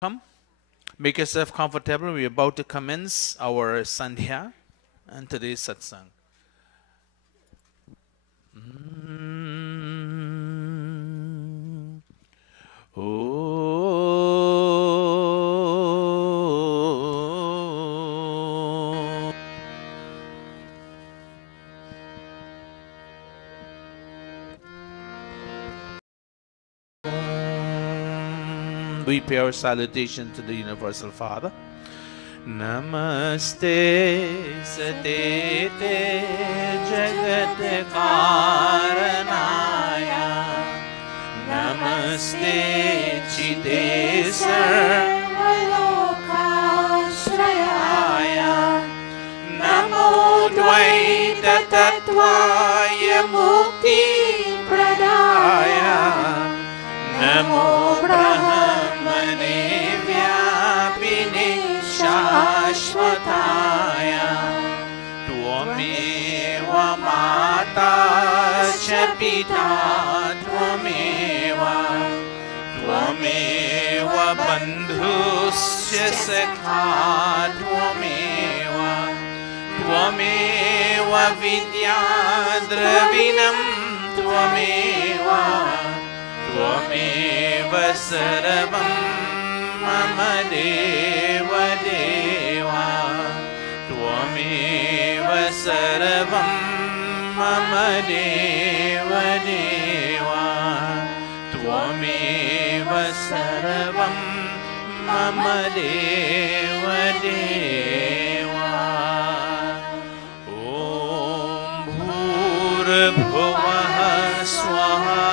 Come, make yourself comfortable. We're about to commence our Sandhya and today's Satsang. We pay our salutation to the Universal Father. Namaste Satete Jagat Karanaya, Namaste Chide Sarvalokashrayaya, Namo Dvaita Tattvaya Mukti Pradaya, Namo Brahmane Vyapine Shashvataya, Tvameva Mata Cha Pita Tvameva Bandhuscha Sakha Tvameva Vidya Dravinam Tvameva Sarvam Mama Deva Deva, Tvameva Sarvam Mama Deva Deva, Tvameva Sarvam Mama Deva Deva. Om Bhurabhuvah Swaha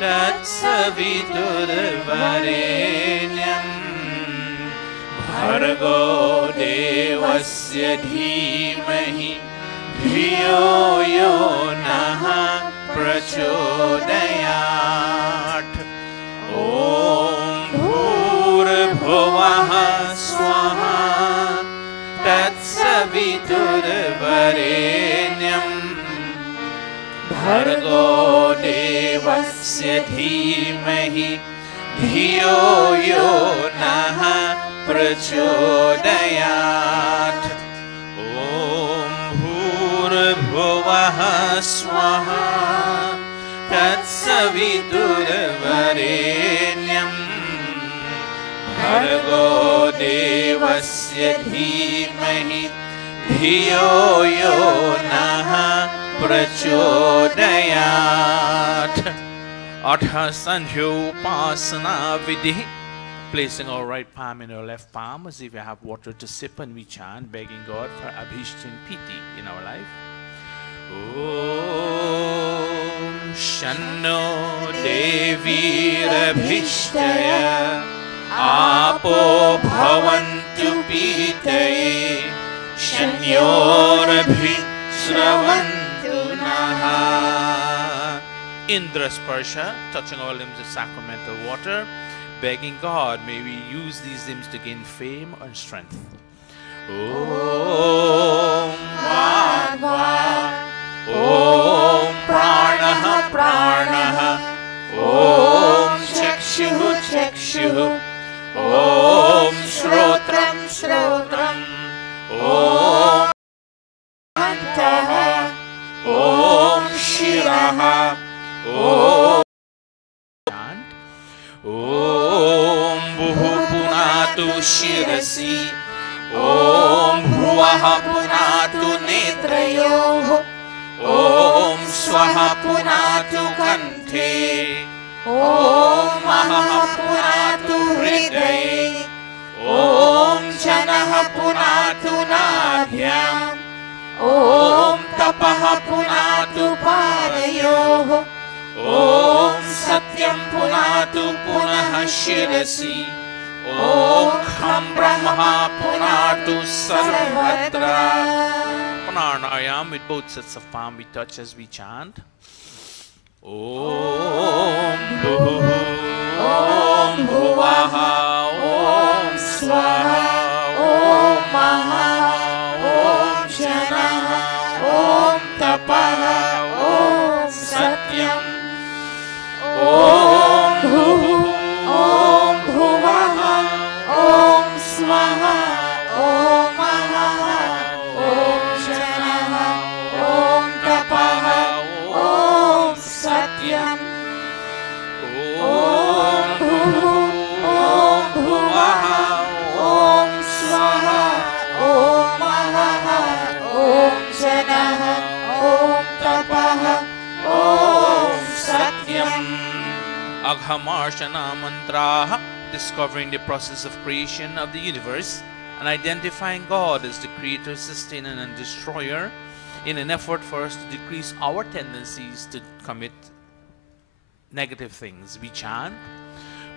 Tatsaviturvarenyam Bhargo Devasya Dhimahi Dhiyo Yo Naha Prachodayat. Om Bhurabhuvah Swaha Tatsaviturvarenyam Bhargo Devasya Dhimahi Dhiyo Yo Naha Prachodayat. Om Bhurabhuvah Swaha Tatsaviturvarenyam Bhargo Devasya Dhimahi Dhiyo Yo Naha Prachodayat. Atha Sandhya Upasana Vidhi. Placing our right palm in our left palm as if you have water to sip, and we chant, begging God for Abhishtin Piti in our life. Om Shanno Devi Rabhishtaya Apo Bhavantu Pitaye Shanyorabhi Sravantu Naha. Indra Sparsha, touching our limbs with sacramental water, begging God, may we use these limbs to gain fame and strength. Om Bhagwa, Om Pranaha Pranaha, Om Chakshuhu Chakshuhu, Om Shrotram Shrotram, Om Antaha, Om Shiraha, Om Om Bhuhu Punatu Shirasi, Om Bhuvaha Punatu Netrayoho, Om Swaha Punatu Kante, Om Maha Punatu Hridaye, Om Janaha Punatu Nadhyam, Om Tapaha Punatu Parayoho, Om Satyam Punatu Punaha Shirasi, Om Kham Brahma Punatu Sarvatra. Pranayam with both sets of palm we touch as we chant. Om Bhuhu, Om Bhuvaha, Om Swaha, Om Maha, Om Janaha, Om Tapaha, Om Satyam, Om Bhuhu, Om Bhuvaha, Shastra, discovering the process of creation of the universe and identifying God as the creator, sustainer, and destroyer in an effort for us to decrease our tendencies to commit negative things. We chant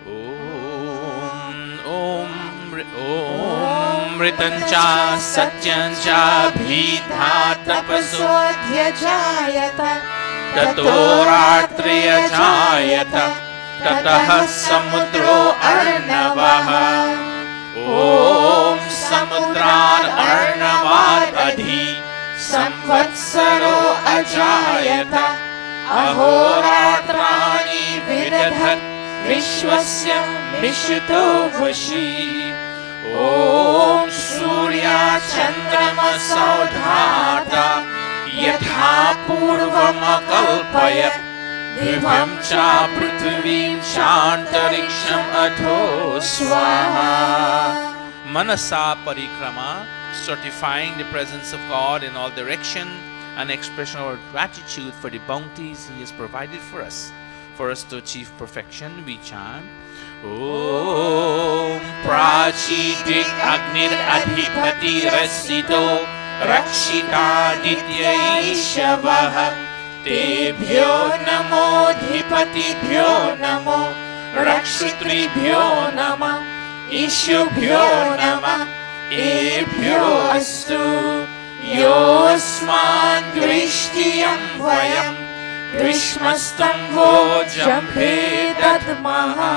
Om Om Om Ritancha Satyancha Bhidha Tapasodhyajayata Tato Ratriya Jayata Tatah Samudro Arnavaha Om Samudran Arnavat Adhi Samvatsaro Ajayata Ahoratrani Vidadhat Vishwasya Mishuto Vashi Om Surya Chandrama Saudhata Yatha Purvamakalpayat Divam Cha Prithvim Chantariksham Adho Swaha. Manasa Parikrama, certifying the presence of God in all direction, an expression of our gratitude for the bounties He has provided for us to achieve perfection. We chant Om Prachidik Agnir Adhipati Rasito Rakshita Dityai Shavaha Tebhyo Namo Dhipatibhyo Namo Rakshitribhyo Nama Ishubhyo Nama Ebhyo Astu Yosman Drishtiyam Vayam Drishmastam Vojam Vedadmaha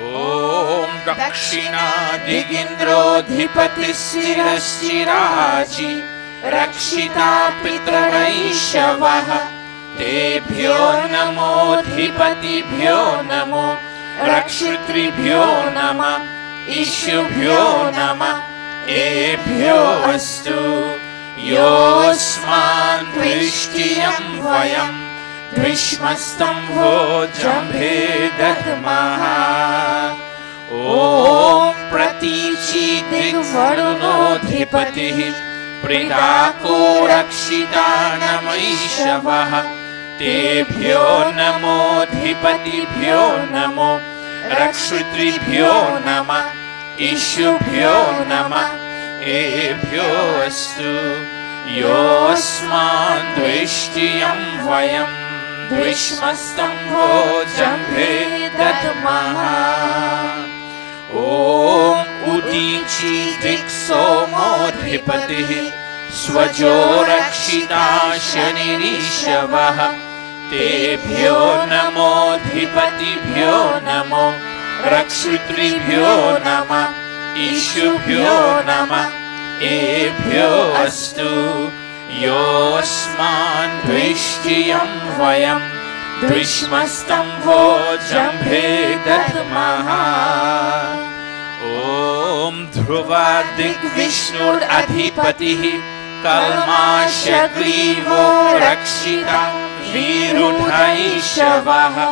Om Dakshina Digindro Dhipatis Siraschiraji Rakshita Pitravaishavaha Tebhyo Namo Dhipatibhyo Namo Rakshitribhyo Nama Ishubhyo Nama Ebhyo Astu Yosman Drishtiyam Vayam Drishmastam Vojam Vedadmaha Om Pratichi Digvaruno Dhipatih Pridako Rakshita Namaishavaha Tebhyo Namo Dhipatibhyo Namo Rakshitribhyo Nama Ishubhyo Nama Ebhyo Astu Yosman Drishtiyam Vayam Drishmastam Vojam Vedadmaha Om Udichi Diksomo Dhipatih Swajo Rakshita Shanirishavah Tebhyo Namo Dhipatibhyo Namo Rakshitribhyo Nama Ishubhyo Nama Ebhyo Astu Yosman Drishtiyam Vayam Drishmastam Vojam Vedadmaha Om Dhruva Digvishnur Adhipatih Kalmashagrivo Rakshita Virudhaishavaha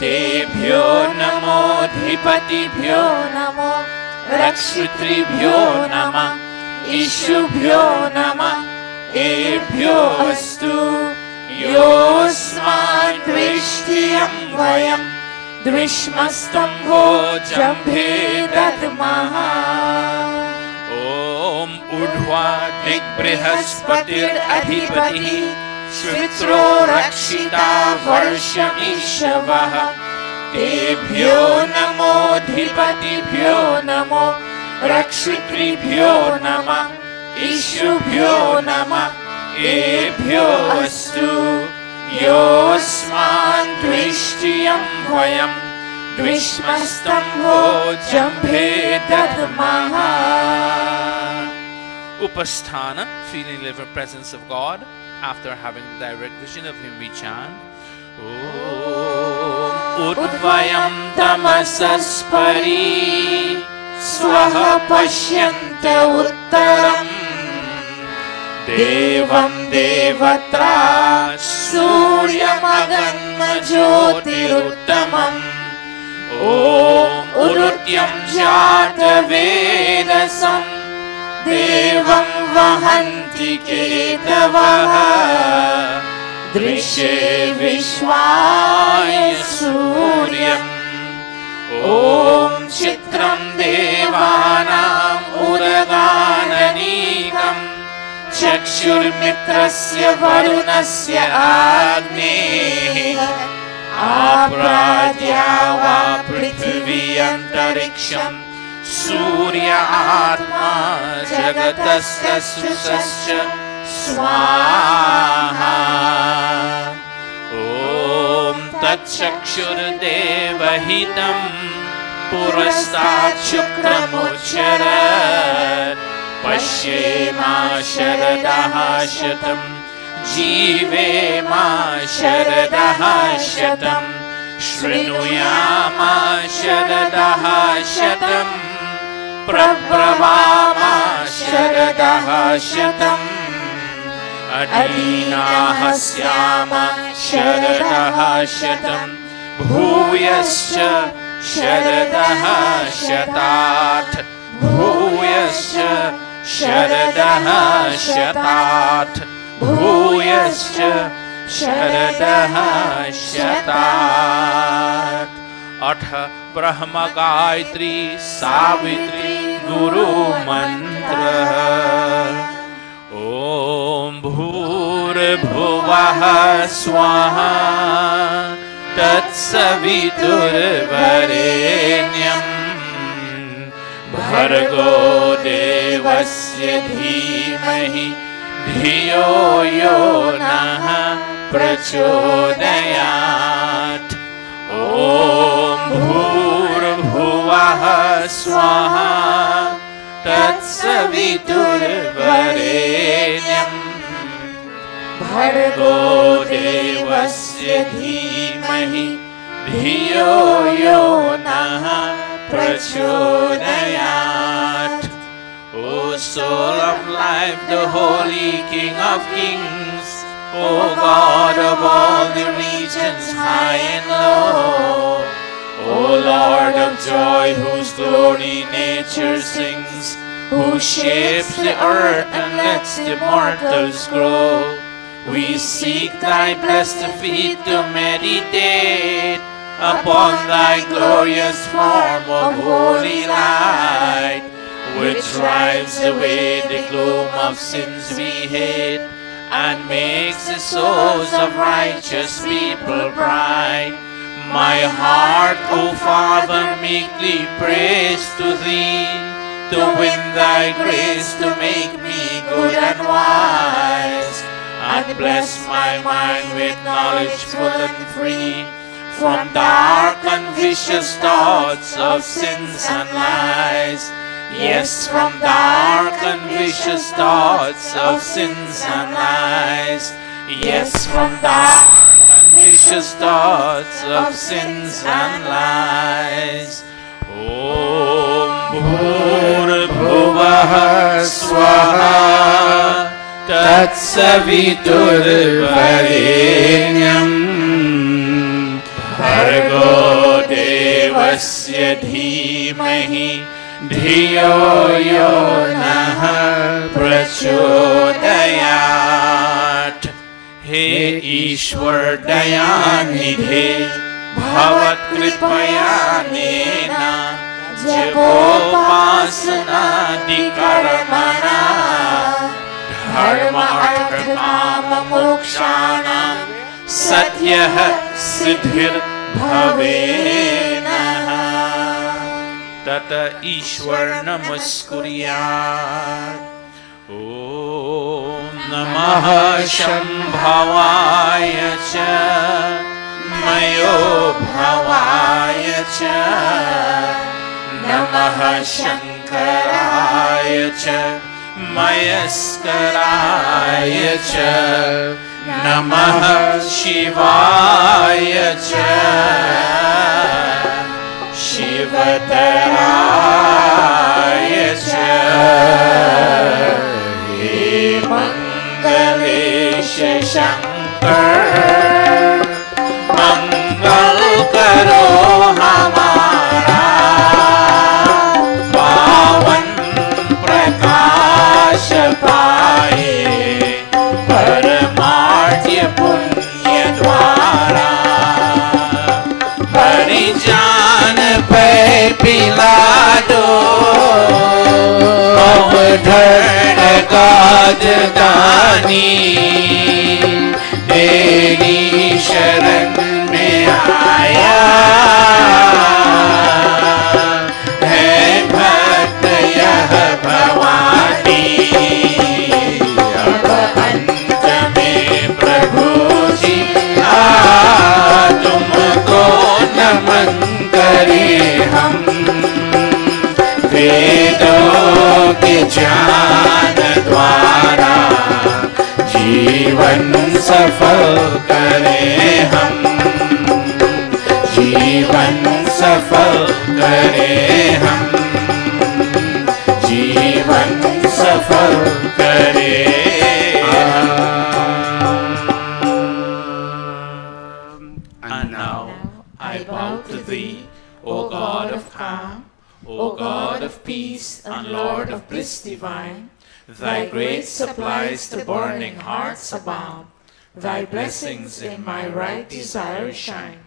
Tebhyo Namo Dhipatibhyo Namo Rakshitribhyo Nama Ishubhyo Nama Ebhyo Astu Yosman Drishtiyam Vayam Drishmastam Vojam Vedadmaha Om Urdhva Digbrihaspatir Adhipatih Shvitro Rakshita Varshamishavah Tebhyo Namo Dhipatibhyo Namo Rakshitribhyo Nama Ishubhyo Nama Ebhyo Astu Yosman Drishtiyam Vayam Drishmastam Vojam Vedadmaha. Upasthana, feeling the ever presence of God. After having the direct vision of Him, we chant Om Udvayam Tamasaspari Swaha Pashyanta Uttaram Devam Devatra Suryamaganma Jyotiruttamam Om Urutyam Jata Vedasam Devam Vahanti Ketavaha Drishe Vishwaya Suryam Om Chitram Devanam Uragananigam Chakshurmitrasya Varunasya Agni Apradyava Prithviyantariksham Surya Atma Jagatasya Susasya Swaha Om Tat Chakshurdevahitam Purastat Shukramucharat Pashyema Sharadaha Shatam Jivema Sharadaha Shatam Shrinuyama Sharadaha Shatam Prabhavama Sharadaha Shatam Adina Hasyama Sharadaha Shatam Bhuyascha Sharadaha Shatat Bhuyascha Sharadaha Shatat Bhuyascha Sharadaha Shatat Atha Brahma Gayatri Savitri Guru Mantra Om Bhur Bhuvaha Swaha Tatsavitur Varenyam Bhargo Devasya Dhimahi Dhiyo Yo Naha Prachodayat Om Bhur Bhuvaha Swaha Tatsavitur Varenyam Bhargo Devasya Dhimahi Dhiyo Yo Naha Prachodayat O soul of life, the holy King of kings, O God of all the regions high and low, O Lord of joy, whose glory nature sings, who shapes the earth and lets the mortals grow. We seek thy blessed feet to meditate upon thy glorious form of holy light, which drives away the gloom of sins we hate and makes the souls of righteous people bright. My heart, O Father, meekly prays to thee, to win thy grace to make me good and wise, and bless my mind with knowledge full and free from dark and vicious thoughts of sins and lies. Yes, from dark and vicious thoughts of sins and lies. Yes, from dark and vicious thoughts of sins and lies. Om Bhur Bhuvaha Swaha Tatsavitur Varenyam Bhargo Devasya Dhimahi Dhiyo Yo Naha Prachodayat He Ishwar Dayanidhe Bhavat Kripaya Nena Japopasana Dikarmana Dharma Artha Kama Mokshanam Satyaha Siddhir Bhavena Tata Ishwar Namaskuriya Om Namaha Shambhavaya Cha Mayo Bhavaya Cha Namaha Shankaraya Cha Mayaskaraya Cha Namaha Shivaya Cha Shivataraya Cha He Mangalesha Shankar Mangal Karo Hamara Pavan Prakasha Paye Paramartya Punya Dwara Parijan पिला दो अवधर का दानी तेरी शरण में आया है भक्त यह भवानी अब अंत में प्रभु जी तुमको नमन करे हम वेदों के ज्ञान द्वारा जीवन सफल करें हम जीवन सफल करें हम जीवन सफल करें And now I bow to thee, O God of calm, O God of peace and Lord of bliss divine. Thy grace supplies to burning hearts abound. Thy blessings in my right desire shine.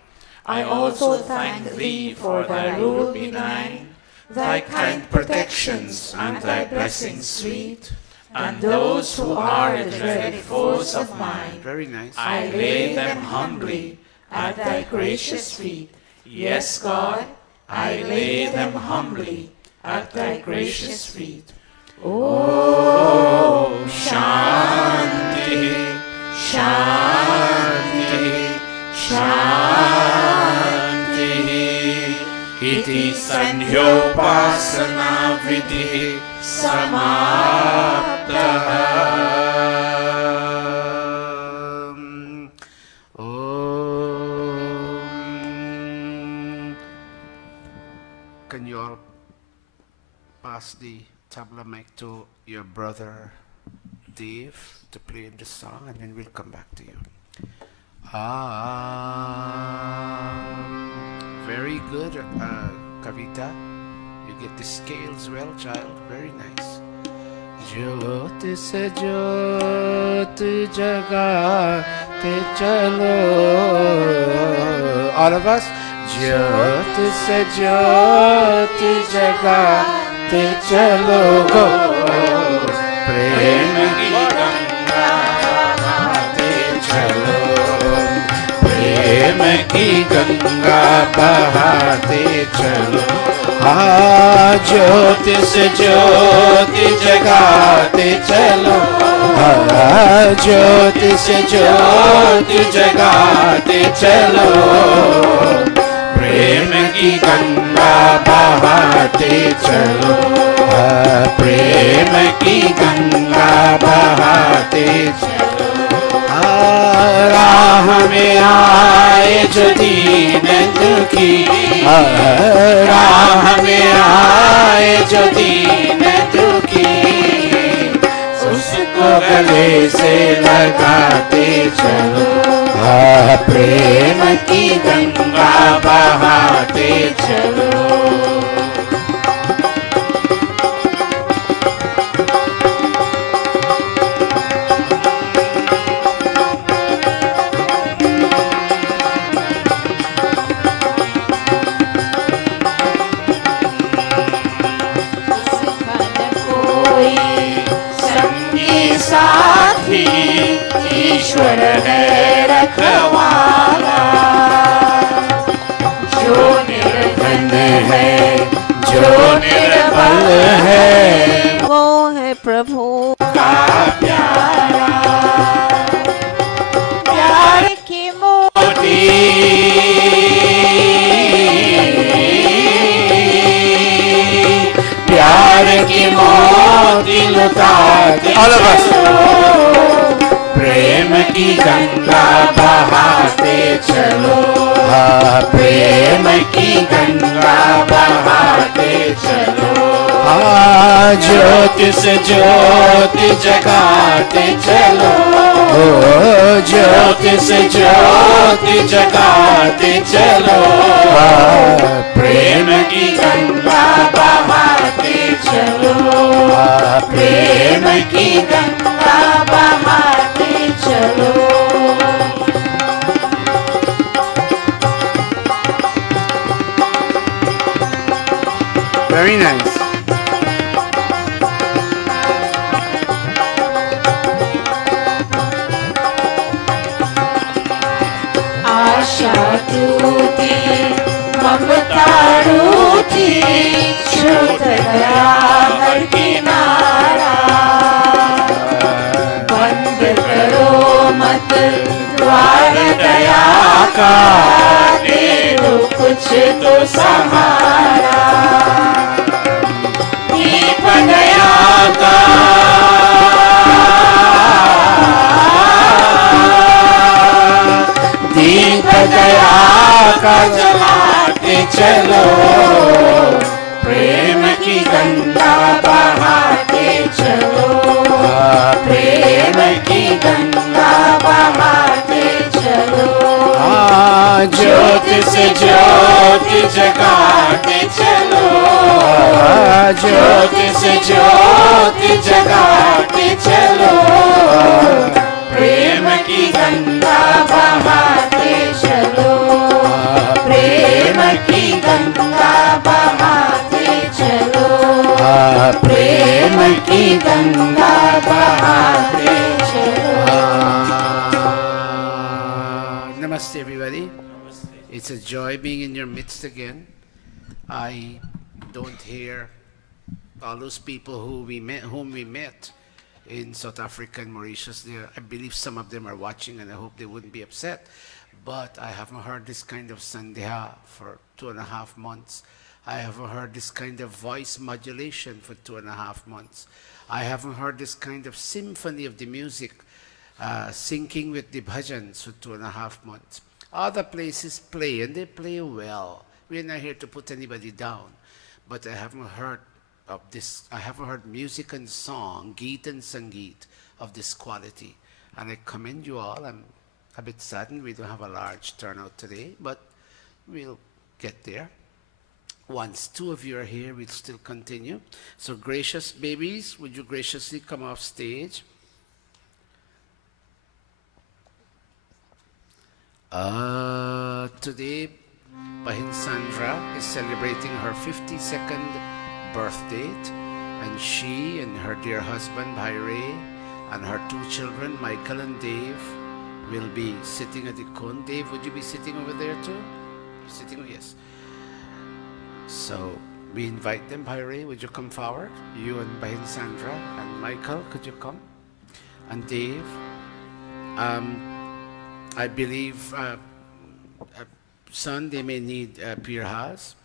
I also thank thee for thy rule benign, thy kind protections and thy blessings sweet, and those who are the dreaded foes of mine. Very nice. I lay them humbly at thy gracious feet. Yes, God, I lay them humbly at thy gracious feet. Oh, Shanti, Shanti, Shanti. Iti Sanhyopasana Vidhi Samaptaha. Can you all pass the tabla mic to your brother Dave to play the song, and then we'll come back to you. Very good, Kavita. You get the scales well, child. Very nice. Jyoti se jyoti jagate chalo. All of us. Jyoti se jyoti jagate chalo go. Prem ki ganga bahate chalo. Prem ki ganga bahate chalo. ज्योति से ज्योति जगाते चलो ज्योति से ज्योति जगाते चलो प्रेम की गंगा बहाते चलो प्रेम की गंगा बहाते चलो राह में आए जो दीन दुखी राह में आए जो दीन दुखी उसको गले से लगाते चलो प्रेम की गंगा बहाते चलो ईश्वर है रखवाला जो निर्धन है जो निर्बल है वो है प्रभु का प्यारा प्यार की मोती प्यार की मोती लुटाते प्रेम की गंगा बहाते चलो प्रेम की गंगा बहाते चलो ज्योति से ज्योति जगाते चलो ज्योति से ज्योति जगाते चलो प्रेम की गंगा बहाते चलो प्रेम की गंगा बहाते चलो Very nice. आशा टूटी ममता रूठी छूट गया हर किनारा बंद करो मत द्वार दया का दे दो कुछ तो सहारा दीप दया का दीप दया का जलाते चलो प्रेम की गंगा बहाते चलो प्रेम की गंगा बहाते चलो ज्योत से ज्योत जगाते चलो ज्योत से ज्योत जगाते चलो प्रेम की गंगा बहाते चलो प्रेम की गंगा बहाते चलो प्रेम की गंगा बहाते चलो. Namaste, everybody. It's a joy being in your midst again. I don't hear all those people whom we met in South Africa and Mauritius. I believe some of them are watching, and I hope they wouldn't be upset. But I haven't heard this kind of sandhya for 2.5 months. I haven't heard this kind of voice modulation for 2.5 months. I haven't heard this kind of symphony of the music syncing with the bhajans for 2.5 months. Other places play, and they play well. We're not here to put anybody down, but I haven't heard of this. I haven't heard music and song, geet and sangeet of this quality. And I commend you all. I'm a bit saddened we don't have a large turnout today, but we'll get there. Once 2 of you are here, we'll still continue. So gracious babies, would you graciously come off stage? Today, Bahin Sandra is celebrating her 52nd birth date, and she and her dear husband, Bhai Ray, and her 2 children, Michael and Dave, will be sitting at the cone. Dave, would you be sitting over there too? Sitting, yes. So we invite them. Bhai Ray, would you come forward? You and Bahin Sandra and Michael, could you come? And Dave, I believe, son, they may need pirhas.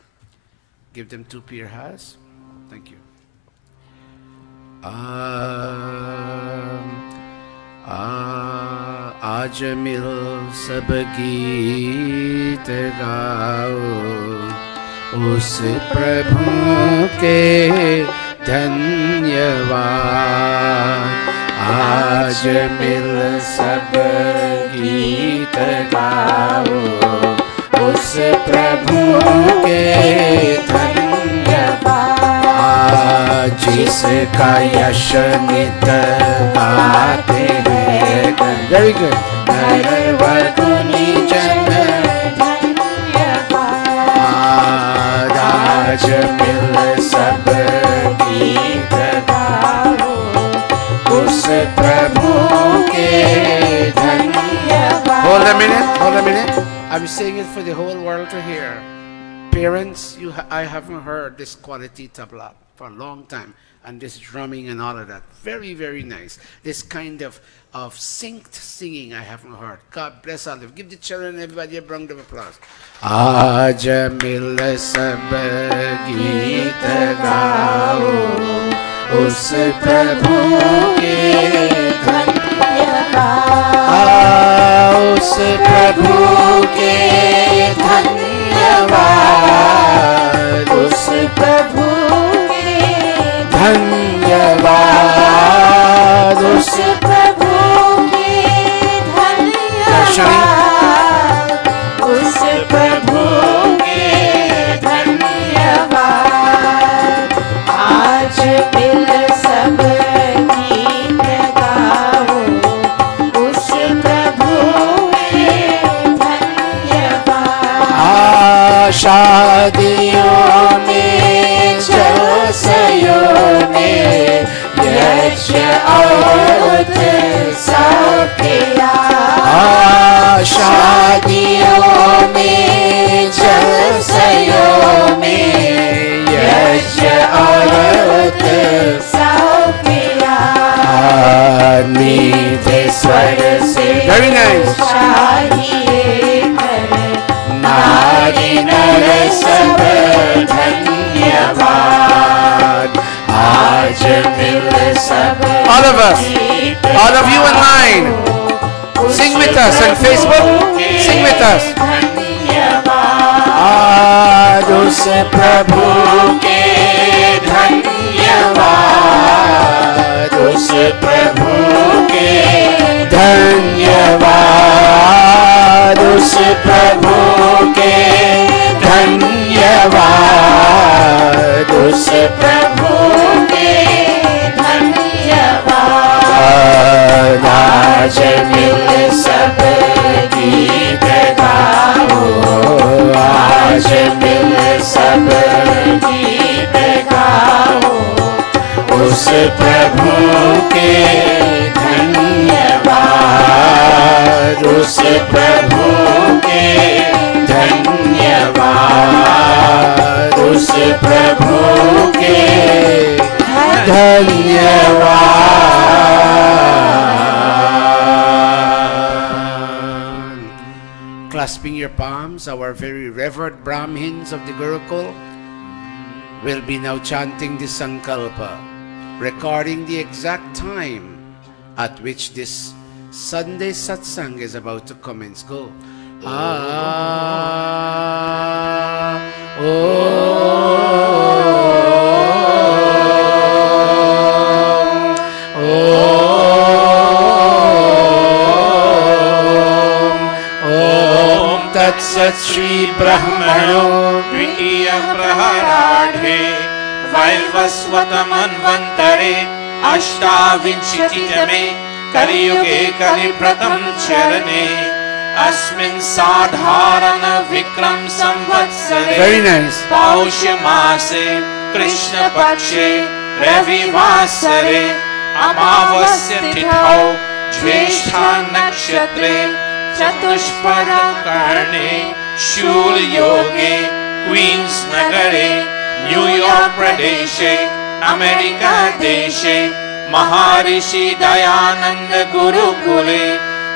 Give them 2 pirhas. Thank you. आज मिल सब गीत गाओ उस प्रभु के धन्यवाद. आज मिल सब गीत गाओ उस प्रभु के धन्यवाद. जिसका यश नित गाते हैं. Very good. नरवधुनि जन धन्यवाद. आज मिल सब गीत गाओ उस प्रभु के धन्यवाद. Hold a minute. I'm saying it for the whole world to hear. Parents, I haven't heard this quality tabla for a long time, and this drumming and all of that. Very, very nice. This kind of synced singing I haven't heard. God bless all of you. Give the children and everybody a round of applause. Aaj mil sab geet gao us prabhu ke धन्यवाद. उस प्रभु के धन्यवाद. उस प्रभु के धन्यवाद. उस प्रभु के धन्यवाद. उस प्रभु के धन्यवाद. आज मिल सब गीत गाओ उस प्रभु के धन्यवाद. शादियों में नदियों में जलसयों में यज्ञ और उत्सव किया मीठे स्वर से Very nice. चाहिए कर नारी नर सब धन्यवाद आज मिल सब All of us, all of you in line, sing with us on Facebook, sing with us. धन्यवाद उस प्रभु के धन्यवाद उस प्रभु के धन्यवाद उस प्रभु के धन्यवाद उस प्रभु के धन्यवाद आज मिल सब गीत गाओ आज मिल सब गीत गाओ उस प्रभु के धन्यवाद उस प्रभु के धन्यवाद उस प्रभु के धन्यवाद. Clasping your palms, our very revered Brahmins of the Gurukul will be now chanting the Sankalpa, recording the exact time at which this Sunday Satsang is about to commence. Go. तत्सत् श्री ब्रह्मणो द्वितीय प्रहराढे वैवस्वतमन्वन्तरे अष्टाविंशतितमे कलियुगे कलिप्रथम चरणे अस्मिन् साधारण विक्रम संवत्सरे Very nice. पौष मासे कृष्ण पक्षे रविवासरे अमावस्य तिथौ ज्येष्ठा नक्षत्रे चतुष्पद कर्णे शूल योगे क्वींस नगरे न्यूयॉर्क प्रदेशे अमेरिका देशे महर्षि दयानंद गुरुकुले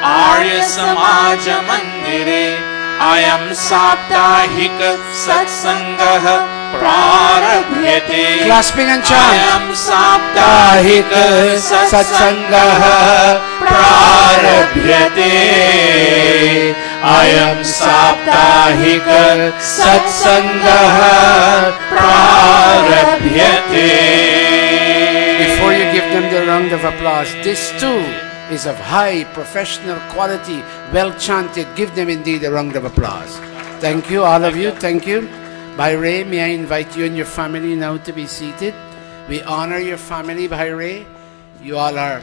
आर्य समाज मंदिरे अयं साप्ताहिक सत्संगः प्रारभ्यते. Clasping and chant. अयं साप्ताहिक सत्संगः प्रारभ्यते अयं साप्ताहिक सत्संगः प्रारभ्यते. Before you give them the round of applause, this too is of high professional quality, well chanted. Give them indeed a round of applause. Thank you, all of you. Thank you. Bhai, may I invite you and your family now to be seated. We honor your family, Bhai. You all are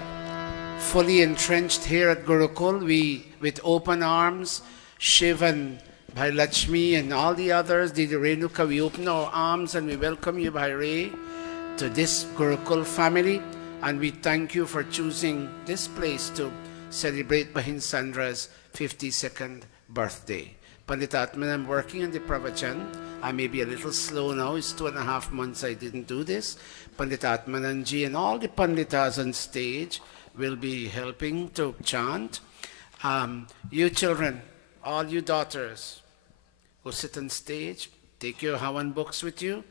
fully entrenched here at Gurukul. We, with open arms, Shiv and Bhai Lakshmi and all the others, Didi Renuka, we open our arms and we welcome you, Bhai, to this Gurukul family. And we thank you for choosing this place to celebrate Bahin Sandra's 52nd birthday. Panditatman, I'm working on the Pravachan. I may be a little slow now. It's 2.5 months I didn't do this. Panditatmananji and all the Panditas on stage will be helping to chant. You children, all you daughters who sit on stage, take your Havan books with you.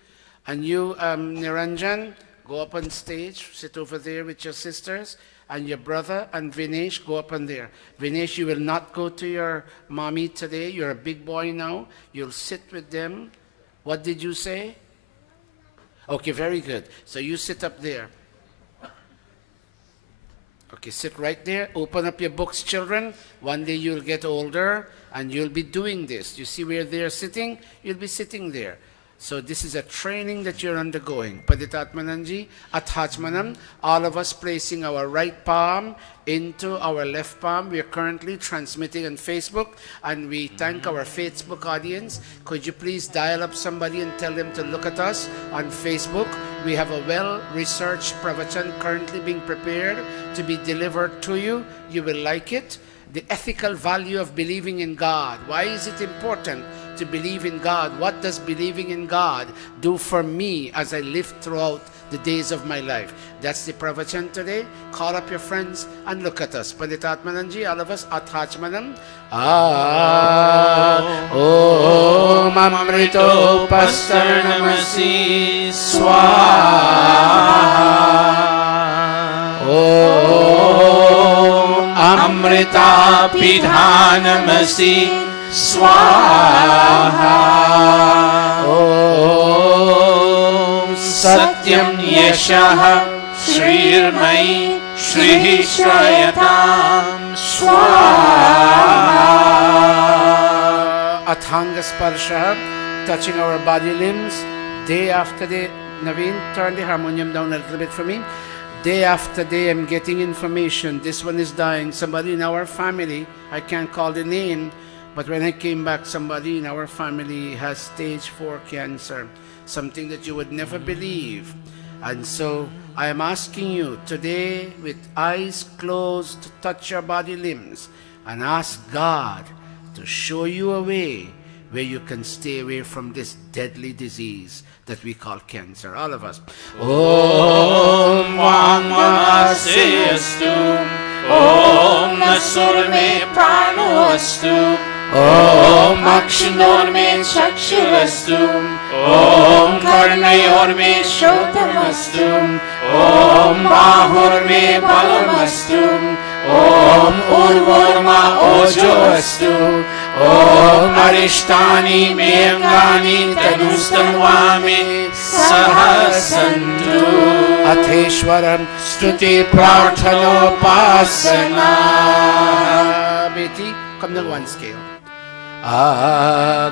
And you, Niranjan, go up on stage, sit over there with your sisters, and your brother and Vinesh, go up on there. Vinesh, you will not go to your mommy today. You're a big boy now. You'll sit with them. What did you say? Okay, very good. So you sit up there. Okay, sit right there. Open up your books, children. One day you'll get older, and you'll be doing this. You see where they're sitting? You'll be sitting there. So this is a training that you're undergoing. Paditatmananji, Athachmanam, all of us placing our right palm into our left palm. We are currently transmitting on Facebook, and we thank our Facebook audience. Could you please dial up somebody and tell them to look at us on Facebook? We have a well-researched Pravachan currently being prepared to be delivered to you. You will like it. the ethical value of believing in God. Why is it important to believe in God? What does believing in God do for me as I live throughout the days of my life? That's the Pravachan today. Call up your friends and look at us. Panditatmananji, all of us, Athachmanam. Om Amrito Pastaranamasi Swaha. Om Amrita Pidhanamasi Swaha. Om Satyam Yashaha Shrirmai Shrihi Shrayatam Swaha. Athanga Sparsha, touching our body limbs, day after day. Naveen, turn the harmonium down a little bit for me. Day after day, I'm getting information. This one is dying. Somebody in our family, I can't call the name, but when I came back, somebody in our family has stage 4 cancer, something that you would never believe. And so I am asking you today, with eyes closed, to touch your body limbs and ask God to show you a way where you can stay away from this deadly disease that we call cancer. All of us. Om Vamamaseyastu. Om Nasurme Pranoastu. Om Akshinorme Chakshurastu. Om Karnayorme Shotamastu. Om Bahurme Balamastu. Om Urvorma Ojoastu. Om Arishtani Meangani Tanustanvami Sahasantu. Atheshwaram Stuti Prarthanopasana. Beti, come down one scale.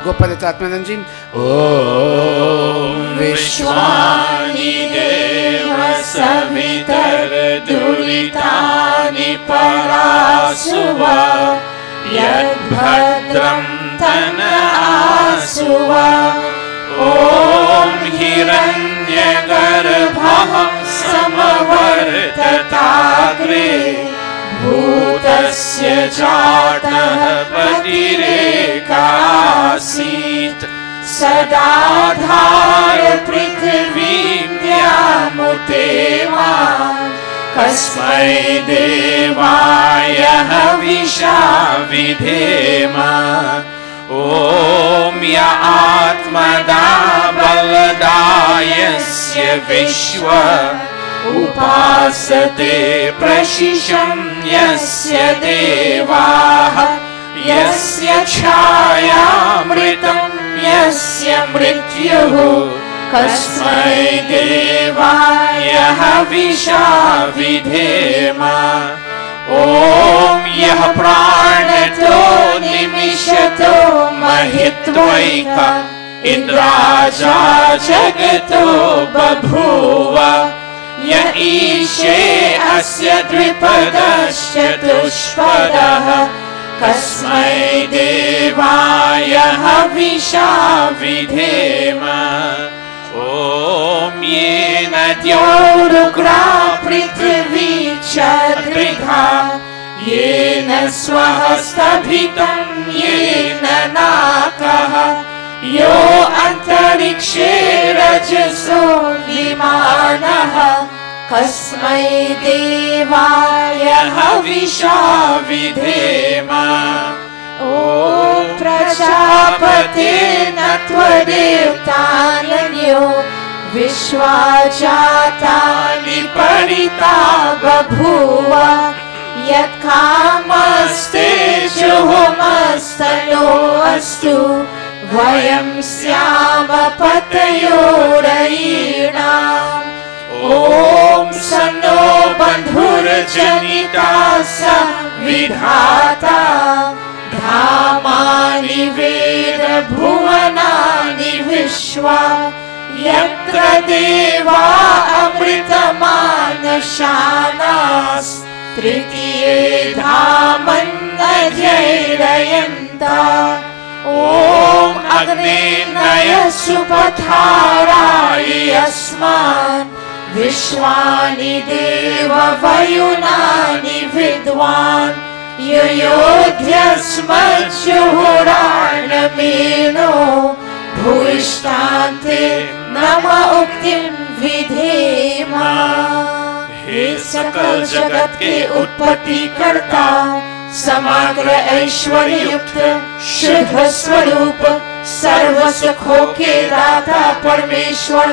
Go Panditatmananji. Om Vishwani Deva Savitar Duritani Parasuva Yad Bhadram Tana Asuva. Om Hiranya Garbha Samavartatagre Bhutasya Jatah Patirekāsit Sadādhāra Prithivīm Vyamuteva Kasmai Devāya Havisha Vidhema. Om Ya Atmada Baladayasya Vishwa Upasate Prashisham Yasya Devaha Yasya Chayamritam Yasya Mrityuhu Kasmai Devaya Havisha Vidhema. Om Yah Pranato Nimishato Mahitvaika Indraja Jagato Babhuva Ya Ishe Asya Dripadashchatushpadaha Kasmai Devaya Havisha Vidhema. Om Yena Dyorugra Prithvi Chadridha Yena Swahastabhitam Yena Nakaha Yo Antarikshe Rajaso Vimanaha Kasmai Devaya Havisha Vidhema. Om Prajapate Natvadevtananyo Vishwajatani Parita Babhuva Yat Kamaste Juhomastano Astu Vayam Syama Patayorayinam. Om Sano Bandhur Janitasa Vidhata Dhamani Veda Bhuvanani Vishwa Yatra Deva Amritamana Shanas Tritiye Dhaman Adhyayanta. Om Agnenaya Supatharaya Yasman Vishwani Deva Vayunani Vidwan युयोध्यस्मज्जुहुरार्णमेनो भूयिष्ठान्ते नम उक्तिं विधेम। हे सकल जगत के उत्पत्ति करता, समग्र ऐश्वर्य युक्त शुद्ध स्वरूप, सर्व सुखों के दाता परमेश्वर,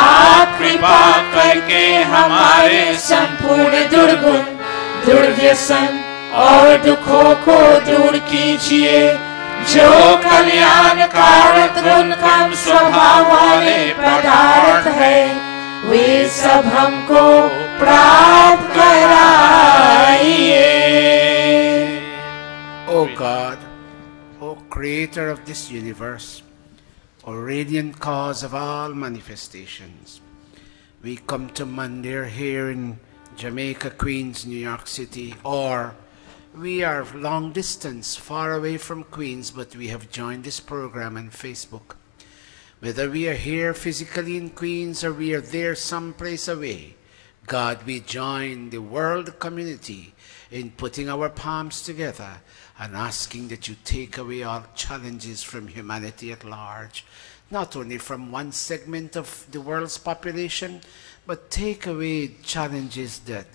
आप कृपा करके हमारे संपूर्ण दुर्गुण, दुर्व्यसन और दुखों को दूर कीजिए। जो कल्याणकारक गुण कम स्वभाव वाले पदार्थ है, वे सब हमको प्राप्त कराइए। O God, O Creator of this universe, O radiant cause of all manifestations, we come to Mandir here in Jamaica, Queens, New York City, or we are long distance, far away from Queens, but we have joined this program on Facebook. Whether we are here physically in Queens or we are there someplace away, God, we join the world community in putting our palms together and asking that you take away all challenges from humanity at large, not only from one segment of the world's population, but take away challenges that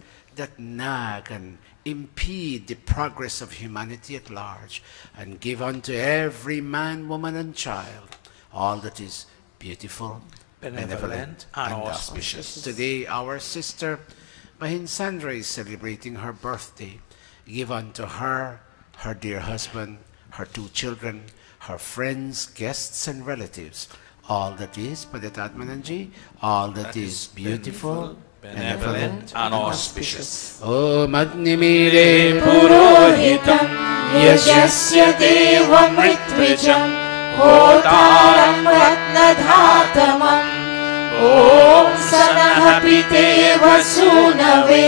nag and impede the progress of humanity at large, and give unto every man, woman, and child all that is beautiful, benevolent, and auspicious. Today, our sister Mahin Sandra is celebrating her birthday. Give unto her, her dear husband, her 2 children, her friends, guests, and relatives, all that is, Padatatmananji, all that is beautiful, benevolent, and auspicious. Om Agnimire Purohitam Yajasya Devam Ritwijam Hotaram Ratnadhatamam Om Sanah Piteva Sunave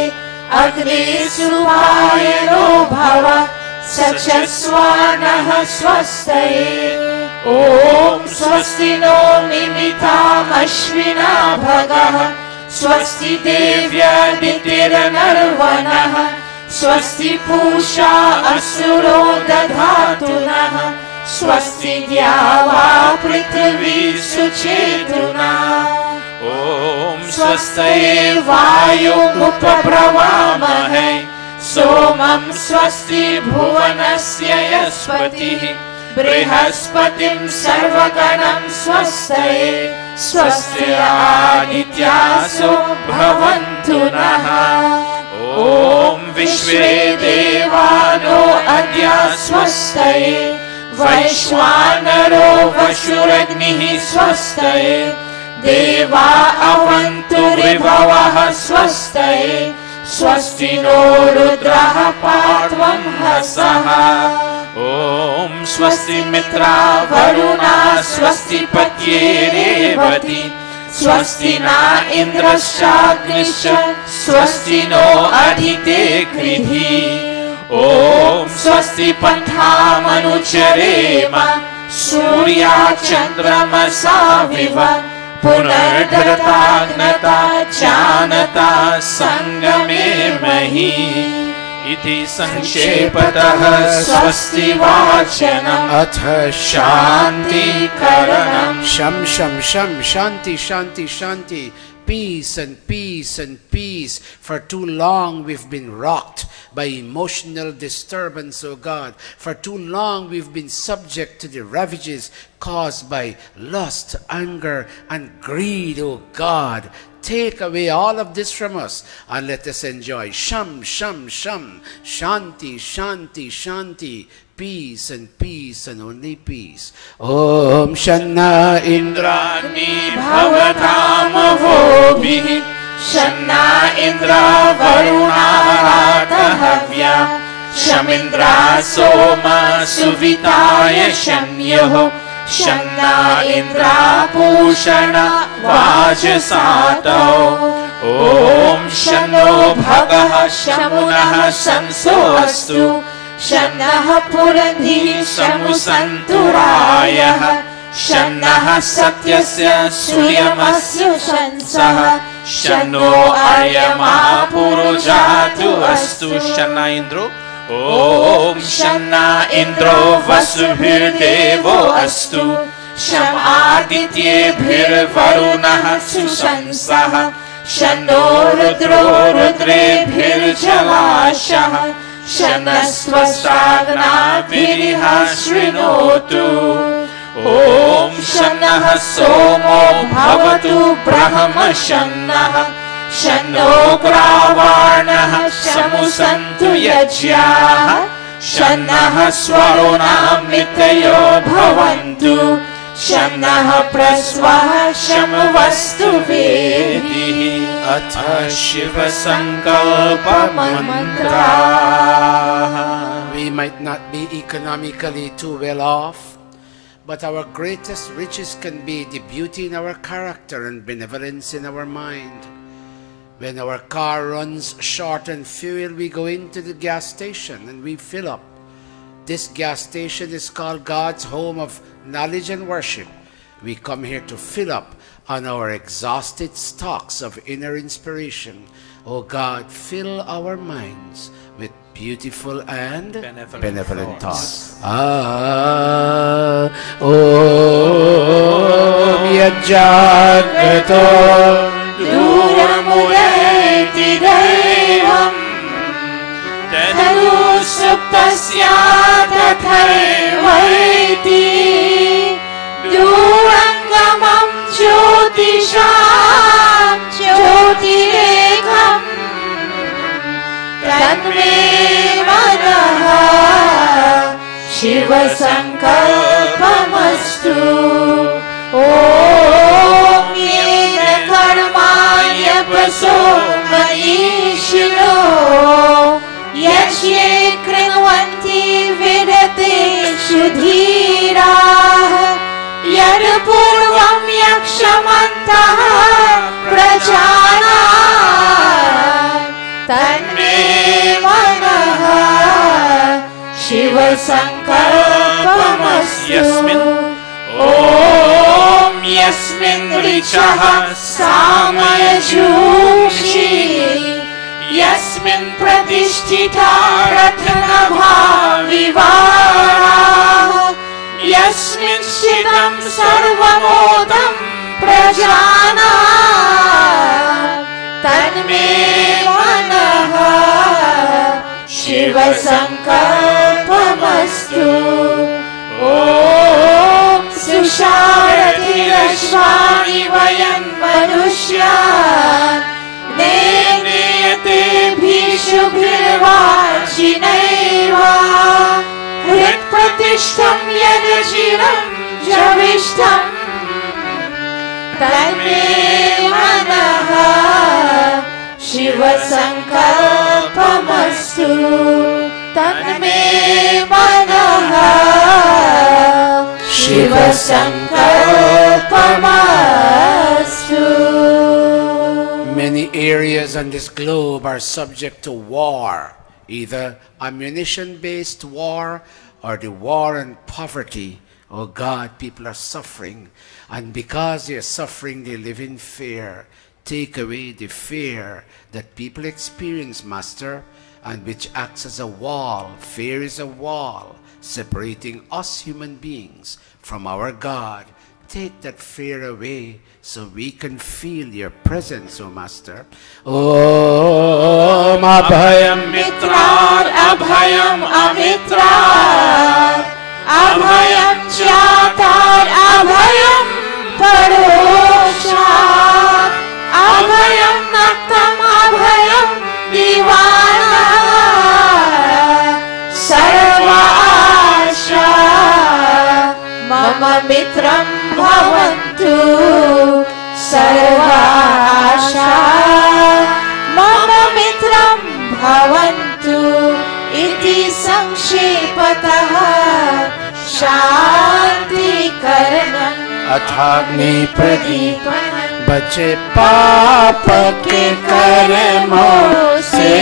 Agni Supayano Bhava Sachaswanah Swastaye Om Swasti No Mimitam Ashvina Bhagah Swasti Devya Ditirnarvanah Swasti Pusha Asuro Dadhatunah Swasti Dyava Prithvi Suchetunah Om Swastaye Vayu Upapravamahe Somam Swasti Bhuvanasya Yaspatih Brihaspatim Sarvaganam Swastaye Swasti Adityaso Bhavantu Naha Om Vishve Devano Adya Swastaye Vaishwanaro Vashuragnihi Swastaye Deva Avantu Rivavaha Swastaye Swasti No Rudraha Patvam Hasaha Om Swasti Mitra Varuna Swasti Patye Revati Swasti Na Indrashagnisha Swasti No Adhite Krihi Om Swasti Pantha Manucharema Surya Chandramasa Viva Punardhatagnata Janata Sangame Mahi Iti Sanshepatah Swasti Vachanam Atha Shanti Karanam Sham Sham Sham Shanti Shanti Shanti. Peace and peace and peace. For too long we've been rocked by emotional disturbance, O God. For too long we've been subject to the ravages caused by lust, anger, and greed, O God. Take away all of this from us and let us enjoy Sham Sham Sham, Shanti Shanti Shanti. Peace and peace and only peace. Om Shanna Indrani Bhavatamavobhi Shanna Indra Varuna Ratahavya Shamindra Soma Suvitaya Shamyoho Shanna Indra Pushana Vajasato Om Shano Bhagaha Shamunah Sanso Astu Shannah Purandhi Shamusanturayah Shannah Satyasya Suryamasya Shansaha Shano Aryama Purojatu Astu Shanna Indro Om Shanna Indro Vasubhirdevo Astu Sham Adityebhir Varunah Sushansaha Shano Rudro Rudrebhir Jalashah Shanastvastagna Viriha Shrinotu Om Shanah Somo Bhavatu Brahma Shanah Shano Gravarnah Samusantu Yajyah Shanah Swaruna Mitayo Bhavantu Shanah Prasvaha Shamavastu Vedihi Atha Shiva Sankalpa Mantra. We might not be economically too well off, but our greatest riches can be the beauty in our character and benevolence in our mind. When our car runs short on fuel, we go into the gas station and we fill up. This gas station is called God's home of knowledge and worship. We come here to fill up on our exhausted stocks of inner inspiration. Oh God, fill our minds with beautiful and benevolent thoughts. Om Yajagato Duramureti Devam Tadu Suptasya Tatharvaiti Durangamam Jyotisham Jyotirekham Tanme Manaha Shiva Sankalpamastu Om Yena Karmaya Paso Manishino Yachye Krinvanti Vidate Shudhira Yadapurvam Yakshamantaha Prajana Tanme Manaha Shiva Sankalpamastu Om Yasmin Richaha Samaya Jumshi Yasmin Pratishtita Ratana Bhavivara Yasmin Shitam Sarvamodam Prajana Tanme Manaha Shiva Sankalpamastu Om Susharati Rashvani Vayan Manushyan Neneyate Bhishubhirvachineva Hrit Pratishtam Yadajiram Javishtam Tanme Manaha Shiva Sankalpamastu Tanme Manaha Shiva Sankalpamastu. Many areas on this globe are subject to war, either ammunition-based war or the war on poverty. Oh God, people are suffering, and because they are suffering, they live in fear. Take away the fear that people experience, Master, and which acts as a wall. Fear is a wall separating us human beings from our God. Take that fear away so we can feel your presence, O Master. Om Abhayam Mitrat Abhayam Amitrat Abhayam Chatar Abhayam Paroshat Abhayam Naktam Abhayam Divana Sarva Asha Mama Mitram Bhavantu Sarva Asha Mama Mitram Bhavantu Iti Sanshepataha Shanti Karanam अथाग्नि Pradeep बचे पाप के कर्मों से,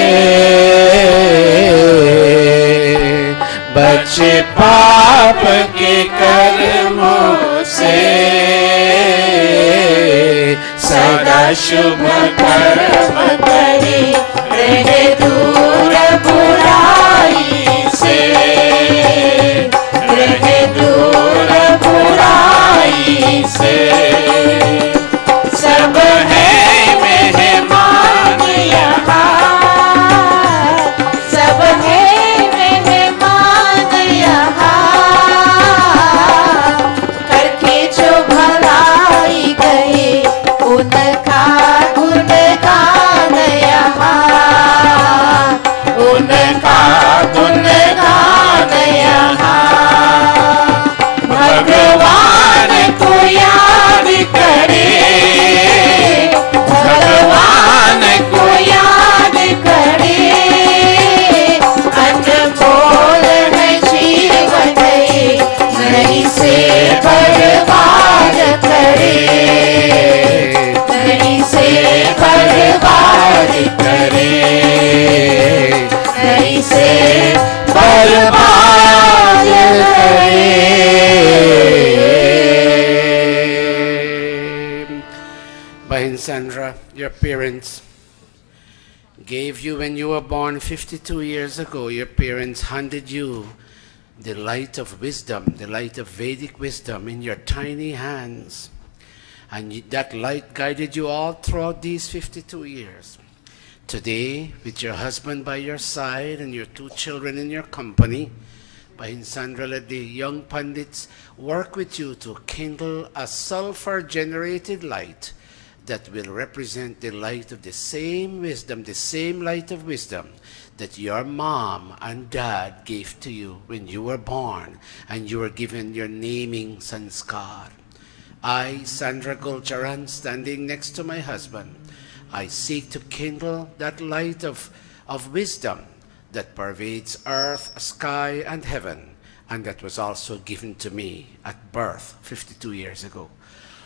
बचे पाप के कर्मों से, सदा शुभ कर्म करे रहे दूर बुराई Sandra, your parents gave you when you were born 52 years ago. Your parents handed you the light of wisdom, the light of Vedic wisdom in your tiny hands. And that light guided you all throughout these 52 years. Today, with your husband by your side and your 2 children in your company, Sandra, let the young Pandits work with you to kindle a sulfur-generated light that will represent the light of the same wisdom, the same light of wisdom that your mom and dad gave to you when you were born and you were given your naming sanskar. I, Sandra Gulcharan, standing next to my husband, I seek to kindle that light of wisdom that pervades earth, sky, and heaven, and that was also given to me at birth 52 years ago.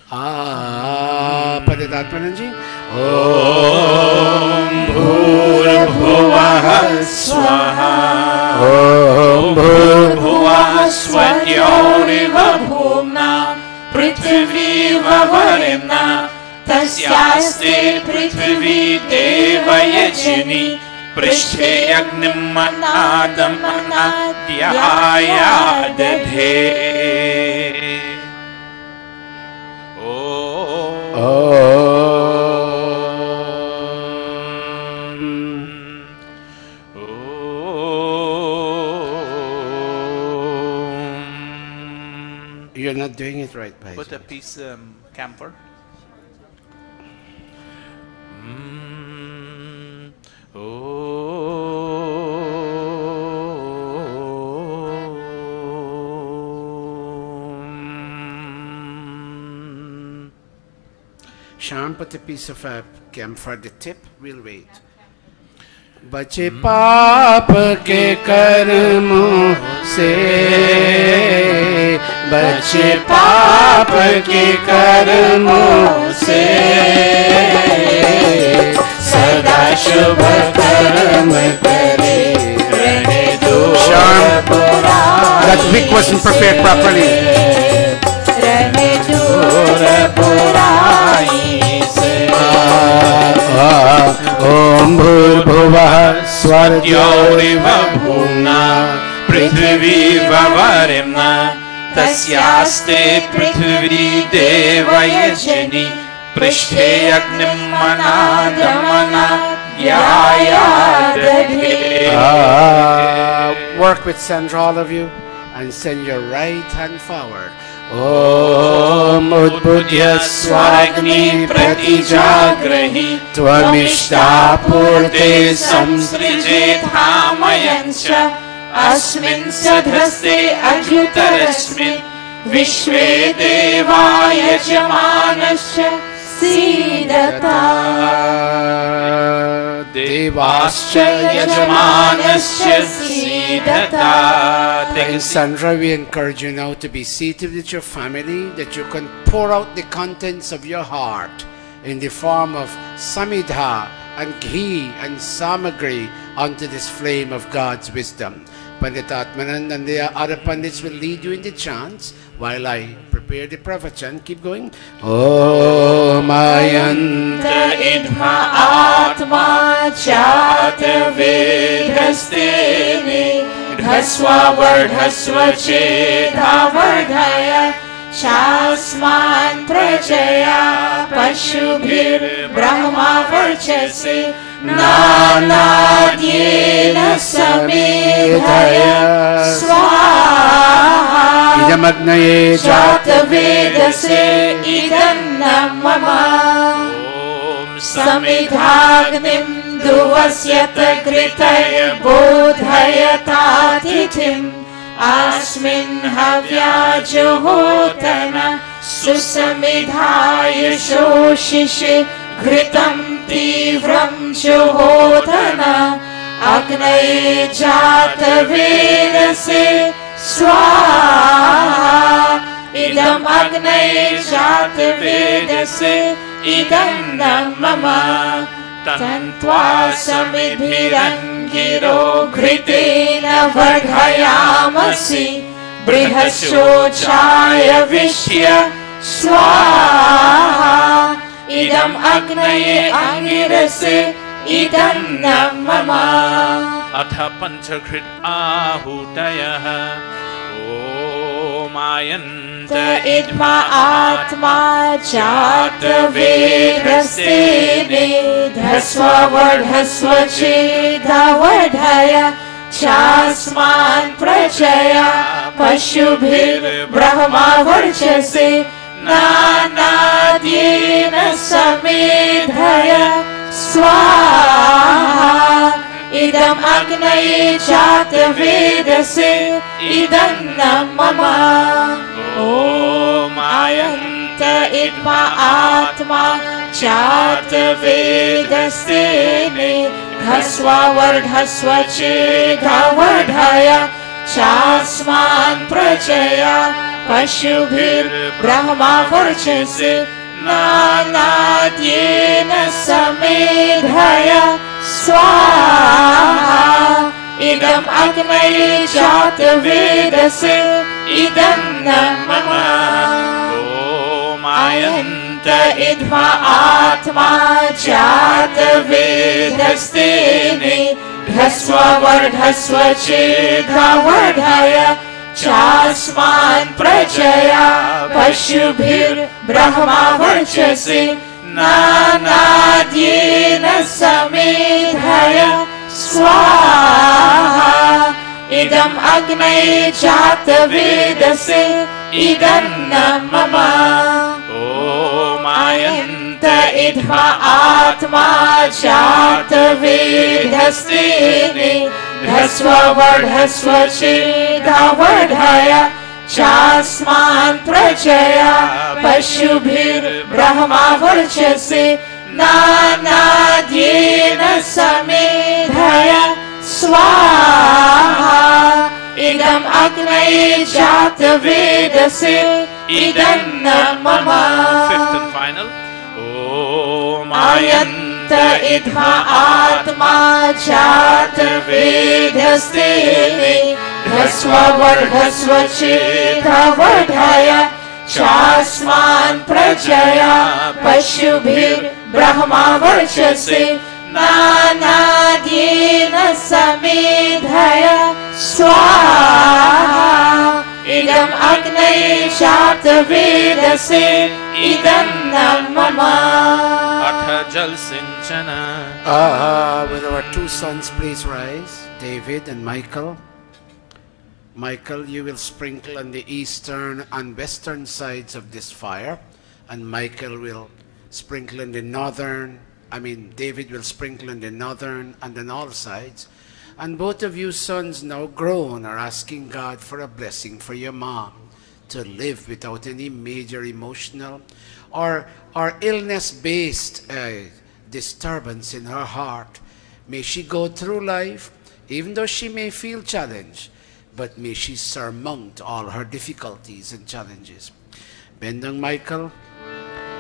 Paditatmananji. Om Bhurbhuvah Swaha. Om Bhurbhuvah Swatyorivah Bhumna Prithviva Varimna Tasyaste Prithvi Devayajini Prishte Agnim Manadam Anadyaya Dadhe. You're not doing it right, Bhai. Put a piece camphor. Shyam, put a piece of camphor the tip. We'll wait. बचे पाप के कर्मों से, बचे पाप के कर्मों से, सदा शुभ कर्म करे रहे दूर बुराई. That wick wasn't prepared properly. रहे दूर बुराई से. Om Bhurbhuvah Swatyorivah Bhumna Prithviva Varimna Tasyaste Prithvi Devayajini Prishte Agnim Manadamana Yaya Dadhe. Work with Sandra, all of you, and send your right hand forward. Om Udbudhya Swagni Pratijagrahi Tvamishta Purte Samsrijet Hamayancha Asmin Sadhaste Ajutarasmin Vishve Deva Yajamanasya Sidata Devascha Yajamanasya Sidata. And Sandra, we encourage you now to be seated with your family, that you can pour out the contents of your heart in the form of samidha and ghee and samagri onto this flame of God's wisdom. Panditatmanan and the other Pandits will lead you in the chants while I prepare the Pravachan. Keep going. Om Ayanta Idma Atma Chata Vedhastene Dhaswa Vardhaswa Chedha Vardhaya Shasman Prajaya Pashubhir Brahma Varchase Nanadyena Samedhaya Swaha Idamagnaye Jata Vedase Idam Mama Samidhagnim Duvasyata Gritaya Bodhayata Tithim Asmin Havya Johotana Susamidhaya Shoshishe Gritam Tivram Johotana Agnaye Jata Vedase Swaha Idam Agnaye Jata Vedase Idam Mama Tantva Samidhirangiro Gritena Vardhayamasi Brihashochaya Vishya Swaha idam agnaye angirase idam namama. Atha panchakrit ahutayah Om ayanta idma atma jata vedasene dhasva vardhasva cheda vardhaya chasman prajaya pashubhir brahma varchase nanadyena samedhaya swaha. Idam agnaye jata vedase idam namama. Om ayanta idma atma jata vedasene dhasva vardhasva cheda vardhaya chasman prajaya pashubhir brahma varchase nanadyena samedhaya swaha. Idam agnaye jata vedase idam namama. Om ayanta idma atma jata vedasene dhasva vardhasva cheda vardhaya chasman prajaya pashubhir brahma varchase nanadyena samedhaya swaha. Idam agnaye jata vedase idam namama. Om ayanta idma atma jata vedasene dhasva vardhasva cheda vardhaya chasman prajaya pashubhir brahma varchase nanadyena samedhaya swaha. Idam agnaye jata vedase idam namama. Fifth and final. Om ayanta idma atma jata vedasene dhasva vardhasva cheda vardhaya chasman prajaya pashubhir brahma varchase nanadyena samedhaya swaha. Idam agnaye jata vedase idam namama. Atha jal sinchana. Will our two sons please rise, David and Michael? Michael, you will sprinkle on the eastern and western sides of this fire, and Michael will sprinkle on the David will sprinkle on the northern and on all sides. And both of you sons, now grown, are asking God for a blessing for your mom to live without any major emotional or illness-based disturbance in her heart. May she go through life, even though she may feel challenged, but may she surmount all her difficulties and challenges. Bend down, Michael,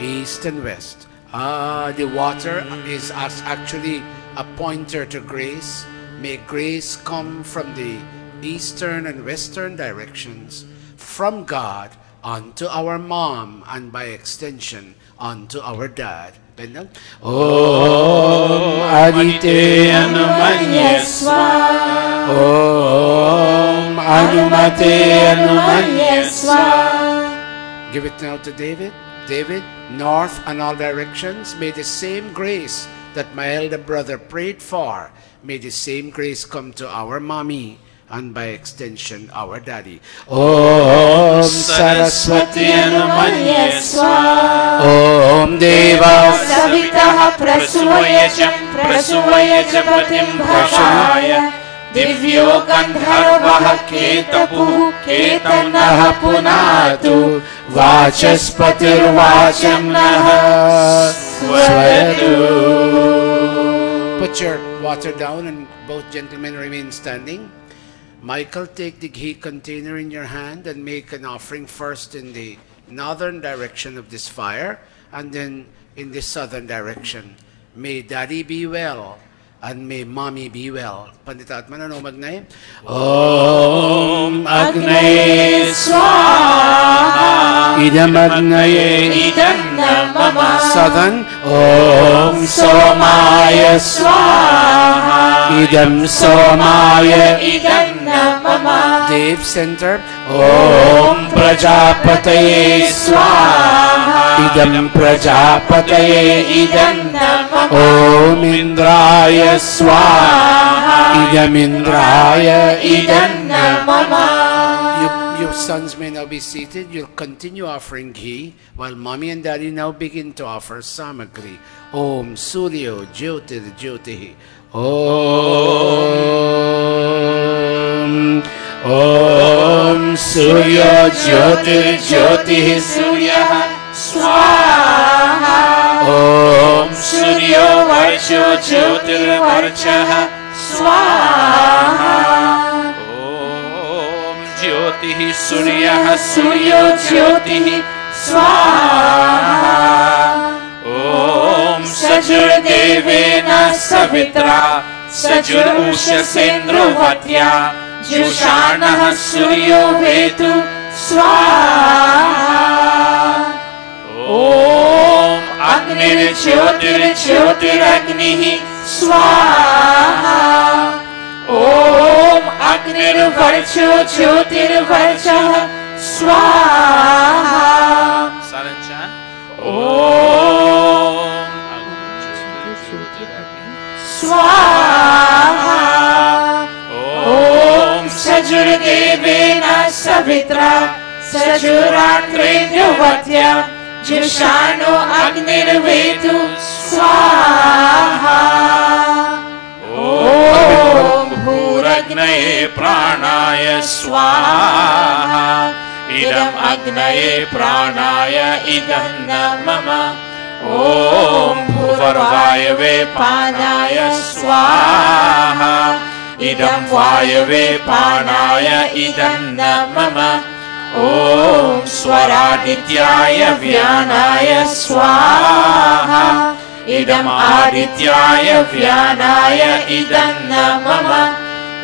east and west. The water is actually a pointer to grace. May grace come from the eastern and western directions, from God unto our mom, and by extension unto our dad. Bend down. Om Adite Anumanye Swaha. Om Anumate Anumanye Swaha. Give it now to David. David, north and all directions, may the same grace that my elder brother prayed for, may the same grace come to our mommy, and by extension our daddy. Om Saraswati Anumanye Swaha. Om Deva Savitaha Prasuvayajam Patim Bhashaya Divyo Gandharvaha Ketapuh Ketanaha Punatu Vachaspatir Vachamnaha Swayatu. Put your water down and both gentlemen remain standing. Michael, take the ghee container in your hand and make an offering first in the northern direction of this fire and then in the southern direction. May Daddy be well and may Mommy be well. Panditatman, ano magnay? Om Agnaye Swaha. Idam Agnaye Idam mama. Southern, Om Somaya Swaha. Idam Somaya. Idam mama. Dev Center, Om Prajapataye Swaha. Idam Prajapataye. Idam mama. Om Indraya Swaha. Idam Indraya. Idam mama. Your sons may now be seated. You'll continue offering ghee while mommy and daddy now begin to offer samagri. Om Suryo Jyotir Jyotihi. Om Surya Jyotir Jyotihi Surya Swaha. Om Surya Varsho Jyotir Varchaha Swaha. Jyotihi Surya Suryo Jyotihi Swaha. Om Sajur Devena Savitra Sajur Ushasendro Vatya Jushanah Suryo Vetu Swaha. Om Agnir Jyotir Jyotir Agnihi Swaha. Om Agnir Varcho Jyotir Varchaha Swaha. Silent chant. Om Swaha. Om Sajur Devena Savitra Sajuratrendyo Vatya Jushano Agnir Vetu Swaha. Om Bhuragnaye Pranaya Swaha. Idam Agnaye Pranaya Idam Mama. Om Bhuvarvayave Panaya Swaha. Idam Vayave Panaya Idam Mama. Om Swaradityaya Vyanaya Swaha. Idam Adityaya Vyanaya Idam Mama.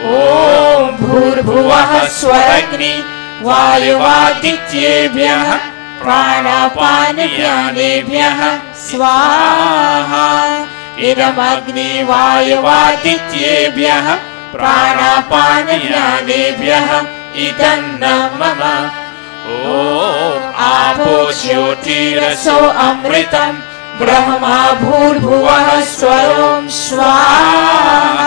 Om Bhurbhuvaha Swaragni Vayuvadityebhyah Pranapanivyanebhyah Swaha. Idam Agni Vayuvadityebhyah Pranapanivyanebhyah Idam Mama. Om Apo Jyotiraso Amritam Brahma Bhurbhuvah Swarom Swaha.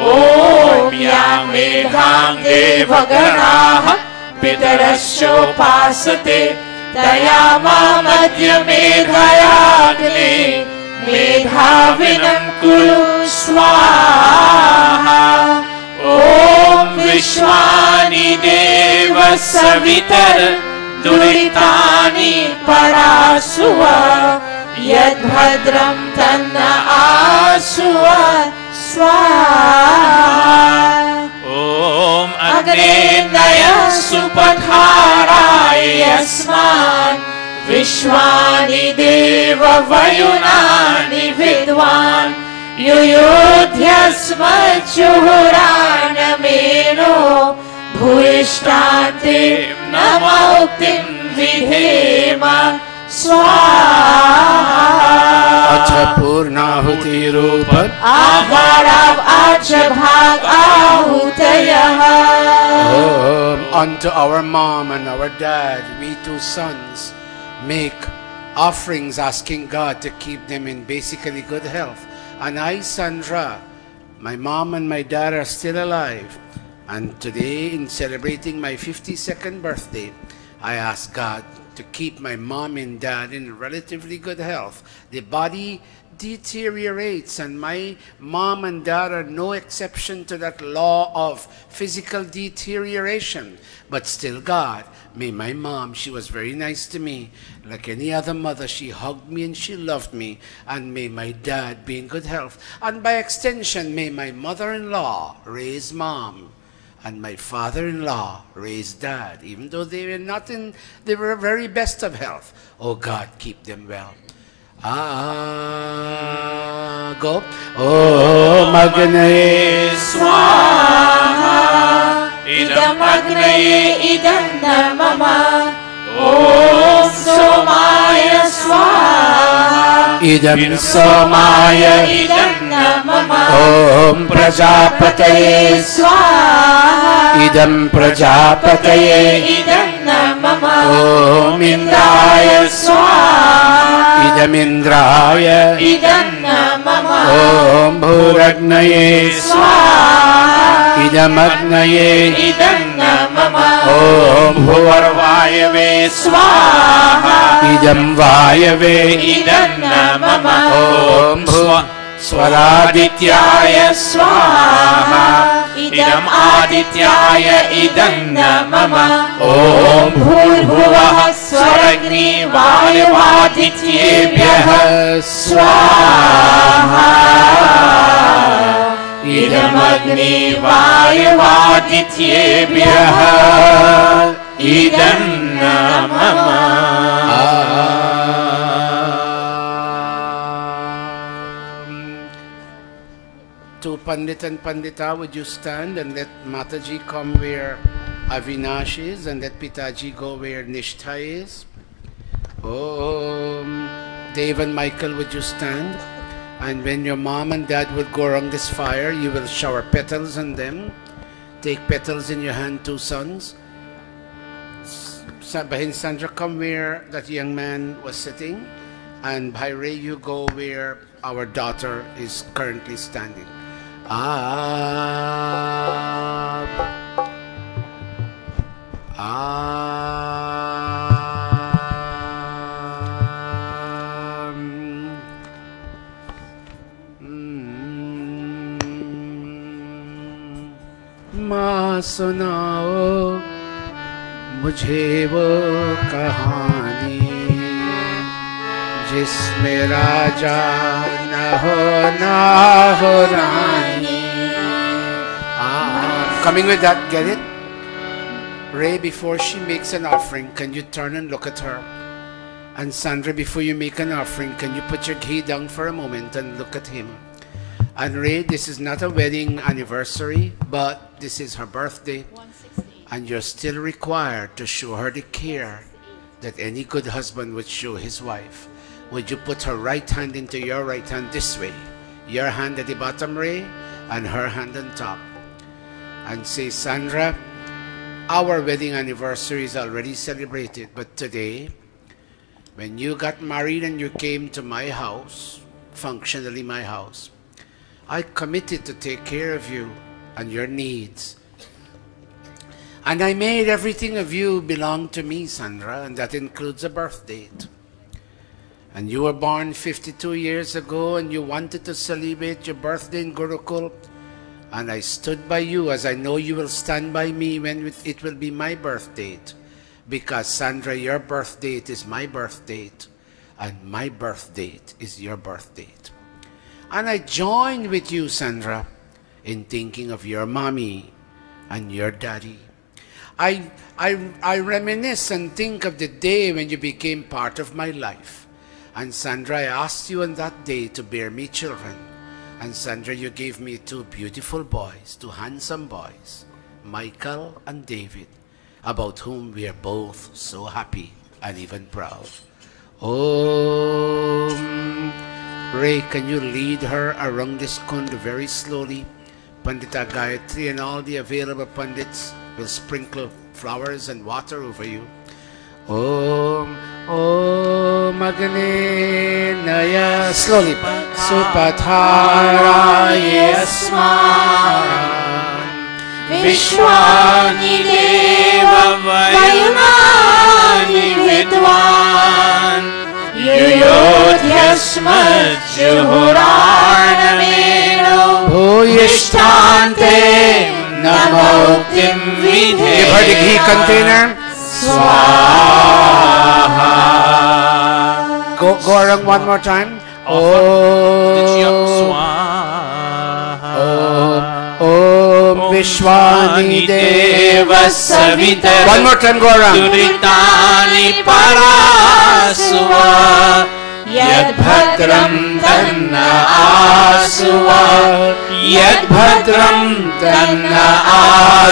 Om Yang Medhang Devaganaha Pitaraschopasate Tayama Madhya Medhayagne Medhavinam Kuru Swaha. Om Vishwani Deva Savitar Duritani Parasuva Yadbhadram Tanna Asuva Swaha. Om Agnenaya Supadharaya Yasman Vishwani Deva Vayunani Vidwan Yuyudhyasma Chuhuranameno Bhuishtantim Namauktim Vidhema Swaha. Acha Purnahuti Rupa Aharav Achabhag Ahutayaha. Unto our mom and our dad, we two sons make offerings asking God to keep them in basically good health. And I, Sandra, my mom and my dad are still alive. And today, in celebrating my 52nd birthday, I ask God to keep my mom and dad in relatively good health. The body deteriorates, and my mom and dad are no exception to that law of physical deterioration. But still, God, may my mom, she was very nice to me. Like any other mother, she hugged me and she loved me. And may my dad be in good health. And by extension, may my mother-in-law raise mom. And my father-in-law raised dad, even though they were not in the very best of health. Oh God, keep them well. Go. Om Agnaye Swaha. Idam Agnaye Idam Mama. Om Somaya Swaha. Idam Somaya Idam Namama. Om Prajapataye Swaha. Idam Prajapataye Idam Namama. Om Indraya Swaha. Idam Indraya Idam Namama. Om Bhuragnaye Swaha. Idam Agnaye Idam Namama. Om Bhuvarvayave Swaha. Idam Vayave Idam Namama. Om Swaradityaya Swaha. Idam Adityaya Idam Namama. Om Bhurvuvah Swaragni Vayavadityebhyah Swaha. Idam Agni Vayavadityebhyah Idam Namama. To Pandit and Pandita, would you stand and let Mataji come where Avinash is, and let Pitaji go where Nishtha is? Dave and Michael, would you stand? And when your mom and dad will go around this fire, you will shower petals on them. Take petals in your hand, two sons. Bahin Sandra, come where that young man was sitting. And Bhaire, you go where our daughter is currently standing. माँ सुनाओ मुझे वो कहानी जिसमें राजा न हो रानी. Coming with that, get it? Ray, before she makes an offering, can you turn and look at her? And Sandra, before you make an offering, can you put your ghee down for a moment and look at him? And Ray, this is not a wedding anniversary, but this is her birthday. 160. And you're still required to show her the care that any good husband would show his wife. Would you put her right hand into your right hand this way? Your hand at the bottom, Ray, and her hand on top. And say, Sandra, our wedding anniversary is already celebrated, but today, when you got married and you came to my house, functionally my house, I committed to take care of you and your needs. And I made everything of you belong to me, Sandra, and that includes a birth date. And you were born 52 years ago, and you wanted to celebrate your birthday in Gurukul. And I stood by you, as I know you will stand by me when it will be my birth date. Because, Sandra, your birth date is my birth date, and my birth date is your birth date. And I joined with you, Sandra, in thinking of your mommy and your daddy. I reminisce and think of the day when you became part of my life. And Sandra, I asked you on that day to bear me children. And Sandra, you gave me two beautiful boys, two handsome boys, Michael and David, about whom we are both so happy and even proud. Ray, can you lead her around this kund very slowly? Pandita Gayatri and all the available pandits will sprinkle flowers and water over you. Om Agne Naya, slowly. Supatharaye Asman Vishwani Deva Vayunani Vidwan Yuyodhyasmat Juhurarnameno Bhuyishtante Namoktim Vidhe. Give her the ghee container. Swaha. Go around one more time. Om Vishwani Deva Savita. One more time, go around. Duritani Parasuva Yad Bhadram Tanna Asuva Yad Bhadram Tanna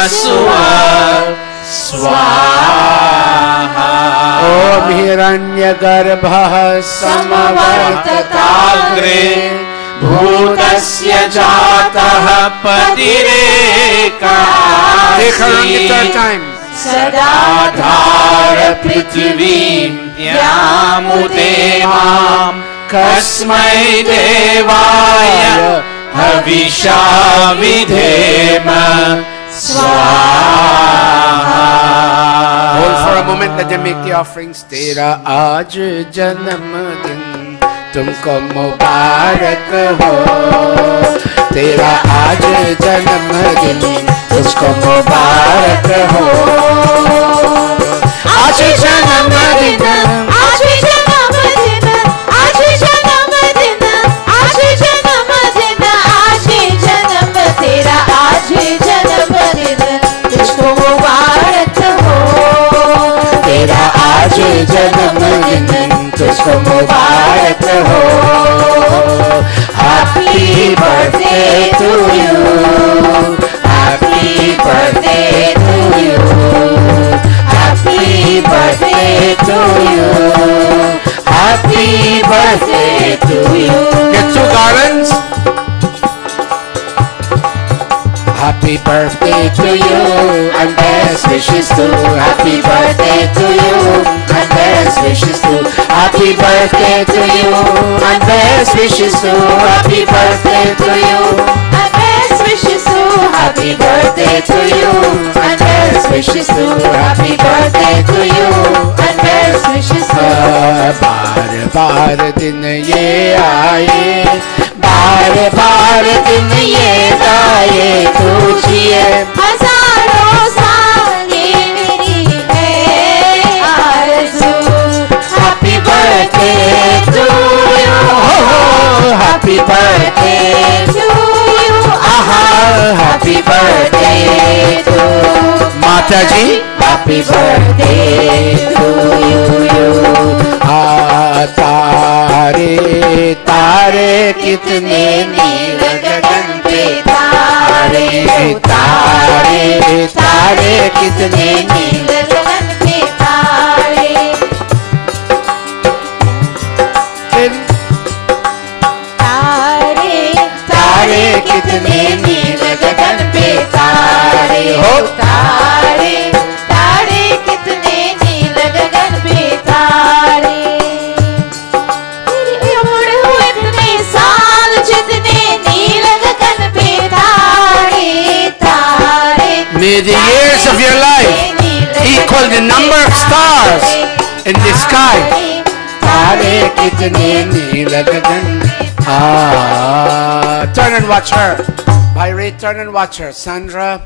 Asuva स्वाहा ॐ हिरण्यगर्भः समवर्तताग्रे भूतस्य जातः पतिरेकासी सदा धार पृथिवीं यामुते मां कस्मै देवाय हविषा विधेम स्वाहा Hold for a moment, let them make the offerings. तेरा आज जन्मदिन तुमको मुबारक हो, तेरा आज जन्मदिन तुझको मुबारक हो। आज जन्मदिन, आज जन्मदिन, आज जन्मदिन, आज जन्मदिन, आज जन्म तेरा आज जन्मदिन तुझको मुबारक हो, तेरा आज जन्मदिन तुझको मुबारक हो। Happy birthday to you, happy birthday to you, happy birthday to you, happy birthday to you. Get 2 garlands. Happy birthday to you and best wishes too. Happy birthday to you and best wishes too. Happy birthday to you and best wishes too. Happy birthday to you and best wishes too. Happy birthday to you and best wishes too. Happy birthday to you and best wishes too. बार बार दिन ये आए, बार बार दिन ये गाए तू जिए, हजारों साल ये मेरी है आरज़ू। Happy birthday to you, happy birthday to you, aha, happy birthday to माता जी, happy birthday to you. तारे तारे कितने नील गगन पे, तारे तारे तारे कितने नील गगन पे तारे, तारे तारे कितने नील गगन पे तारे हो, तारे तारे कितने नील गगन पे तारे। तेरी उम्र हुए इतने साल जितने नील गगन पे तारे तारे। May the years of your life equal the number of stars in the sky. तारे कितने नील गगन। Turn and watch her. Byray, turn and watch her. Sandra,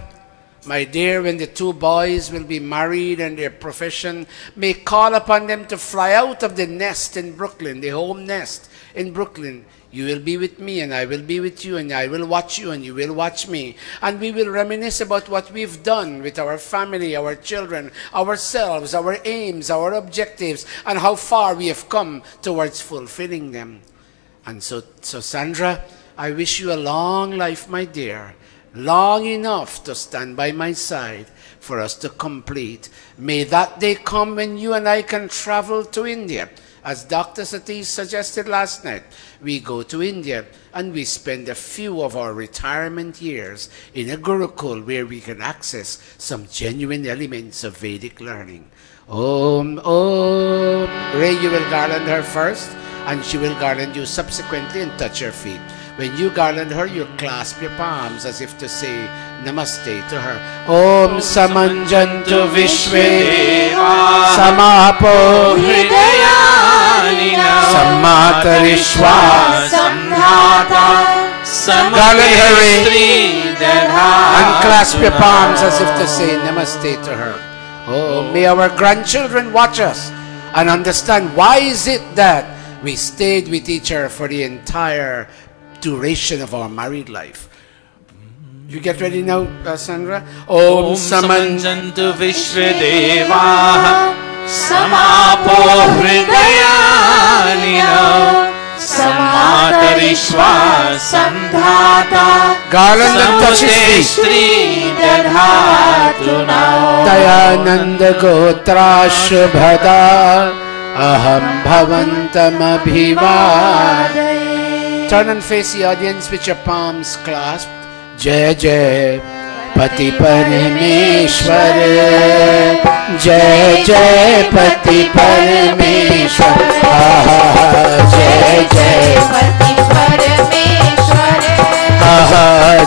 my dear, when the 2 boys will be married and their profession may call upon them to fly out of the nest in Brooklyn, the home nest in Brooklyn, you will be with me and I will be with you, and I will watch you and you will watch me, and we will reminisce about what we've done with our family, our children, ourselves, our aims, our objectives, and how far we have come towards fulfilling them. And so Sandra, I wish you a long life, my dear, long enough to stand by my side for us to complete. May that day come when you and I can travel to India. As Dr. Satish suggested last night, we go to India and we spend a few of our retirement years in a Gurukul where we can access some genuine elements of Vedic learning. Om, Om. Ray, you will garland her first, and she will garland you subsequently and touch her feet. When you garland her, you clasp your palms as if to say Namaste to her. Om Samanjantu Vishvedeva Samapo Hridayanina Sammatarishwa Samdhata. Garland her, Ray, and clasp your palms as if to say Namaste to her. Oh, may our grandchildren watch us and understand why is it that we stayed with each other for the entire duration of our married life. You get ready now, Sandra? Om Samanjantu Vishvedeva Samapo Hridayanina Sammatarishva samdhata Garland touches Sri Dadhatu now. Dayananda Gotra Shubhada Aham Bhavantam Abhivadaye. Turn and face the audience with your palms clasped. Jai Jai Pati Parameshwar, Jai Jai Pati Parameshwar, Jai Jai Pati Parameshwar,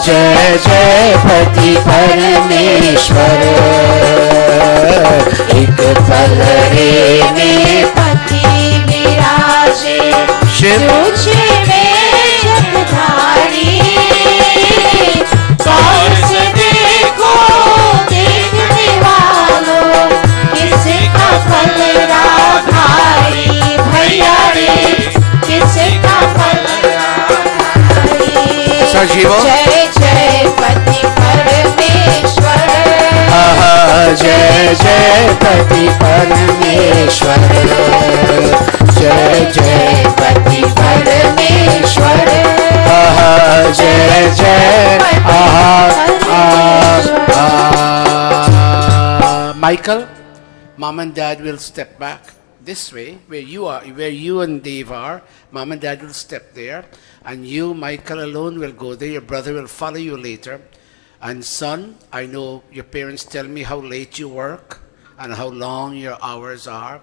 Jai Jai Pati Parameshwar. एक पलरे में पति विराजे शिव तुझे में जगधारी। गौर से देखो देखने वालों किसी का फल राधारी भैया रे, किसी का फल राधारी। सजीवो जय जय पति परमेश्वर, जय जय पति परमेश्वर, जय जय पति परमेश्वर, जय जय Michael, Mom and Dad will step back this way, where you are, where you and Dave are. Mom and Dad will step there, and you, Michael, alone will go there. Your brother will follow you later. And son, I know your parents tell me how late you work and how long your hours are,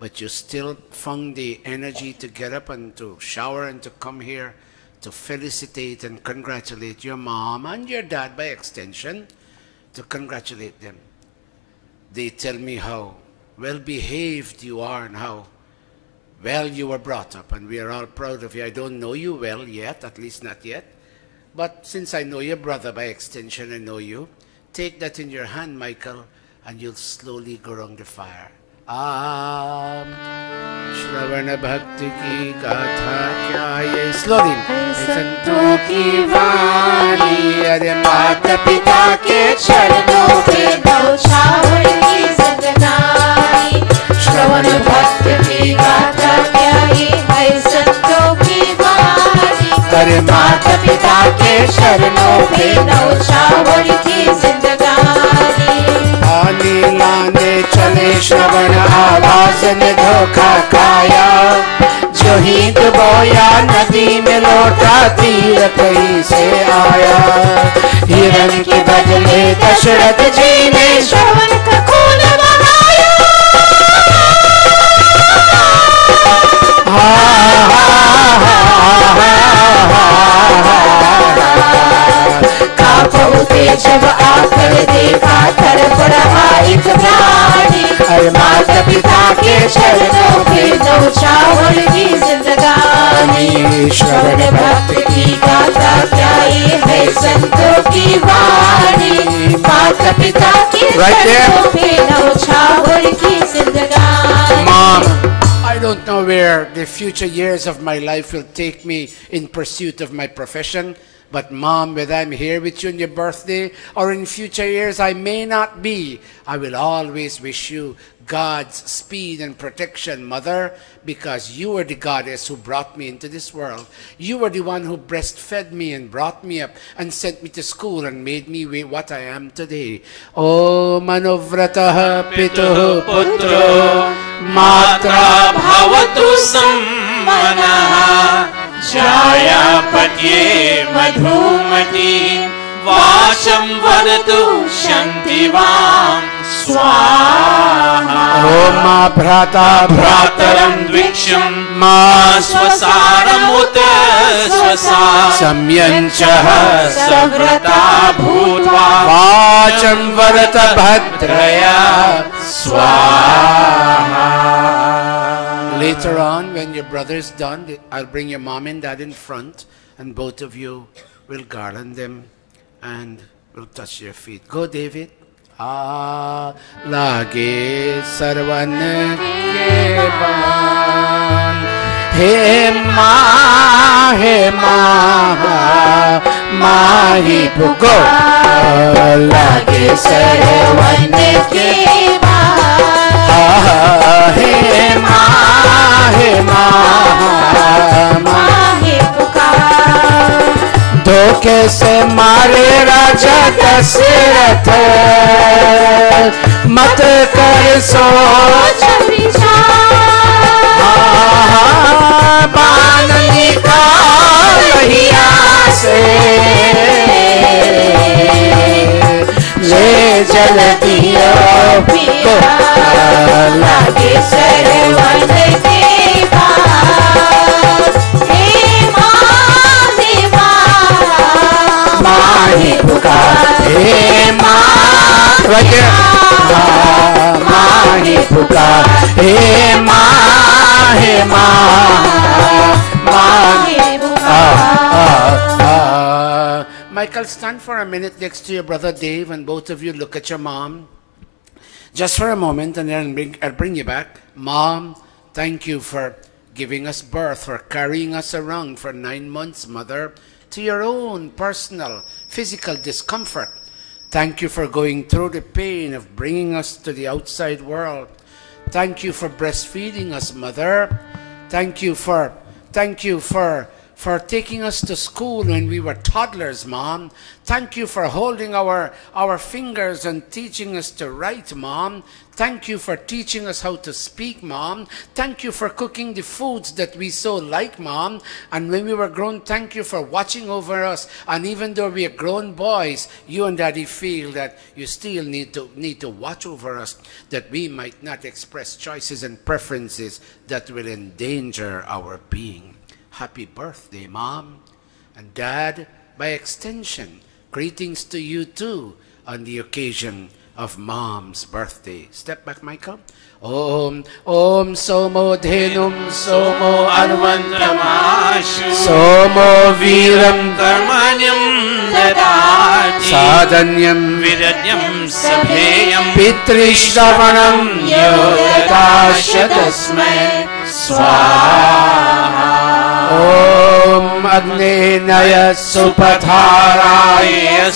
but you still found the energy to get up and to shower and to come here to felicitate and congratulate your mom and your dad by extension, to congratulate them. They tell me how well behaved you are and how well you were brought up, and we are all proud of you. I don't know you well yet, at least not yet. But since I know your brother, by extension I know you, take that in your hand, Michael, and you'll slowly go around the fire. Shravana Bhakti ki gatha kya ye. Slowly. Santo ki vani, are mata pita ke charanon pe नौछावर की जिंदगानी। श्रवण भक्त की गाथा क्या ये है संतों की वाणी। अरे माता पिता के शरणों पे नौछावर की जिंदगानी। आने लाने चले श्रवण आवाज ने धोखा खाया, जो ही डुबोया नदी में लौटा तीर कहीं से आया। हिरण के बदले दशरथ जी ने श्रवण का खून बहाया। कांपते जब आकर देखा तड़प रहा एक प्राणी। अरे माता पिता के चरणों पे नौछावर की जिंदगानी। श्रवण भक्त की गाथा क्या ये है संतों की वाणी। माता पिता के चरणों पे नौछावर की जिंदगानी। Mom, I don't know where the future years of my life will take me in pursuit of my profession. But Mom, whether I'm here with you on your birthday or in future years I may not be, I will always wish you God's speed and protection, Mother, because you were the goddess who brought me into this world. You were the one who breastfed me and brought me up and sent me to school and made me what I am today. Oh, Manovratah Pituh Putro Matra Bhavatu Sammanah Jaya Patye Madhumati Vasham Vadatu Shantivam Swaha. Oh, Ma Bhrata Bhrataram Dviksham Ma Swasaram Uta Swasa Samyanchaha Savrata Bhutva Vacham Varata Bhadraya Swaha. Later on, when your brother is done, I'll bring your mom and dad in front, and both of you will garland them and will touch their feet. Go, David. Lage sarvan ke ban, he ma, mahi pugo. Lage sarvan ke ban, he ma, माहे पुकार। कैसे मारे राजा दशरथ, मत कर सोच विचार, बाण निकाल हिया से, ले जल दियो पिया, लागे सरवन के पार, हे माँ ही पुकार, हे माँ ही पुकार, हे माँ ही पुकार. Michael, stand for a minute next to your brother Dave, and both of you look at your mom. Just for a moment, and then I'll bring you back. Mom, thank you for giving us birth, for carrying us around for 9 months, Mother, to your own personal physical discomfort. Thank you for going through the pain of bringing us to the outside world. Thank you for breastfeeding us, Mother. Thank you for taking us to school when we were toddlers, Mom. Thank you for holding our fingers and teaching us to write, Mom. Thank you for teaching us how to speak, Mom. Thank you for cooking the foods that we so like, Mom. And when we were grown, thank you for watching over us. And even though we are grown boys, you and Daddy feel that you still need to watch over us, that we might not express choices and preferences that will endanger our being. Happy birthday, Mom. And Dad, by extension, greetings to you too on the occasion of Mom's birthday. Step back, Michael. Om Somo Dhenum Somo Anvantamashu Somo Viram Karmanyam Dadati Sadanyam Viradnyam Sabheyam Pitrishravanam Yodatasya Tasmai Swaha. Om Agne Naya Supatharaya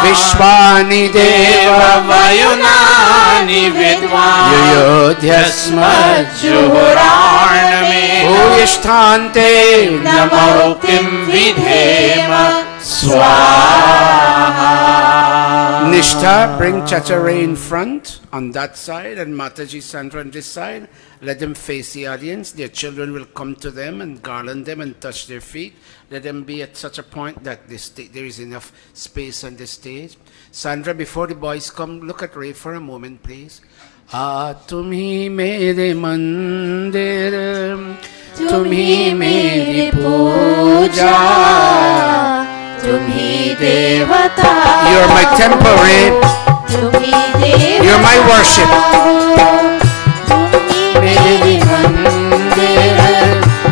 Vishwani Deva Vayunani Vidwan Yuyodhyasma Juhurarname Uyishtante Namokim Vidhema Swaha. Nishtha, bring Chachare in front on that side and Mataji Sandra on this side. Let them face the audience. Their children will come to them and garland them and touch their feet. Let them be at such a point that there is enough space on the stage. Sandra, before the boys come, look at Ray for a moment, please. Tumhi mere mandir, tumhi meri puja, tumhi devata. You're my temple, Ray. You're my worship.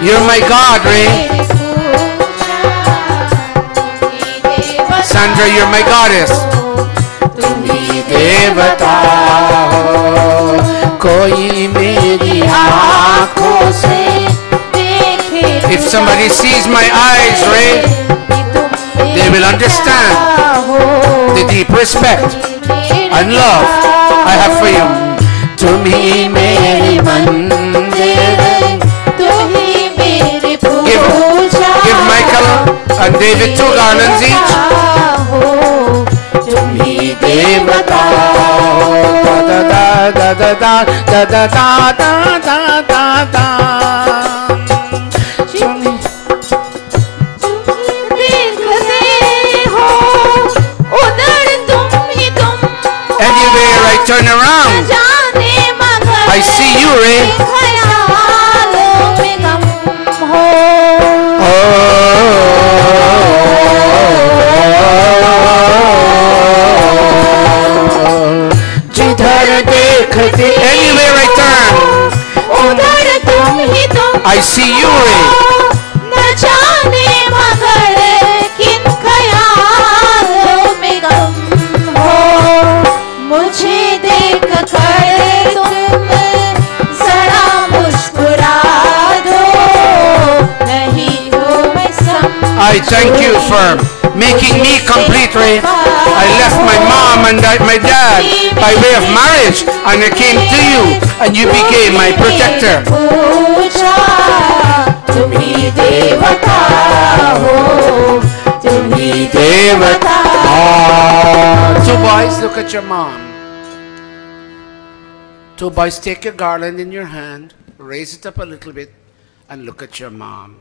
You're my God, Ray. Sandra, you're my goddess. Tumi devata ho, koi meri aankhon se dekhe. If somebody sees my eyes, Ray, they will understand the deep respect and love I have for you. Tumi meri mandir. Give Michael and David 2 garlands each. Tumhi devata da da da da da da da da da da da. Anywhere I turn around, I see you, Ray. Anywhere I turn, I see you, Ray. I thank you for making me complete, Ray. I left my mom and my dad by way of marriage, and I came to you, and you became my protector. Tumhi devata ho, tumhi look at your mom. 2 boys, take your garland in your hand, raise it up a little bit, and look at your mom.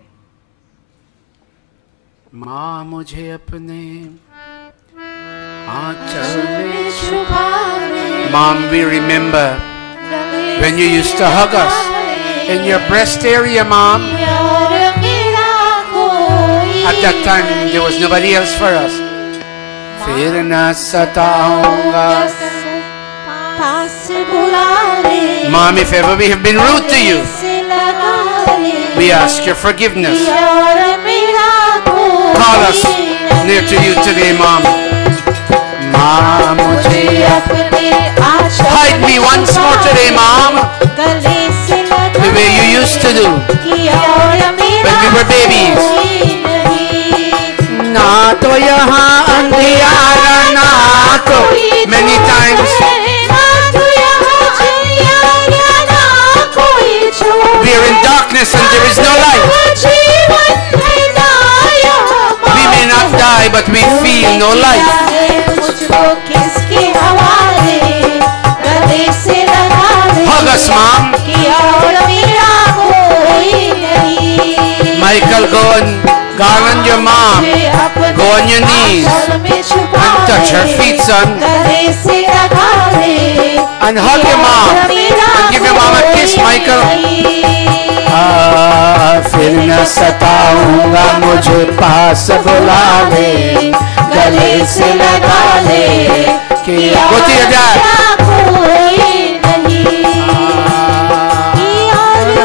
माँ मुझे अपने आंचल में छुपा ले. Mom, we remember when you used to hug us in your breast area, Mom. At that time, there was nobody else for us. फिर न सताऊंगा. Mom, if ever we have been rude to you, we ask your forgiveness. Call us near to you today, Mom. Mom, hide me once more today, Mom, the way you used to do when we were babies. Na to yahan andhiyara na koi. Many times we are in darkness and there is no light. We may not die, but we feel no life. Hug us, Mom. Michael, go and garland your mom. Go on your knees and touch her feet, son. And hug your mom. And give your mom a kiss, Michael. फिर न सताऊंगा, मुझे पास बुला ले, गले से लगा ले. Go to your dad.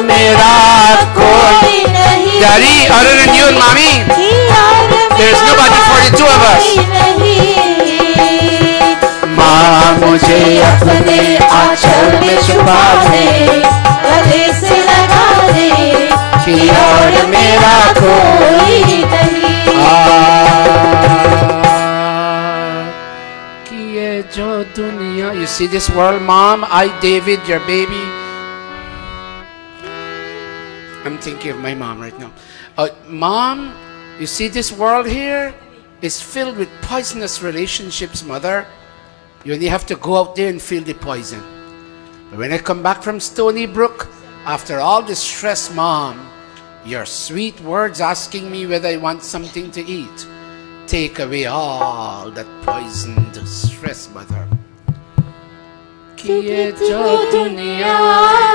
मेरा कोई Daddy, other than you and Mommy, there's nobody for the two of us. माँ मुझे अपने आंचल में छुपा ले, गले से लगा ले, कि और मेरा कोई नहीं. कि ये जो दुनिया, you see this world, Mom, I, David, your baby. I'm thinking of my mom right now. Mom, you see this world here is filled with poisonous relationships, Mother. You only have to go out there and feel the poison. But when I come back from Stony Brook, after all this stress, Mom, your sweet words asking me whether I want something to eat, take away all that poisoned stress, Mother. कि ये जो दुनिया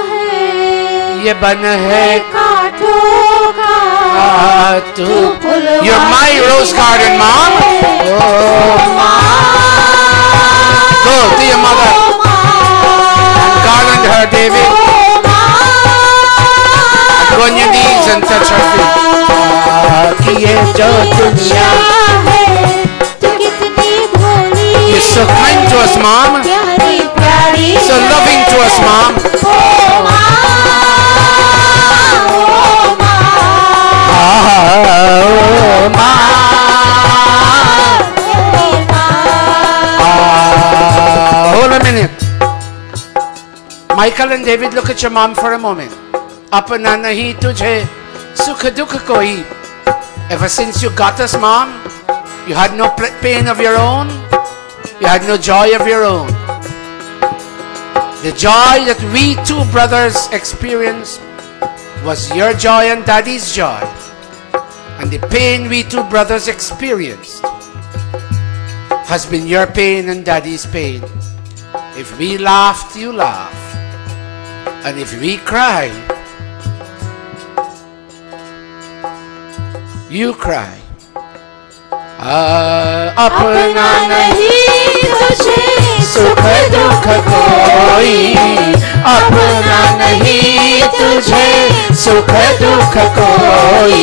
है, ये बन है कांटों का. You're my rose garden, Mom. Oh, go to your mother and garland her, David. And go on your knees and touch her feet. कि ये जो दुनिया है, you're so kind to us, Mom. So loving to us, Mom. Hold a minute. Michael and David, look at your mom for a moment. Apna nahi tujhe sukh dukh koi. Ever since you got us, Mom, you had no pain of your own. You had no joy of your own. The joy that we two brothers experienced was your joy and Daddy's joy. And the pain we two brothers experienced has been your pain and Daddy's pain. If we laughed, you laugh. And if we cry, you cry. अपना नहीं तुझे सुख दुख कोई, अपना नहीं तुझे सुख दुख कोई.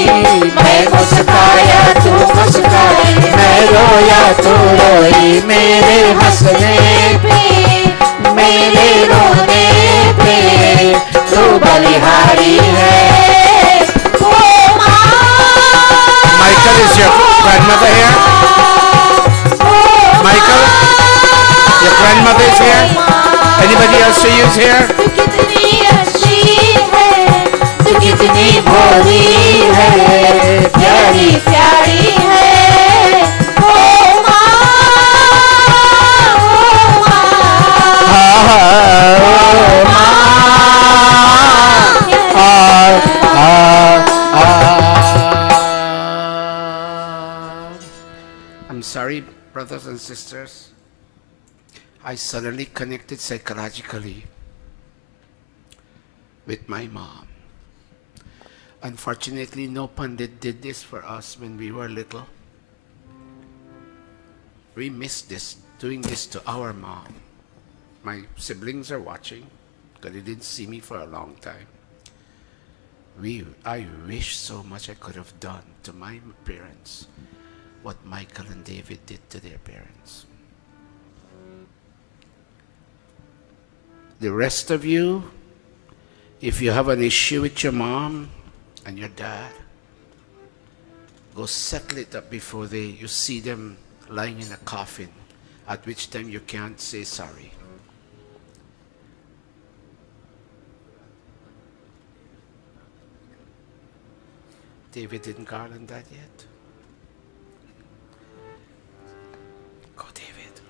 मैं मुस्काया तू मुस्काई, मैं रोया तू रोई. मेरे हंसने पे, मेरे रोने पे तू बलिहारी है. Michael, is your grandmother here? Michael, your grandmother is here? Anybody else to use here? तू कितनी भोली है, प्यारी प्यारी है. ओ माँ, ओ I'm sorry, brothers and sisters. I suddenly connected psychologically with my mom. Unfortunately, no Pandit did this for us when we were little. We missed this, doing this to our mom. My siblings are watching, because they didn't see me for a long time. I wish so much I could have done to my parents what Michael and David did to their parents. The rest of you, if you have an issue with your mom and your dad, go settle it up before you see them lying in a coffin, at which time you can't say sorry. David didn't garland that yet. Go, David.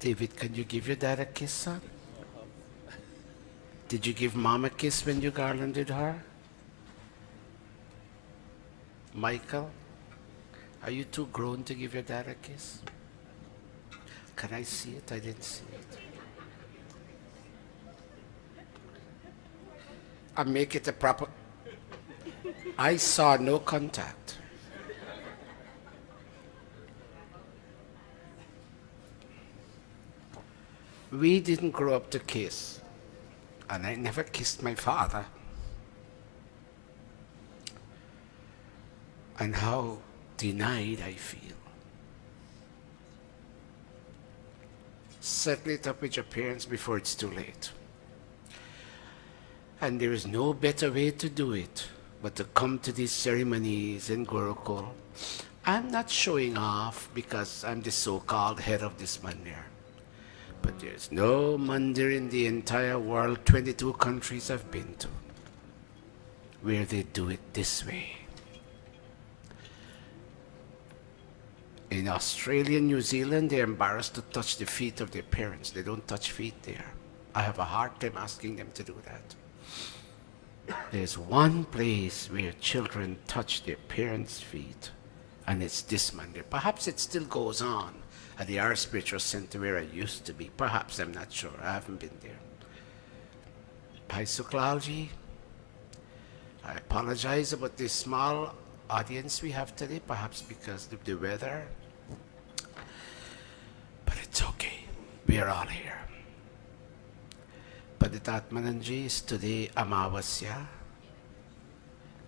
David, can you give your dad a kiss, son? Did you give mom a kiss when you garlanded her? Michael, are you too grown to give your dad a kiss? Can I see it? I didn't see it. I make it a proper... I saw no contact. We didn't grow up to kiss, and I never kissed my father. And how denied I feel. Settle it up with your parents before it's too late. And there is no better way to do it but to come to these ceremonies in Gurukul. I'm not showing off because I'm the so-called head of this mandir. But there's no mandir in the entire world, 22 countries I've been to, where they do it this way. In Australia and New Zealand, they're embarrassed to touch the feet of their parents. They don't touch feet there. I have a hard time asking them to do that. There's one place where children touch their parents' feet, and it's this mandir. Perhaps it still goes on at the Our Spiritual Center where I used to be. Perhaps, I'm not sure. I haven't been there. Bhai Suklalji, I apologize about the small audience we have today, perhaps because of the weather. But it's okay. We're all here. Paditaatmananji, is today Amavasya.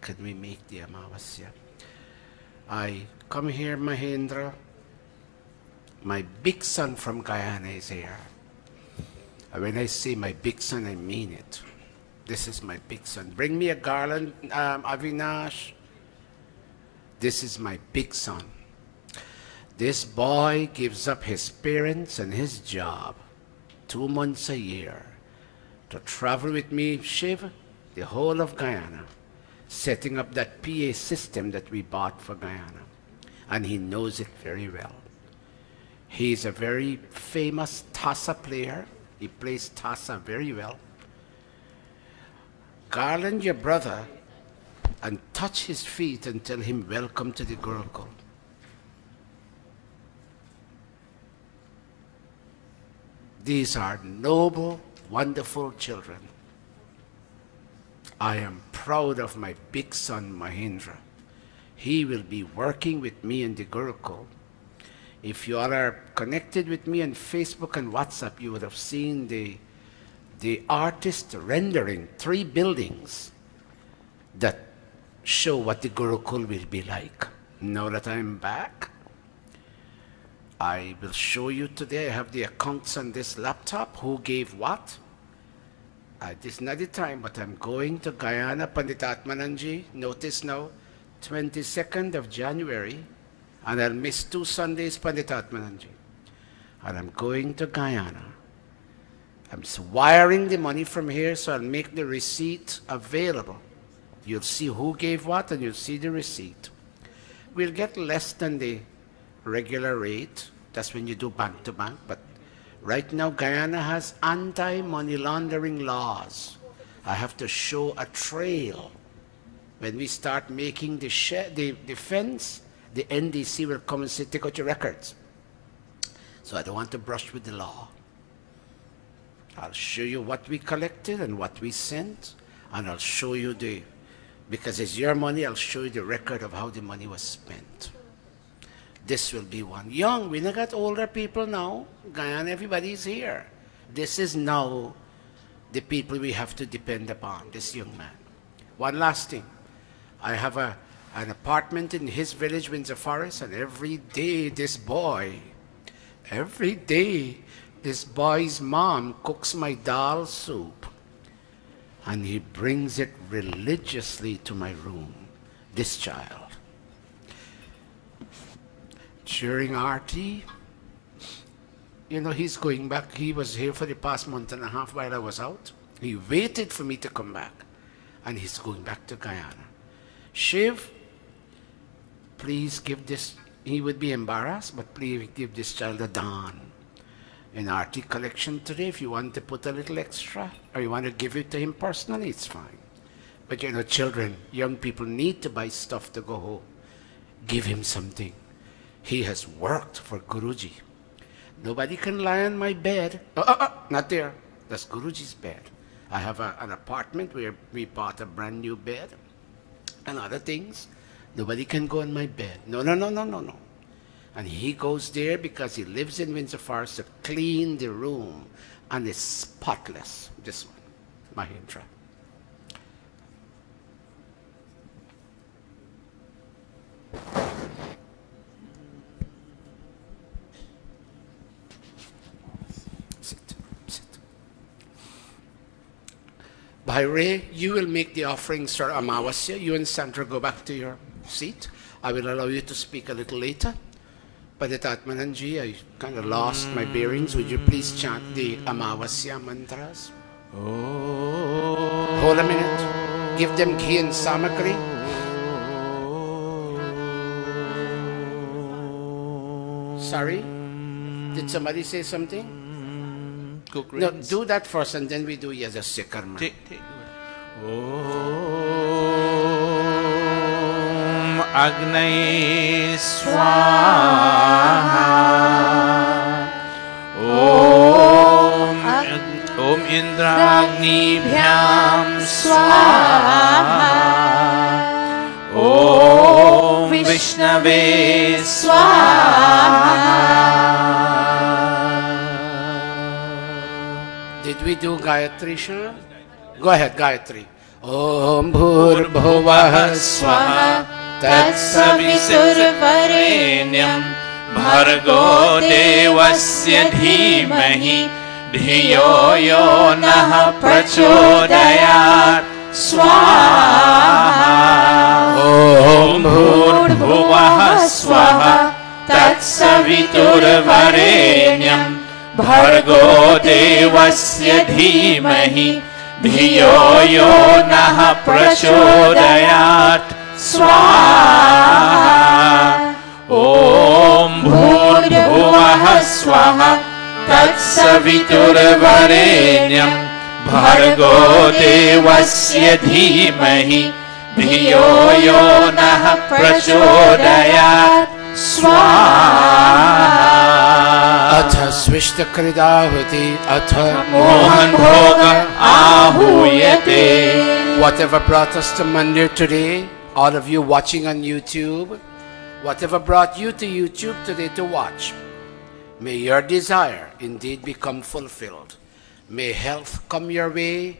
Can we make the Amavasya? I come here, Mahendra. My big son from Guyana is here. And when I say my big son, I mean it. This is my big son. Bring me a garland, Avinash. This is my big son. This boy gives up his parents and his job 2 months a year to travel with me, Shiv, the whole of Guyana, setting up that PA system that we bought for Guyana. And he knows it very well. He's a very famous Tassa player. He plays Tassa very well. Garland your brother and touch his feet and tell him welcome to the Gurukul. These are noble, wonderful children. I am proud of my big son Mahendra. He will be working with me in the Gurukul. If you all are connected with me on Facebook and WhatsApp, you would have seen the artist rendering 3 buildings that show what the Gurukul will be like. Now that I'm back, I will show you today. I have the accounts on this laptop, who gave what. This is not the time, but I'm going to Guyana, Panditaatmananji. Notice now, 22nd of January, and I'll miss 2 Sundays, Panditaatmananji. And I'm going to Guyana. I'm wiring the money from here, so I'll make the receipt available. You'll see who gave what, and you'll see the receipt. We'll get less than the regular rate. That's when you do bank to bank, but Right now, Guyana has anti-money laundering laws. I have to show a trail. When we start making the fence, the NDC will come and say, take out your records. So I don't want to brush with the law. I'll show you what we collected and what we sent, and I'll show you because it's your money, I'll show you the record of how the money was spent. This will be one. Young, we not got older people now. Guyana, everybody's here. This is now the people we have to depend upon, this young man. One last thing. I have an apartment in his village, Windsor Forest, and every day this boy's mom cooks my dal soup, and he brings it religiously to my room, this child. During Aarti, you know, he's going back. He was here for the past month and a half while I was out. He waited for me to come back, and he's going back to Guyana. Shiv, please give this, he would be embarrassed, but please give this child a dan. In Aarti collection today, if you want to put a little extra, or you want to give it to him personally, it's fine. But you know, children, young people need to buy stuff to go home. Give him something. He has worked for Guruji. Nobody can lie on my bed. Not there. That's Guruji's bed. I have an apartment where we bought a brand new bed and other things. Nobody can go on my bed. No. And he goes there because he lives in Windsor Forest to clean the room, and it's spotless. This one, Mahindra. Bhaire, you will make the offerings for Amavasya. You and Sandra go back to your seat. I will allow you to speak a little later. Paditatmananji, I kind of lost my bearings. Would you please chant the Amavasya mantras? Hold a minute. Give them ghee and samakri. Sorry? Did somebody say something? No, do that first and then we do Yajasya Karma. Om Agnaye Swaha. Om Indragni Bhyam Swaha. Om Vishnave Swaha. Did we do Gayatri, Shana? Go ahead, Gayatri. Om Bhurbhuvah Swaha Tatsaviturvarenyam Bhargo Devasya Dhimahi Dhiyo Yo Nah Prachodayat Swaha. Om Bhurbhuvah Swaha Tatsaviturvarenyam Bhargo Devasya Dhimahi Dhiyo Yo Nah Prachodayat Swaha. Om Bhurbhuvah Swaha Tatsaviturvarenyam Bhargo Devasya Dhimahi Dhiyo Yo Nah Prachodayat Swaha. Atha Swishta Kridahuti Atha Mohan Bhoga Ahuyate. Whatever brought us to Mandir today, all of you watching on YouTube, whatever brought you to YouTube today to watch, may your desire indeed become fulfilled. May health come your way.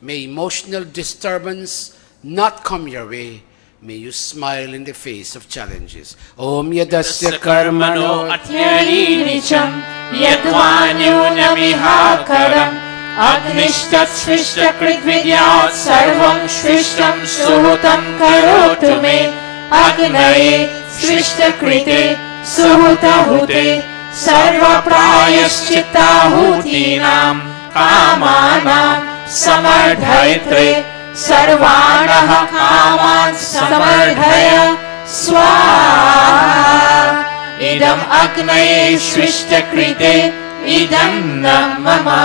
May emotional disturbance not come your way. May you smile in the face of challenges. Om Yadasya Karmano Atyarinicham Yadvanyunamihakaram Agnishtat Svishta Kritvidyat Sarvam Svishtam Suhutam Karotu Me Agnaye Svishta Krite Suhutahute Sarva Prayaschittahutinam Kamanam Samardhaitre Sarvanaha Kaman Samardhaya Swaha. Idam Agnaye Svishta Krite idam na mama.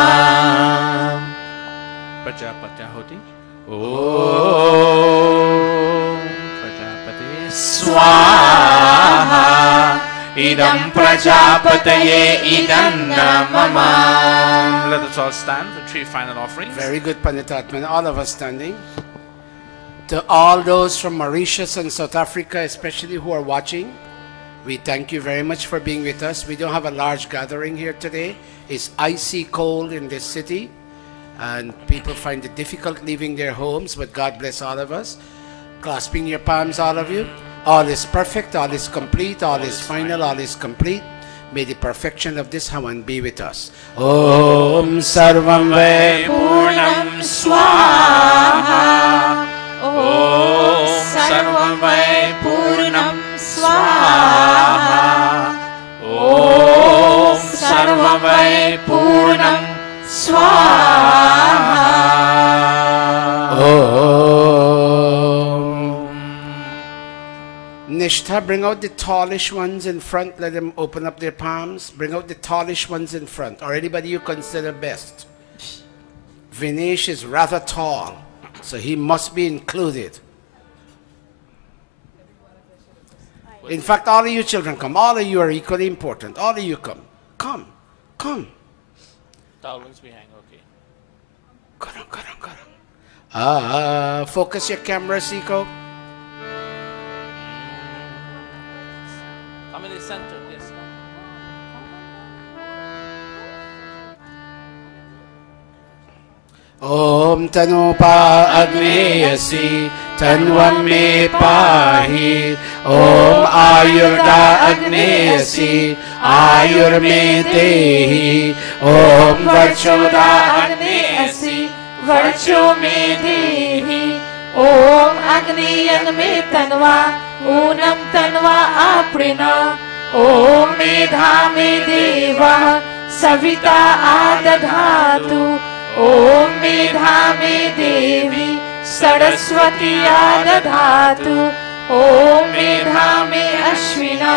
Prajapatyahuti. Om Prajapati Swaha idam prajapataye idam na mama. Let us all stand for 3 final offerings. Very good, Panditatman. All of us standing. To all those from Mauritius and South Africa, especially who are watching, we thank you very much for being with us. We don't have a large gathering here today. It's icy cold in this city, and people find it difficult leaving their homes, but God bless all of us. Clasping your palms, all of you. All is perfect, all is complete, all is final, all is complete. May the perfection of this Havan be with us. Om Sarvam Vai Purnam Swaha. Om Sarvam Vai Purnam Swaha. Om Sarvam Vai Purnam Swaha. Nishtha, bring out the tallish ones in front. Let them open up their palms. Bring out the tallish ones in front, or anybody you consider best. Vinesh is rather tall, so he must be included. In fact, all of you children come. All of you are equally important. All of you come. Come. Come. Towels we hang, okay. Come on. Focus your camera, Siko. Come in the center, yes. Om Tanupa Agneyasi Tanvam Me Pahi. Om Ayurda Agneyasi Ayur Me Dehi. Om Varchoda Agneyasi Varcho Me Dehi. Om Agniyan Me Tanva Unam Tanva Aprina. Om Medha Me Deva Savita Adadhatu. Om Medha Me Devi Saraswati Adadhatu. Om Medha Me Ashvina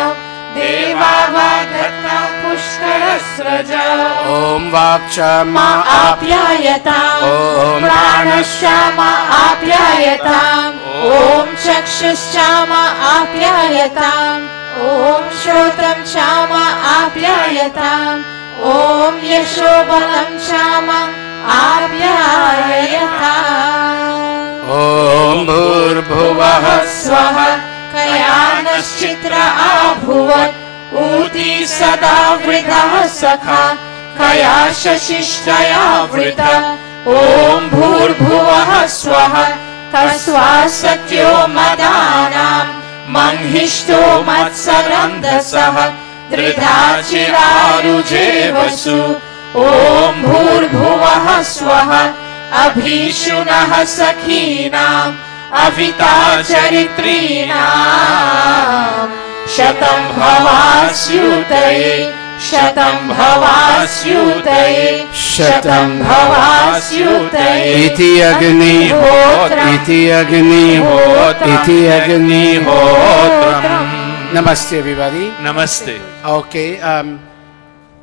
Deva Vadhatna Pushkarasraja. Om Vakcha Ma Apyayatam. Om Pranasya Ma Apyayatam. Om Chakshuscha Ma Apyayatam. Om Shrotam Cha Ma Apyayatam. Om Yashobalam Cha Ma Apyayatam. Om Bhurбhuvah Swaha Kayanaschitra Abhuvat Uti Sada Vridha Sakha Kaya Shashishtaya Vridha. Om Bhurбhuvah Swaha Tasva Satyo Madanam Manhishto Matsarandasaha Dridha Chiraruje Vasu. Om Bhurбhuvah Swaha Abhishunah Sakhinam Avita Charitrinam Shatam Bhavasyutaye Shatam Bhavasyutaye Shatam Bhavasyutaye. Iti Agni Iti Agni Iti Agni Hotram. Namaste, everybody. Namaste. Okay,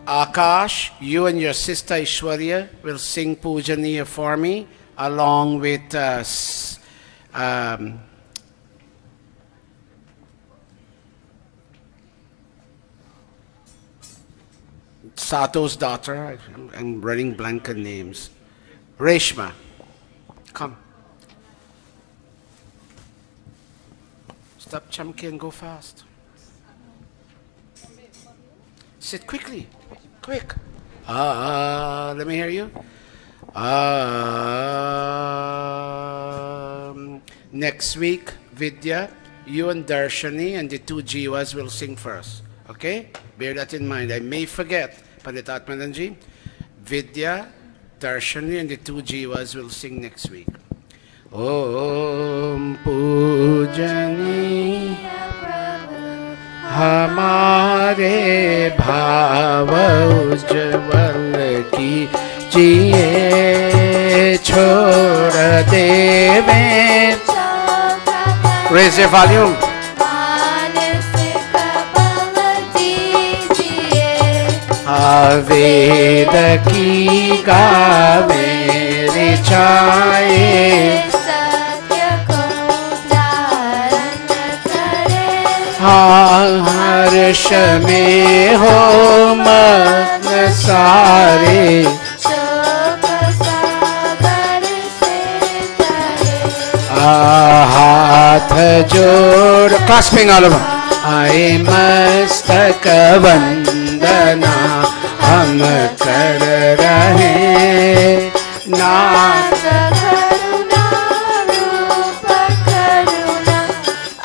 Akash, you and your sister Ishwarya will sing Pujaniya for me, along with Sato's daughter. I'm running blank on names. Reshma, come. Stop chunky and go fast. Sit quickly. Quick. Let me hear you. Next week, Vidya, you and Darshani and the 2 Jivas will sing first. Okay? Bear that in mind. I may forget. Panditatmananji, Vidya, Darshani and the 2 Jivas will sing next week. Om Pujani हमारे भाव उज्जवल कीजिए छोड़ देवे. Raise your volume. वेद की गावे ऋचाए सत्य को धारण करे हर्ष में हो मग्न सारे शोक सागर से तरे हाथ जोड़ clasping all over आए मस्तक वंदना हम कर रहे नाथ करुणा रूप करुणा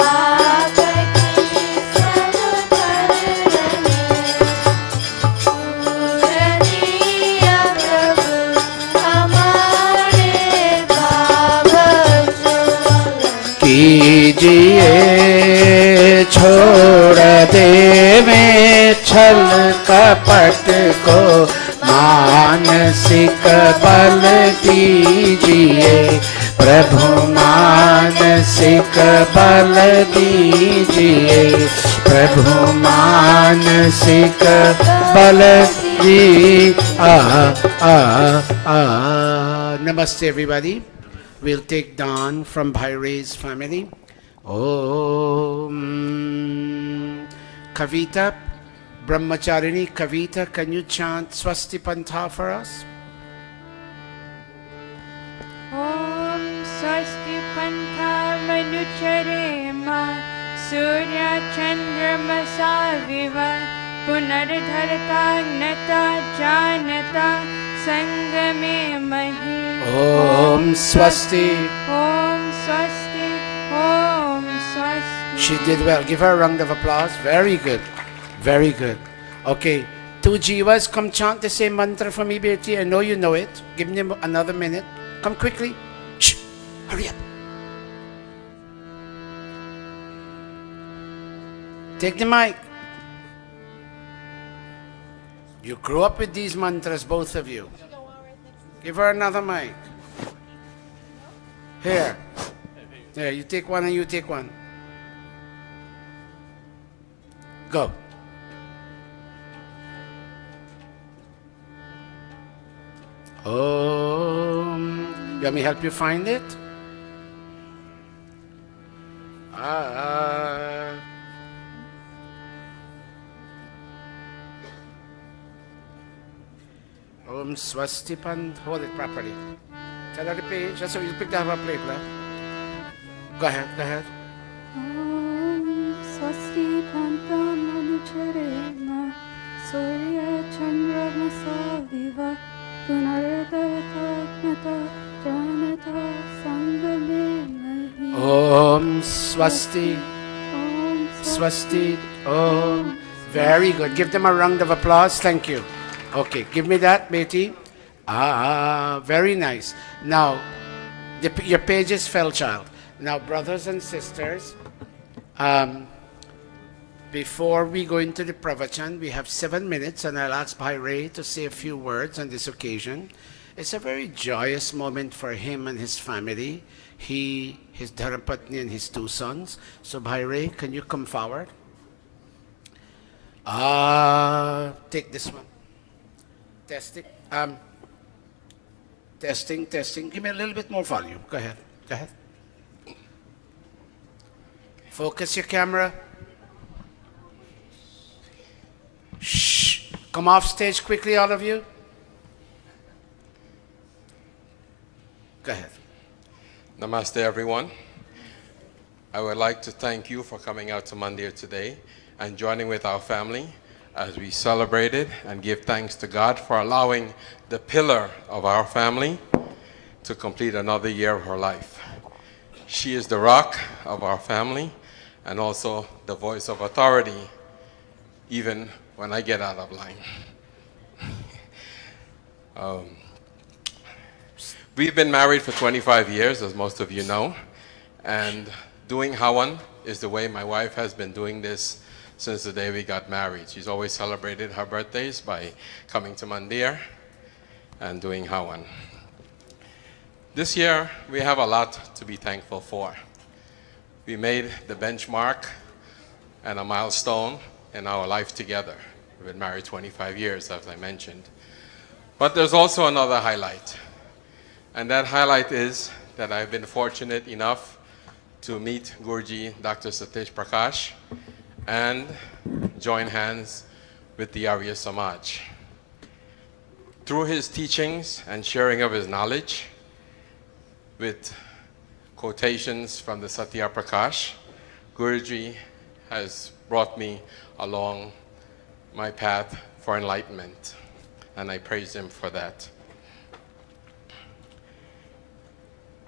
आपकी सब कर रहे पूजनीय प्रभु हमारे भाव जो कीजिए छोड़ देवे छल कपट को मानसिक बल दीजिए प्रभु मानसिक बल दीजिए प्रभु मानसिक बल दी Namaste everybody. We'll take Dawn from Bhairay's family. Om Kavita, Brahmacharini Kavita, can you chant Swasti Pantha for us? Om Swasti Pantha Manucharema Surya Chandrama Saviva Punardharta Gnata Janata Sangame Mahi Om Swasti. Om Swasti Om Swasti. She did well. Give her a round of applause. Very good. Very good. Okay. 2 Jivas, come chant the same mantra for me, Beti. I know you know it. Give them another minute. Come quickly. Shh. Hurry up. Take the mic. You grew up with these mantras, both of you. Give her another mic. Here. There, you take one and you take one. Go. You want me to help you find it? Om Swasti Pant. Hold it properly. Tell her the page. That's what you picked up her plate, love. Go ahead, go ahead. Om Swasti Panta Manucharema Surya Chandrama Saviva Punardharta Gnata Janata Sangame Mahi Om Swasti. Om Swasti. Om. Very good. Give them a round of applause. Thank you. Okay, give me that, Beti. Very nice. Now, your pages fell, child. Now, brothers and sisters, before we go into the Pravachan, we have 7 minutes, and I'll ask Bhairay to say a few words on this occasion. It's a very joyous moment for him and his family. He, his Dharapatni, and his 2 sons. So, Bhairay, can you come forward? Take this one. Testing. Testing. Give me a little bit more volume. Go ahead. Go ahead. Focus your camera. Shh. Come off stage quickly, all of you. Go ahead. Namaste, everyone. I would like to thank you for coming out to Mandir today and joining with our family as we celebrated and give thanks to God for allowing the pillar of our family to complete another year of her life. She is the rock of our family and also the voice of authority, even when I get out of line. We've been married for 25 years, as most of you know, and doing Hawan is the way my wife has been doing this since the day we got married. She's always celebrated her birthdays by coming to Mandir and doing Hawan. This year, we have a lot to be thankful for. We made the benchmark and a milestone in our life together. We've been married 25 years, as I mentioned. But there's also another highlight. And that highlight is that I've been fortunate enough to meet Guruji Dr. Satish Prakash and join hands with the Arya Samaj. Through his teachings and sharing of his knowledge with quotations from the Satya Prakash, Guruji has brought me along my path for enlightenment, and I praise him for that.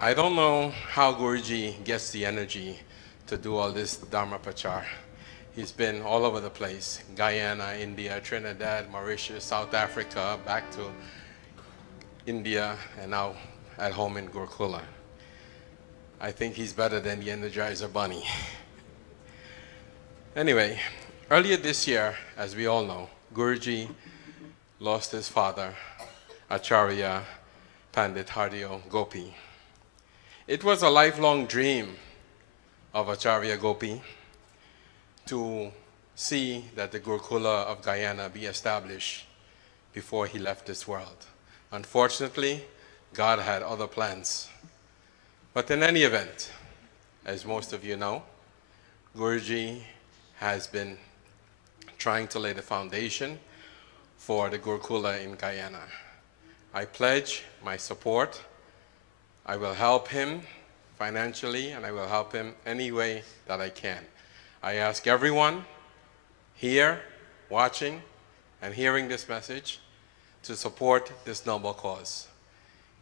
I don't know how Guruji gets the energy to do all this Dharma Prachar. He's been all over the place, Guyana, India, Trinidad, Mauritius, South Africa, back to India, and now at home in Gurukula. I think he's better than the Energizer Bunny. Anyway, earlier this year, as we all know, Guruji lost his father, Acharya Pandit Hardeo Gopi. It was a lifelong dream of Acharya Gopi to see that the Gurukula of Guyana be established before he left this world. Unfortunately, God had other plans. But in any event, as most of you know, Guruji has been trying to lay the foundation for the Gurukula in Guyana. I pledge my support. I will help him financially, and I will help him any way that I can. I ask everyone here, watching, and hearing this message to support this noble cause.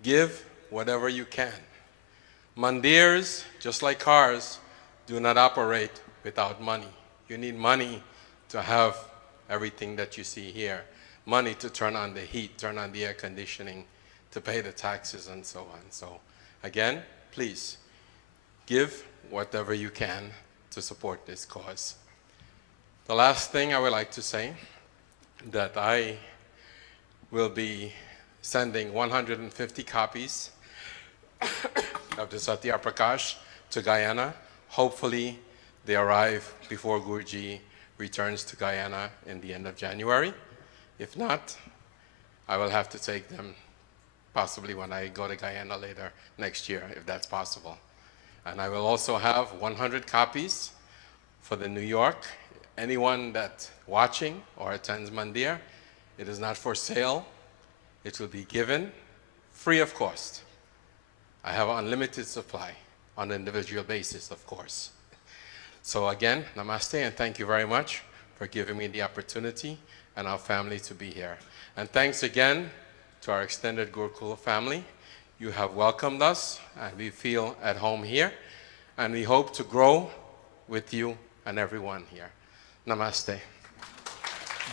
Give whatever you can. Mandirs, just like cars, do not operate without money. You need money to have everything that you see here. Money to turn on the heat, turn on the air conditioning, to pay the taxes and so on. So again, please give whatever you can to support this cause. The last thing I would like to say, that I will be sending 150 copies of the Satya Prakash to Guyana. Hopefully they arrive before Guruji returns to Guyana in the end of January. If not, I will have to take them possibly when I go to Guyana later next year, if that's possible. And I will also have 100 copies for the New York. Anyone that's watching or attends Mandir, it is not for sale. It will be given free of cost. I have unlimited supply on an individual basis, of course. So again, namaste, and thank you very much for giving me the opportunity and our family to be here. And thanks again to our extended Gurukula family. You have welcomed us, and we feel at home here, and we hope to grow with you and everyone here. Namaste.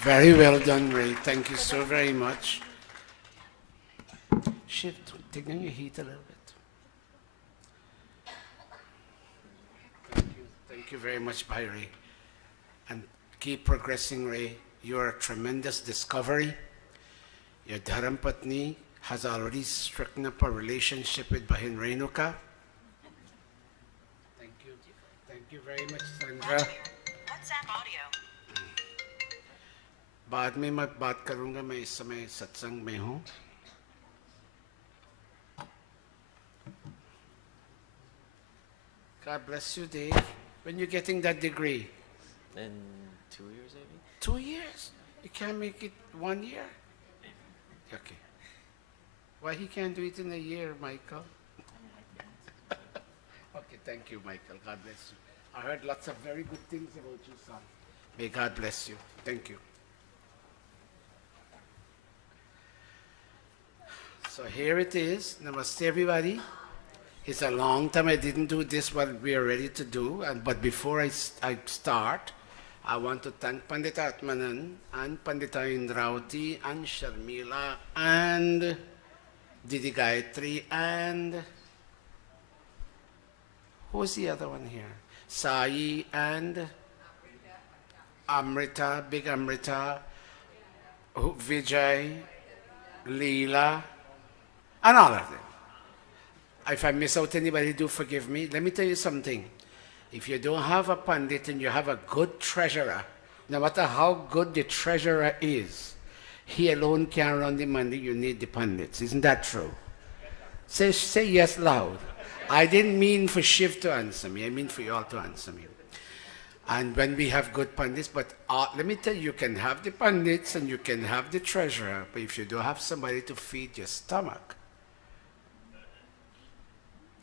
Very well done, Ray. Thank you so very much. Shift, take down your heat a little bit. Thank you very much, Bhai Ray. And keep progressing, Ray. You are a tremendous discovery. Your Dharam Patni has already stricken up a relationship with Bahin Renuka. Thank you. Thank you very much, Sandra. WhatsApp audio. बाद में मैं बात करूंगा, मैं इस समय सत्संग में हूँ. God bless you, Dave. When you're getting that degree? In 2 years, maybe? 2 years? You can't make it 1 year? Okay. Why he can't do it in a year, Michael? Okay, thank you, Michael. God bless you. I heard lots of very good things about you, son. May God bless you. Thank you. So here it is. Namaste, everybody. It's a long time I didn't do this, what we are ready to do. But before I start, I want to thank Pandita Atmanan and Pandita Indrauti and Sharmila and Didi Gayatri and who's the other one here? Sai and Amrita, Big Amrita, Vijay, Leela, and all of them. If I miss out anybody, do forgive me. Let me tell you something. If you don't have a Pandit and you have a good treasurer No matter how good the treasurer is, he alone can't run the money. You need the pundits. Isn't that true? Say yes loud. I didn't mean for Shiv to answer me. I mean for you all to answer me. And when we have good pundits, but let me tell you, you can have the pundits and you can have the treasurer, but if you don't have somebody to feed your stomach,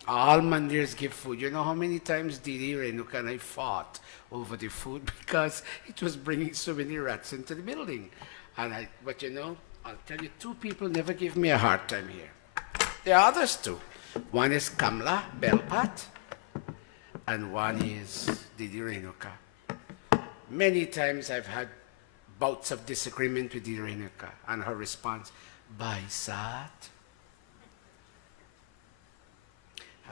all mandirs give food. You know how many times Didi, Renuka and I fought over the food because it was bringing so many rats into the building. But you know, I'll tell you, two people never give me a hard time here. There are others too. One is Kamla Belpat, and one is Didi Renuka. Many times I've had bouts of disagreement with Didi Renuka, and her response, "Bye, Sat."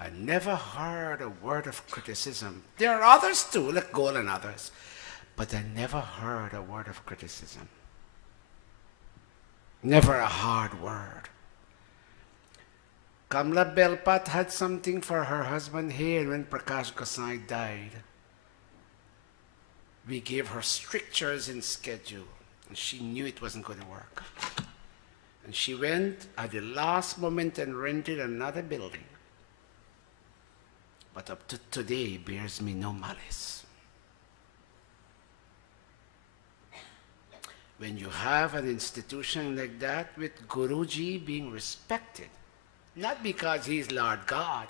I never heard a word of criticism. There are others too, like Goal and others, but I never heard a word of criticism. Never a hard word. Kamla Belpat had something for her husband here when Prakash Gosai died. We gave her strictures in schedule, and she knew it wasn't going to work. And she went at the last moment and rented another building. But up to today, bears me no malice. When you have an institution like that with Guruji being respected, not because he's Lord God,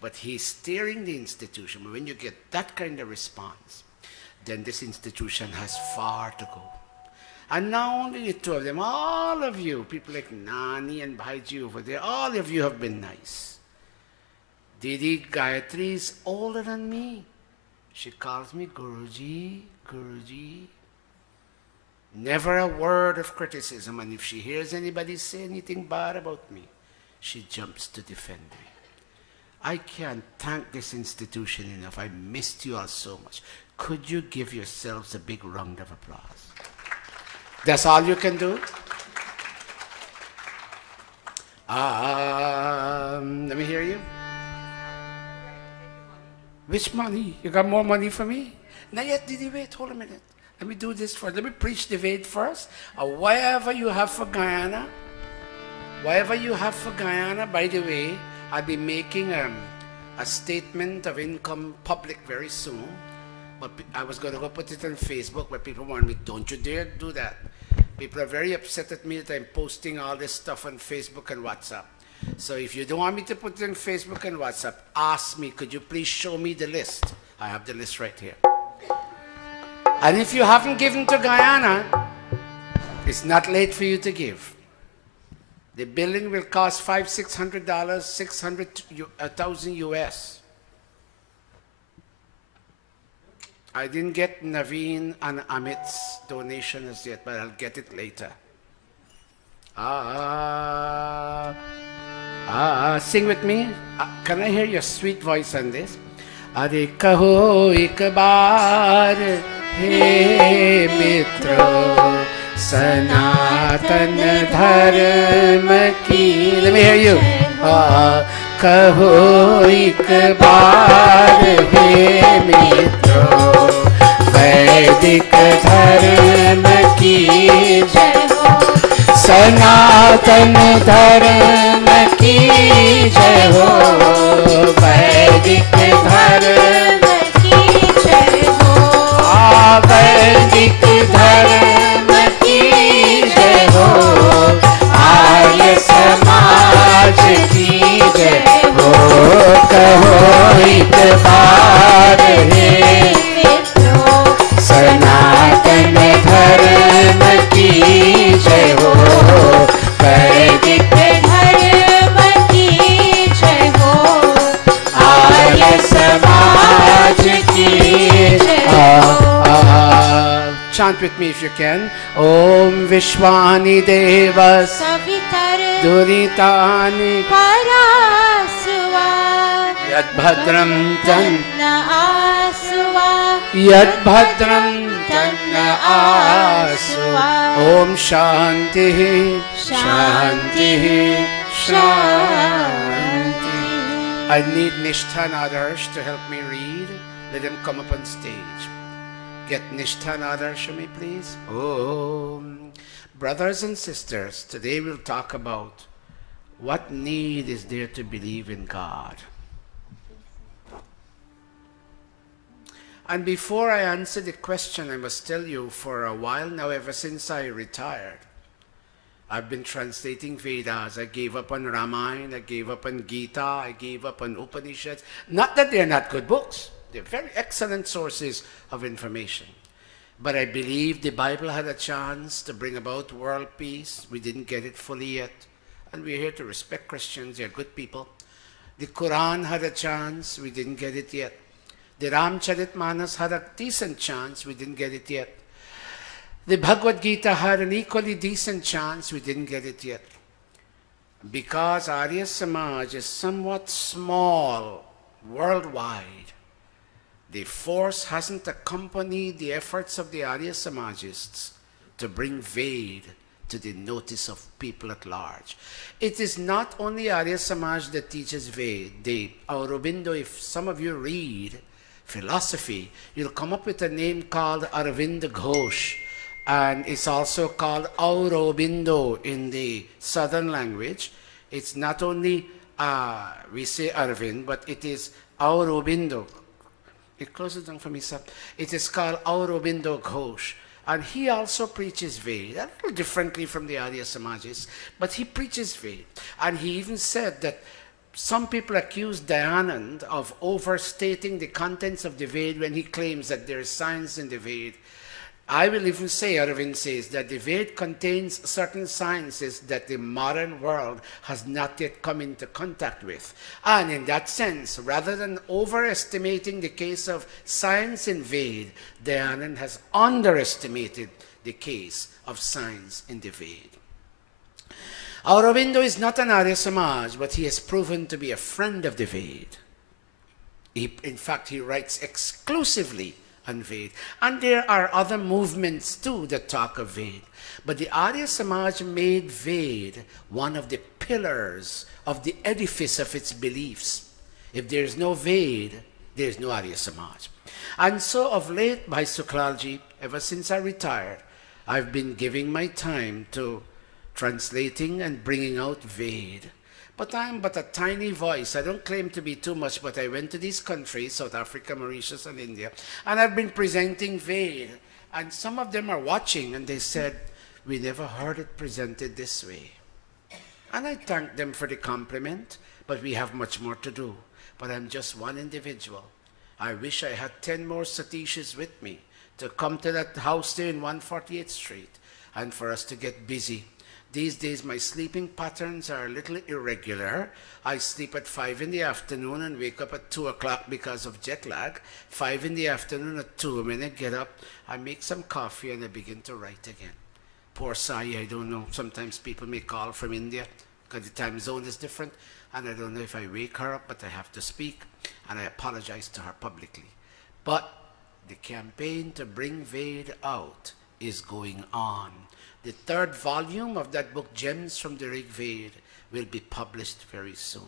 but he's steering the institution. But when you get that kind of response, then this institution has far to go. And not only the two of them, all of you, people like Nani and Bhaiji over there, all of you have been nice. Didi Gayatri is older than me. She calls me Guruji, Guruji. Never a word of criticism, and if she hears anybody say anything bad about me, she jumps to defend me. I can't thank this institution enough. I missed you all so much. Could you give yourselves a big round of applause? That's all you can do? Let me hear you. Which money? You got more money for me? Not yet, Didi, wait, hold a minute. Let me do this first. Let me preach the Ved first. Whatever you have for Guyana, by the way, I'll be making a statement of income public very soon. But I was going to go put it on Facebook, but people want me, don't you dare do that. People are very upset at me that I'm posting all this stuff on Facebook and WhatsApp. So if you don't want me to put it on Facebook and WhatsApp, ask me, could you please show me the list? I have the list right here. And if you haven't given to Guyana, it's not late for you to give. The building will cost $500, $600, $1,000 US. I didn't get Naveen and Amit's donation as yet, but I'll get it later. Sing with me. Can I hear your sweet voice on this? Are kaho ek baar he mitro sanatan dharma ki. Let me hear you. Kaho ek baar he mitro वैदिक धर्म की जय हो, सनातन धर्म की जय हो, वैदिक धर्म की जय हो, वैदिक धर्म की जय हो, आर्य समाज की जय हो। कहो एक बार हे सनातन धर्म की जय हो, वैदिक धर्म की जय हो, आर्य समाज की जय हो। Chant with me if you can. Om Vishwani Deva Savitar Duritani Parasva Yad Bhadram Tanna Asva Yad Bhadram Tanna Asva. Om Shanti Shanti Shanti. I need Nishtha and others to help me read. Let them come up on stage. Get Nishtana Darshami, please. Om. Brothers and sisters, today we'll talk about what need is there to believe in God. And before I answer the question, I must tell you, for a while now, ever since I retired, I've been translating Vedas. I gave up on Ramayana, I gave up on Gita, I gave up on Upanishads. Not that they're not good books. They're very excellent sources of information. But I believe the Bible had a chance to bring about world peace. We didn't get it fully yet. And we're here to respect Christians. They're good people. The Quran had a chance. We didn't get it yet. The Ramcharitmanas had a decent chance. We didn't get it yet. The Bhagavad Gita had an equally decent chance. We didn't get it yet. Because Arya Samaj is somewhat small worldwide, the force hasn't accompanied the efforts of the Arya Samajists to bring Ved to the notice of people at large. It is not only Arya Samaj that teaches Ved. The Aurobindo, if some of you read philosophy, you'll come up with a name called Aravind Ghosh, and it's also called Aurobindo in the southern language. It's not only, we say Aravind, but it is Aurobindo. It closes down for me, sir. It is called Aurobindo Ghosh. And he also preaches Ved, a little differently from the Arya Samajis, but he preaches Ved. And he even said that some people accuse Dayanand of overstating the contents of the Ved when he claims that there is science in the Ved. I will even say, Aravind says, that the Ved contains certain sciences that the modern world has not yet come into contact with. And in that sense, rather than overestimating the case of science in Ved, Dayanand has underestimated the case of science in the Ved. Aurobindo is not an Arya Samaj, but he has proven to be a friend of the Ved. In fact, he writes exclusively on Ved. And there are other movements too that talk of Ved. But the Arya Samaj made Ved one of the pillars of the edifice of its beliefs. If there is no Ved, there is no Arya Samaj. And so of late, by Suklalji, ever since I retired, I've been giving my time to translating and bringing out Ved. But I am but a tiny voice. I don't claim to be too much, but I went to these countries, South Africa, Mauritius, and India, and I've been presenting Ved. And some of them are watching, and they said, we never heard it presented this way. And I thank them for the compliment, but we have much more to do. But I'm just one individual. I wish I had 10 more Satishis with me to come to that house there in 148th Street, and for us to get busy. These days, my sleeping patterns are a little irregular. I sleep at 5 in the afternoon and wake up at 2 o'clock because of jet lag. 5 in the afternoon at 2. When I get up, I make some coffee and I begin to write again. Poor Sai, I don't know. Sometimes people may call from India because the time zone is different. And I don't know if I wake her up, but I have to speak. And I apologize to her publicly. But the campaign to bring Ved out is going on. The 3rd volume of that book, Gems from the Rig Ved, will be published very soon.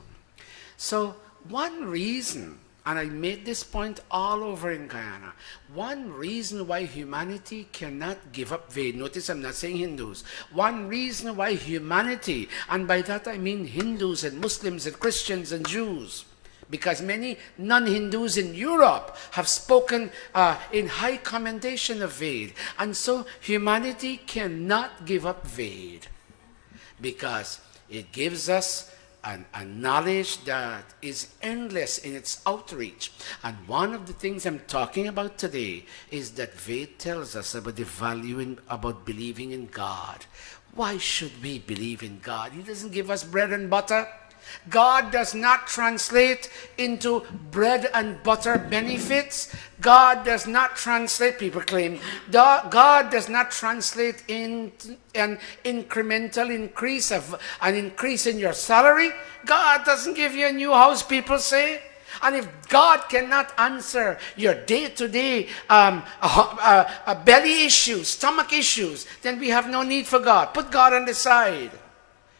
So one reason, and I made this point all over in Guyana, one reason why humanity cannot give up Ved, notice I'm not saying Hindus, one reason why humanity, and by that I mean Hindus and Muslims and Christians and Jews, because many non-Hindus in Europe have spoken in high commendation of Ved. And so humanity cannot give up Ved because it gives us a knowledge that is endless in its outreach. And one of the things I'm talking about today is that Ved tells us about the value about believing in God. Why should we believe in God? He doesn't give us bread and butter. God does not translate into bread and butter benefits. God does not translate, people claim, God does not translate in an incremental increase of an increase in your salary. God doesn't give you a new house, people say. And if God cannot answer your day-to-day belly issues, stomach issues, then we have no need for God. Put God on the side.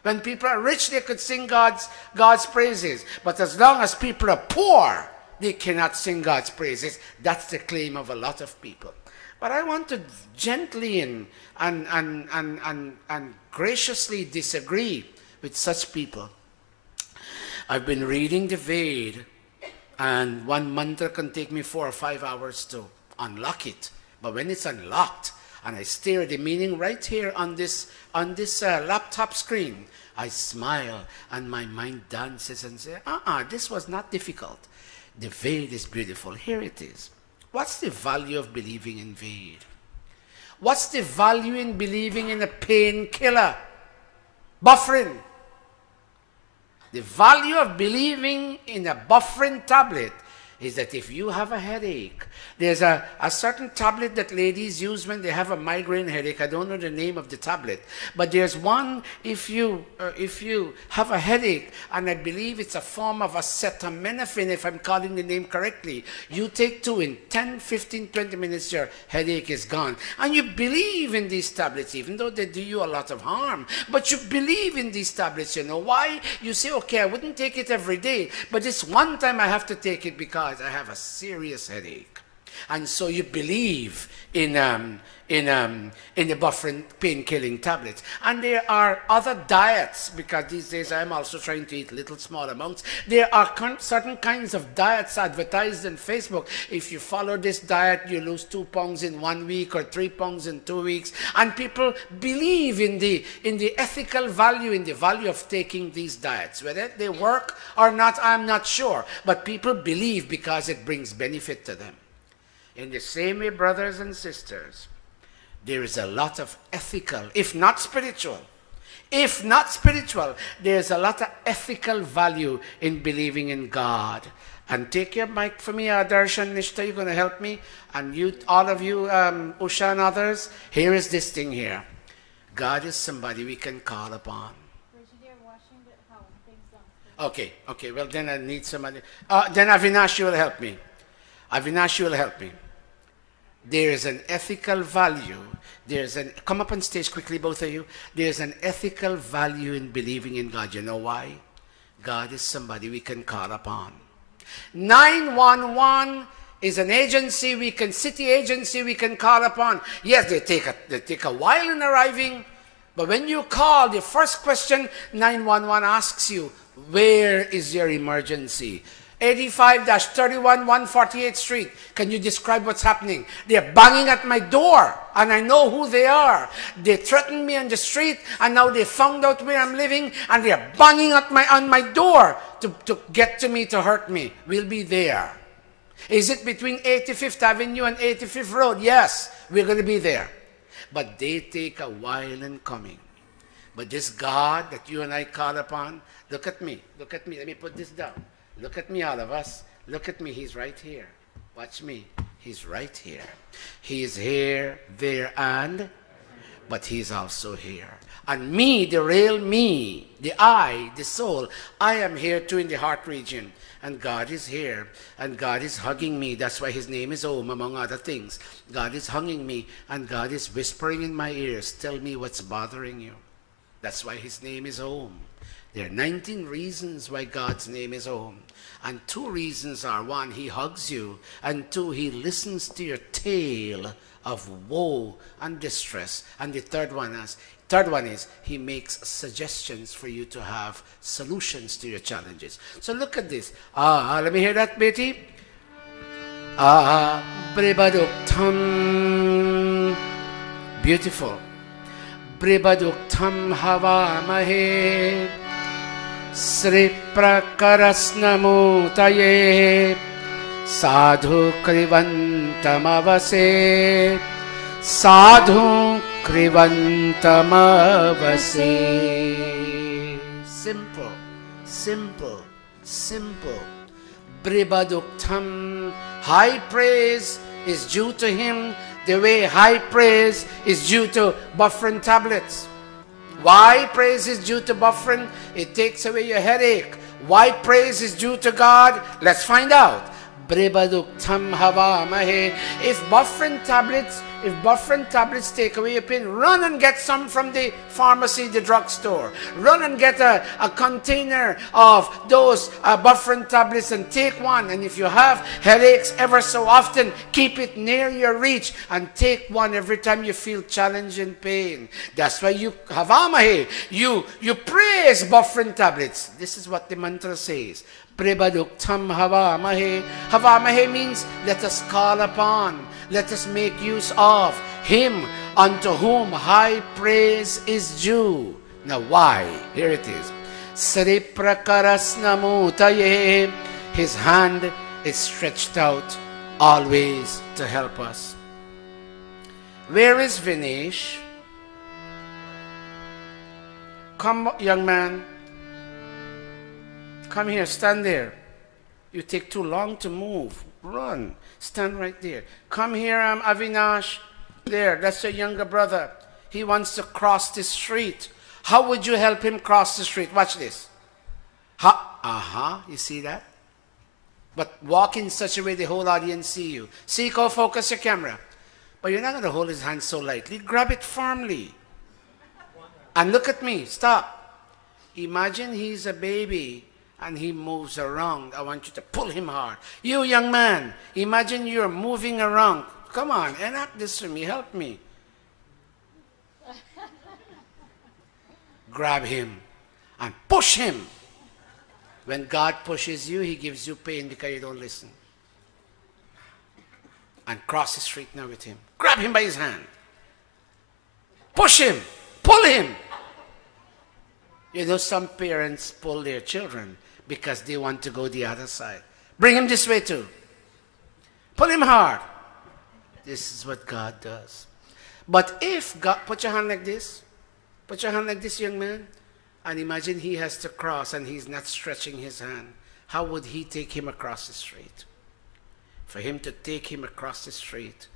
When people are rich, they could sing God's praises. But as long as people are poor, they cannot sing God's praises. That's the claim of a lot of people. But I want to gently and graciously disagree with such people. I've been reading the Ved, and one mantra can take me 4 or 5 hours to unlock it. But when it's unlocked, and I stare at the meaning right here on this laptop screen, I smile and my mind dances and say, this was not difficult. The Ved is beautiful. Here it is. What's the value of believing in Ved? What's the value in believing in a painkiller? Buffering. The value of believing in a buffering tablet is that if you have a headache, there's a certain tablet that ladies use when they have a migraine headache. I don't know the name of the tablet, but there's one if you have a headache, and I believe it's a form of acetaminophen, if I'm calling the name correctly. You take 2 in 10, 15, 20 minutes, your headache is gone. And you believe in these tablets, even though they do you a lot of harm. But you believe in these tablets. You know why? You say, okay, I wouldn't take it every day, but this one time I have to take it because I have a serious headache. And so you believe in the buffering pain-killing tablets. And there are other diets, because these days I'm also trying to eat little small amounts. There are certain kinds of diets advertised on Facebook. If you follow this diet, you lose 2 pounds in 1 week or 3 pounds in 2 weeks. And people believe in the ethical value, in the value of taking these diets. Whether they work or not, I'm not sure. But people believe because it brings benefit to them. In the same way, brothers and sisters, there is a lot of ethical, if not spiritual, there's a lot of ethical value in believing in God. And take your mic for me, Darshan, Nishta, you're going to help me. And you, all of you, Usha and others, here is this thing here. God is somebody we can call upon. Okay, well then I need somebody. Then Avinash, you will help me. Avinash, you will help me. There is an ethical value. Come up on stage quickly, both of you. There's an ethical value in believing in God. You know why? God is somebody we can call upon. 911 is an agency city agency we can call upon. Yes, they take a while in arriving, but when you call, the first question 911 asks you, where is your emergency? 85-31 148th Street. Can you describe what's happening? They're banging at my door, and I know who they are. They threatened me on the street, and now they found out where I'm living, and they're banging on my door to get to me, to hurt me. We'll be there. Is it between 85th Avenue and 85th Road? Yes, we're going to be there. But they take a while in coming. But this God that you and I call upon, look at me, let me put this down. Look at me, all of us. Look at me, he's right here. Watch me, he's right here. He is here, there, but he's also here. And me, the real me, the I, the soul, I am here too in the heart region. And God is here, and God is hugging me. That's why his name is Om, among other things. God is hugging me, and God is whispering in my ears, tell me what's bothering you. That's why his name is Om. There are 19 reasons why God's name is Om. And 2 reasons are, 1, he hugs you, and 2, he listens to your tale of woe and distress. And the third one is he makes suggestions for you to have solutions to your challenges. So look at this. Let me hear that, Betty. Bribaduktam. Beautiful. Bribaduktam havamahe. Sri prakarasnamutaye. Sadhu krivantamavase. Sadhu krivantamavase. Simple, simple, simple. Bribaduktam. High praise is due to him the way high praise is due to buffering tablets. Why praise is due to buffering? It takes away your headache. Why praise is due to God? Let's find out. Bribaduktam havamahe. If buffering tablets If Bufferin tablets take away your pain, run and get some from the pharmacy, the drugstore. Run and get a container of those Bufferin tablets and take one. And if you have headaches ever so often, keep it near your reach and take one every time you feel challenge and pain. That's why you Havamahe, you praise Bufferin tablets. This is what the mantra says. Pribaduktam Havamahe. Havamahe means let us call upon, let us make use of him unto whom high praise is due. Now why? Here it is. Sri Prakarasnamutaye. His hand is stretched out always to help us. Where is Vinesh? Come, young man. Come here, stand there. You take too long to move. Run. Stand right there. Come here, Avinash. There, that's your younger brother. He wants to cross the street. How would you help him cross the street? Watch this. You see that? But walk in such a way the whole audience see you. Seiko, focus your camera. But you're not going to hold his hand so lightly. Grab it firmly. And look at me. Stop. Imagine he's a baby and he moves around. I want you to pull him hard. You, young man, imagine you're moving around. Come on, enact this for me. Help me. Grab him and push him. When God pushes you, he gives you pain because you don't listen. And cross the street now with him. Grab him by his hand. Push him. Pull him. You know, some parents pull their children because they want to go the other side. Bring him this way too. Pull him hard. This is what God does. But if God, put your hand like this. Put your hand like this, young man. And imagine he has to cross and he's not stretching his hand. How would he take him across the street? For him to take him across the street,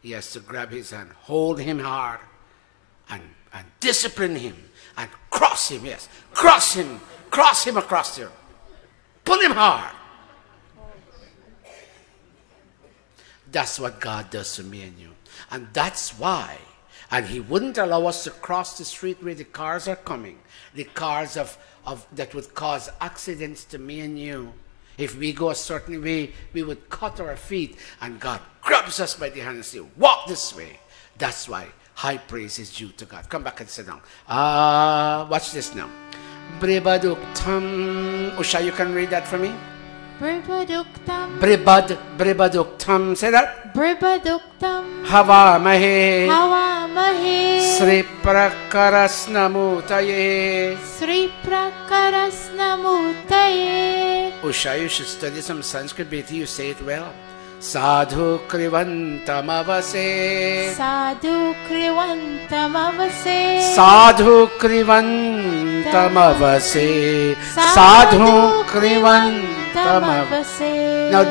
he has to grab his hand, hold him hard, and discipline him, and cross him, yes. Cross him across there. Pull him hard. That's what God does to me and you. And that's why. And he wouldn't allow us to cross the street where the cars are coming. The cars that would cause accidents to me and you. If we go a certain way, we would cut our feet. And God grabs us by the hand and says, walk this way. That's why high praise is due to God. Come back and sit down. Watch this now. Bribaduktam. Usha, you can read that for me? Bribaduktam. Bribaduktam. Say that. Bribaduktam. Havamahe. Havamahe. Sri Prakarasnamutaye. Sri Prakarasnamutaye. Usha, you should study some Sanskrit. Betty, you say it well. Sadhu krivantamavase. Sadhu krivantamavase. Sadhu krivantamavase. Sadhu krivantamavase. Now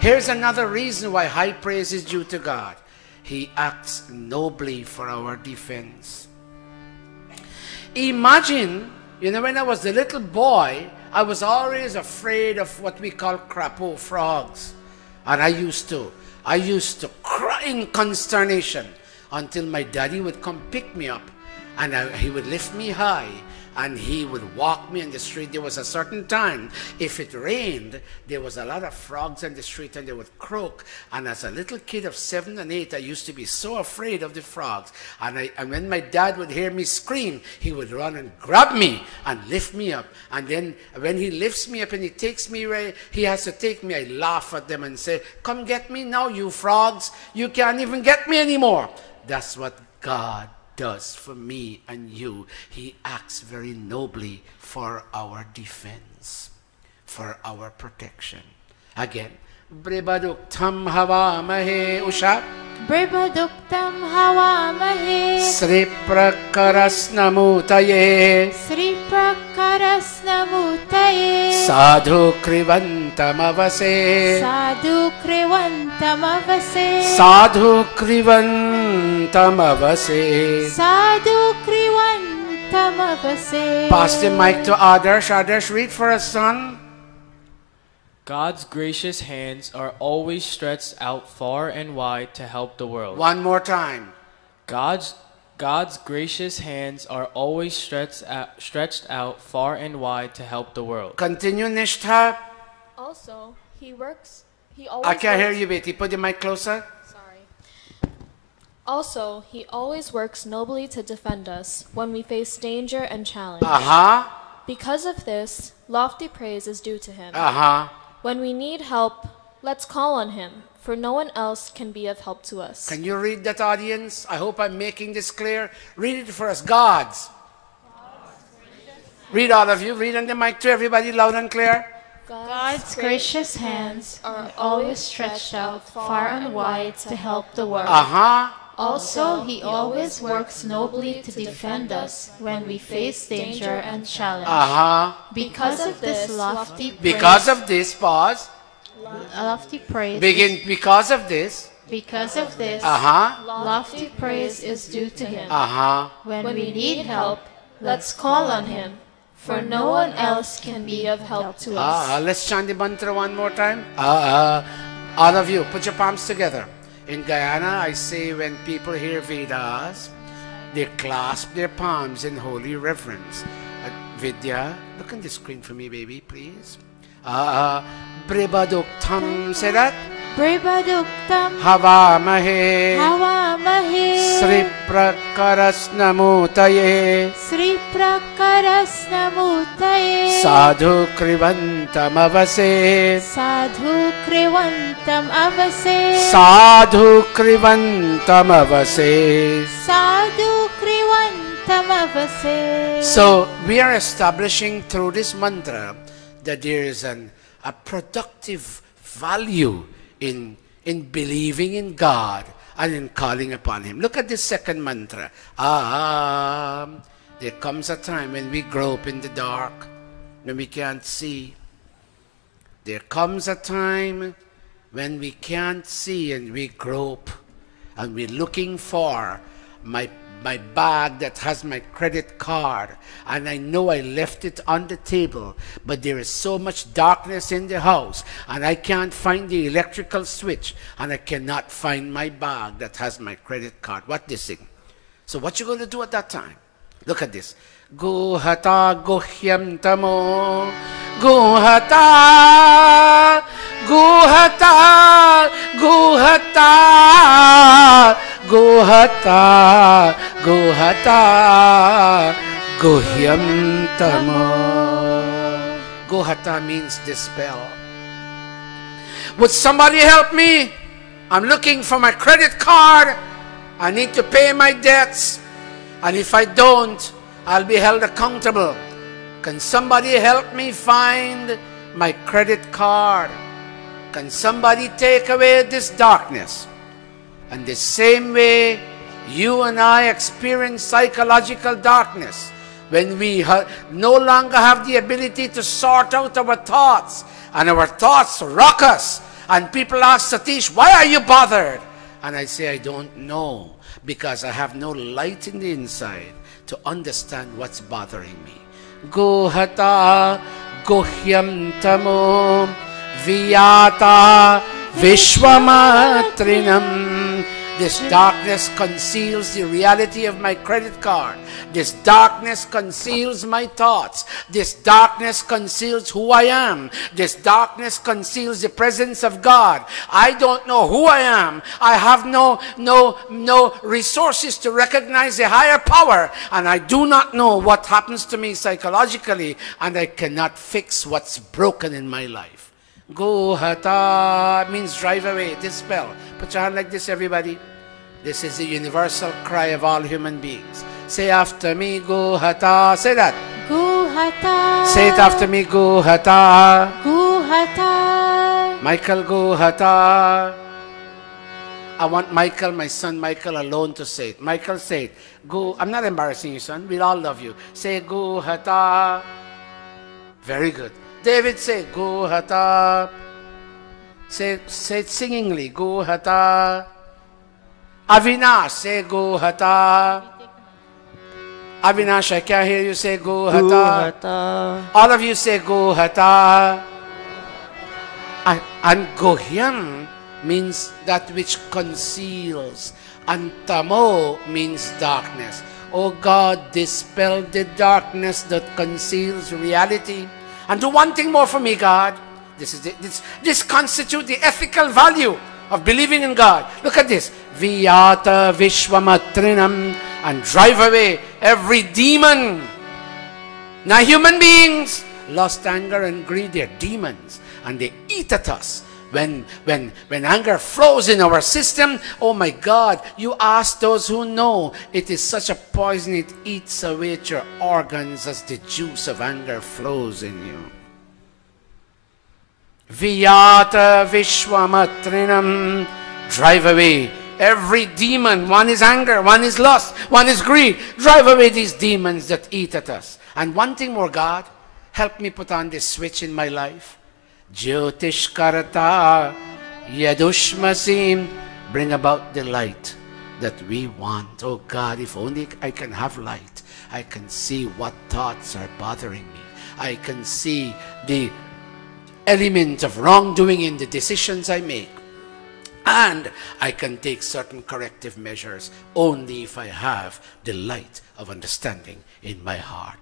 here's another reason why high praise is due to God. He acts nobly for our defense. Imagine, when I was a little boy, I was always afraid of what we call crapo, frogs. And I used to cry in consternation until my daddy would come pick me up and he would lift me high and he would walk me in the street. There was a certain time, if it rained, there was a lot of frogs in the street and they would croak. And as a little kid of 7 and 8, I used to be so afraid of the frogs. And when my dad would hear me scream, he would run and grab me and lift me up. And then when he lifts me up and he takes me where he has to take me, I laugh at them and say, come get me now, you frogs. You can't even get me anymore. That's what God does for me and you. He acts very nobly for our defense, for our protection. Again, Bribaduktam Havamahe. Usha. Bribaduktam Havamahe. Sri Prakarasnamutaye. Sri Prakarasnamutaye. Sadhu krivantamavase. Sadhu krivantamavase. Sadhu krivantamavase. Sadhu krivantamavase. Pass the mic to Adarsh. Adarsh, read for us, son. God's gracious hands are always stretched out far and wide to help the world. One more time. God's gracious hands are always stretched out far and wide to help the world. Continue, Nishtha. Also, he always I can't hear works- you, Betty. Put your mic closer. Sorry. Also, he always works nobly to defend us when we face danger and challenge. Because of this, lofty praise is due to him. When we need help, let's call on him, for no one else can be of help to us. Can you read that, audience? I hope I'm making this clear. Read it for us. God's. Read, all of you. Read on the mic to everybody, loud and clear. God's gracious hands are always stretched out far and wide to help the world. Also, he always works nobly to defend us when we face danger and challenge. Because of this lofty praise. Because of this, pause. Lofty praise. Begin. Because of this. Because of this, lofty praise is due to him. When we need help, let's call on him, for no one else can be of help to us. Let's chant the mantra one more time. All of you, put your palms together. In Guyana, I say when people hear Vedas, they clasp their palms in holy reverence. Vidya, look on the screen for me, baby, please. Bribaduktam, say that. Bribaduktam Havamahe. Havamahe. Sri Prakarasnamutaye. Sri Prakarasnamutaye. Sadhu Krivantam Avase. Sadhu Krivantam Avase. Sadhu Krivantam Avase. Sadhu Krivantam Avase. So we are establishing through this mantra that there is a productive value in believing in God and in calling upon him. Look at this second mantra. There comes a time when we grope in the dark, when we can't see. There comes a time when we can't see and we grope and we're looking for my bag that has my credit card, and I know I left it on the table, but there is so much darkness in the house and I can't find the electrical switch and I cannot find my bag that has my credit card. What they sing? So what you going to do at that time? Look at this. Guhata guhyam tamo. Guhata. Guhata. Guhata. Guhata. Guhata. Guhyam tamo. Guhata means dispel. Would somebody help me? I'm looking for my credit card. I need to pay my debts. And if I don't, I'll be held accountable. Can somebody help me find my credit card? Can somebody take away this darkness? And the same way you and I experience psychological darkness when we no longer have the ability to sort out our thoughts, and our thoughts rock us, and people ask Satish, why are you bothered? And I say, I don't know, because I have no light in the inside to understand what's bothering me. Guhata guhyam tamo viyata vishwamatrinam. This darkness conceals the reality of my credit card. This darkness conceals my thoughts. This darkness conceals who I am. This darkness conceals the presence of God. I don't know who I am. I have no resources to recognize a higher power. And I do not know what happens to me psychologically. And I cannot fix what's broken in my life. Guhata means drive away, dispel. Put your hand like this, everybody. This is the universal cry of all human beings. Say after me, Guhata. Say that. Guhata. Say it after me, Guhata. Guhata. Michael, Guhata. I want Michael, my son Michael, alone to say it. Michael, say it. Go. I'm not embarrassing you, son. We all love you. Say Guhata. Very good. David, say Guhata. Say it singingly. Guhata. Avinash, say Guhata. Avinash, I can't hear you say Guhata. Guhata. All of you say Guhata. And Gohyam means that which conceals. And Tamo means darkness. Oh God, dispel the darkness that conceals reality. And do one thing more for me, God. This constitutes the ethical value of believing in God. Look at this. Viyata Vishwamatrinam, and drive away every demon. Now human beings, lust, anger, and greed, they're demons. And they eat at us. When anger flows in our system, oh my God, you ask those who know, it is such a poison, it eats away at your organs as the juice of anger flows in you. Viyata Vishwamatrinam, drive away every demon. One is anger, one is lust, one is greed. Drive away these demons that eat at us. And one thing more, God, help me put on this switch in my life. Jyotishkarata Yadushmasim, bring about the light that we want. Oh God, if only I can have light, I can see what thoughts are bothering me. I can see the element of wrongdoing in the decisions I make. And I can take certain corrective measures only if I have the light of understanding in my heart.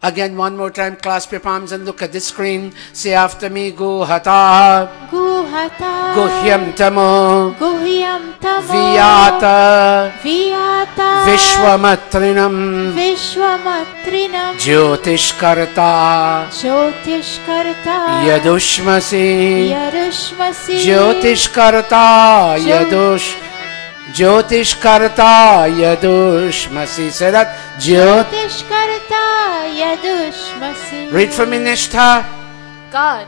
Again, one more time, clasp your palms and look at the screen. Say after me, Guhata, Guhata, Guhyam Tamo, Guhyam Tamo, Viyata, Viyata, Vishwamatrinam, Vishwamatrinam, Jyotishkarta, Jyotishkarta, Yadushmasi, Yadushmasi, Jyotishkarta, Jyotishkarta, Yadushmasi. Say that. Jyotishkarta, Yadushmasi. Read for me, Nishtha. God,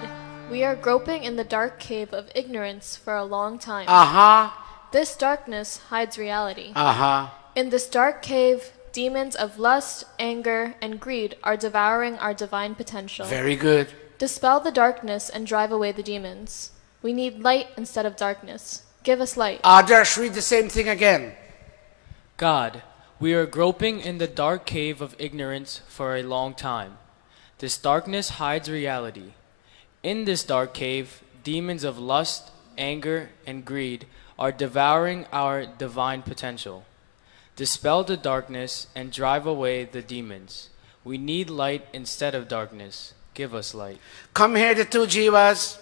we are groping in the dark cave of ignorance for a long time. This darkness hides reality. In this dark cave, demons of lust, anger, and greed are devouring our divine potential. Very good. Dispel the darkness and drive away the demons. We need light instead of darkness. Give us light. Adarsh, read the same thing again. God, we are groping in the dark cave of ignorance for a long time. This darkness hides reality. In this dark cave, demons of lust, anger, and greed are devouring our divine potential. Dispel the darkness and drive away the demons. We need light instead of darkness. Give us light. Come here, the two jivas.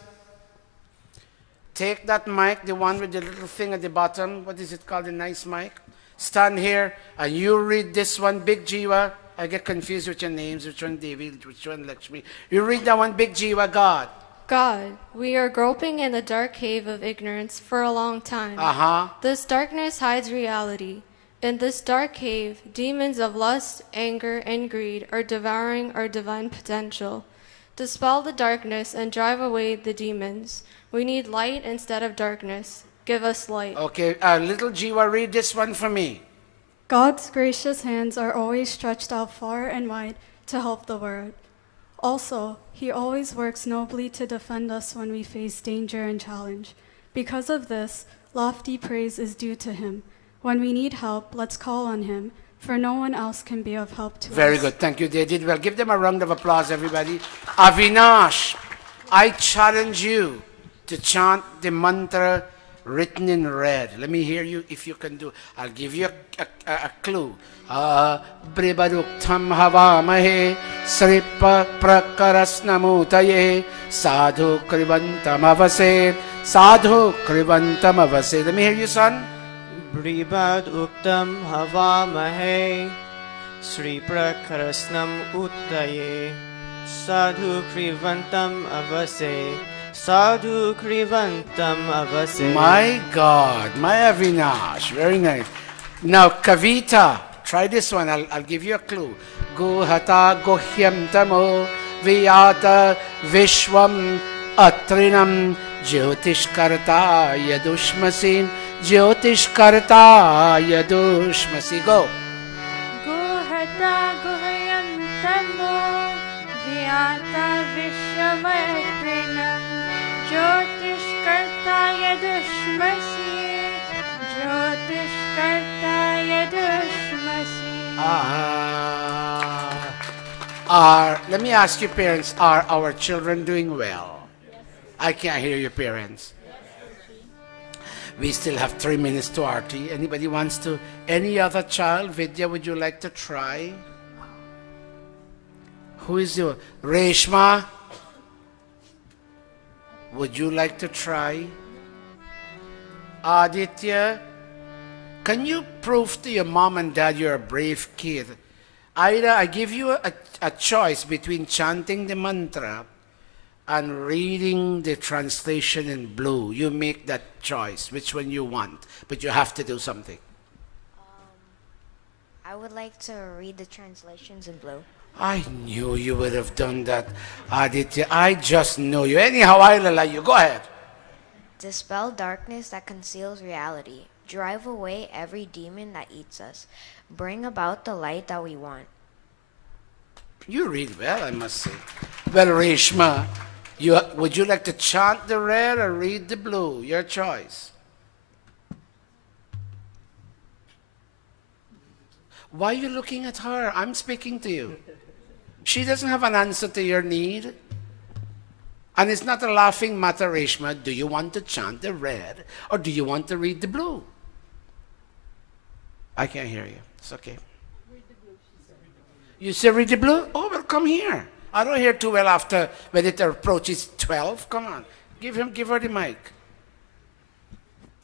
Take that mic, the one with the little thing at the bottom. What is it called, the nice mic? Stand here, and you read this one, big jiva. I get confused with your names, which one David, which one Lakshmi. You read that one, big jiva, God. God, we are groping in the dark cave of ignorance for a long time. This darkness hides reality. In this dark cave, demons of lust, anger, and greed are devouring our divine potential. Dispel the darkness and drive away the demons. We need light instead of darkness. Give us light. Okay, little jiva, read this one for me. God's gracious hands are always stretched out far and wide to help the world. Also, He always works nobly to defend us when we face danger and challenge. Because of this, lofty praise is due to Him. When we need help, let's call on Him, for no one else can be of help to us. Very good. Thank you. They did well. Give them a round of applause, everybody. Avinash, I challenge you to chant the mantra written in red. Let me hear you if you can do. I'll give you a clue. Bribaduktam havamahe sripa prakarasnamutaye sadhu krivantam avase sadhu krivantam avase. Let me hear you, son. Bribad uktam havamahe Sri prakarasnam uttaye sadhu krivantam avase sadhu krivantam avase. My God, my Avinash, very nice. Now Kavita, try this one. I'll give you a clue. Guhata Guhyam Tamo Viyata Vishwam Atrinam Jyotishkarta Yadushmasi Jyotishkarta Yadushmasi. Go. Guhata Guhyam Tamo Viyata Vishwamatrinam Jyotishkarta Yadushmasi Jyotishkarta Yadushmasi. Let me ask you, parents, are our children doing well? I can't hear your parents. We still have 3 minutes to Aarti. Anybody wants to? Any other child? Vidya, would you like to try? Who is your? Reshma? Would you like to try? Aditya? Can you prove to your mom and dad you're a brave kid? Either I give you a choice between chanting the mantra and reading the translation in blue. You make that choice, which one you want, but you have to do something. I would like to read the translations in blue. I knew you would have done that, Aditya. I just know you. Anyhow, I'll allow you. Go ahead. Dispel darkness that conceals reality. Drive away every demon that eats us. Bring about the light that we want. You read well, I must say. Well, Reshma, would you like to chant the red or read the blue? Your choice. Why are you looking at her? I'm speaking to you. She doesn't have an answer to your need. And it's not a laughing matter, Reshma. Do you want to chant the red or do you want to read the blue? I can't hear you. It's okay. Read the blue, she said. You say read the blue? Oh, well, come here. I don't hear too well after when it approaches 12. Come on. Give her the mic.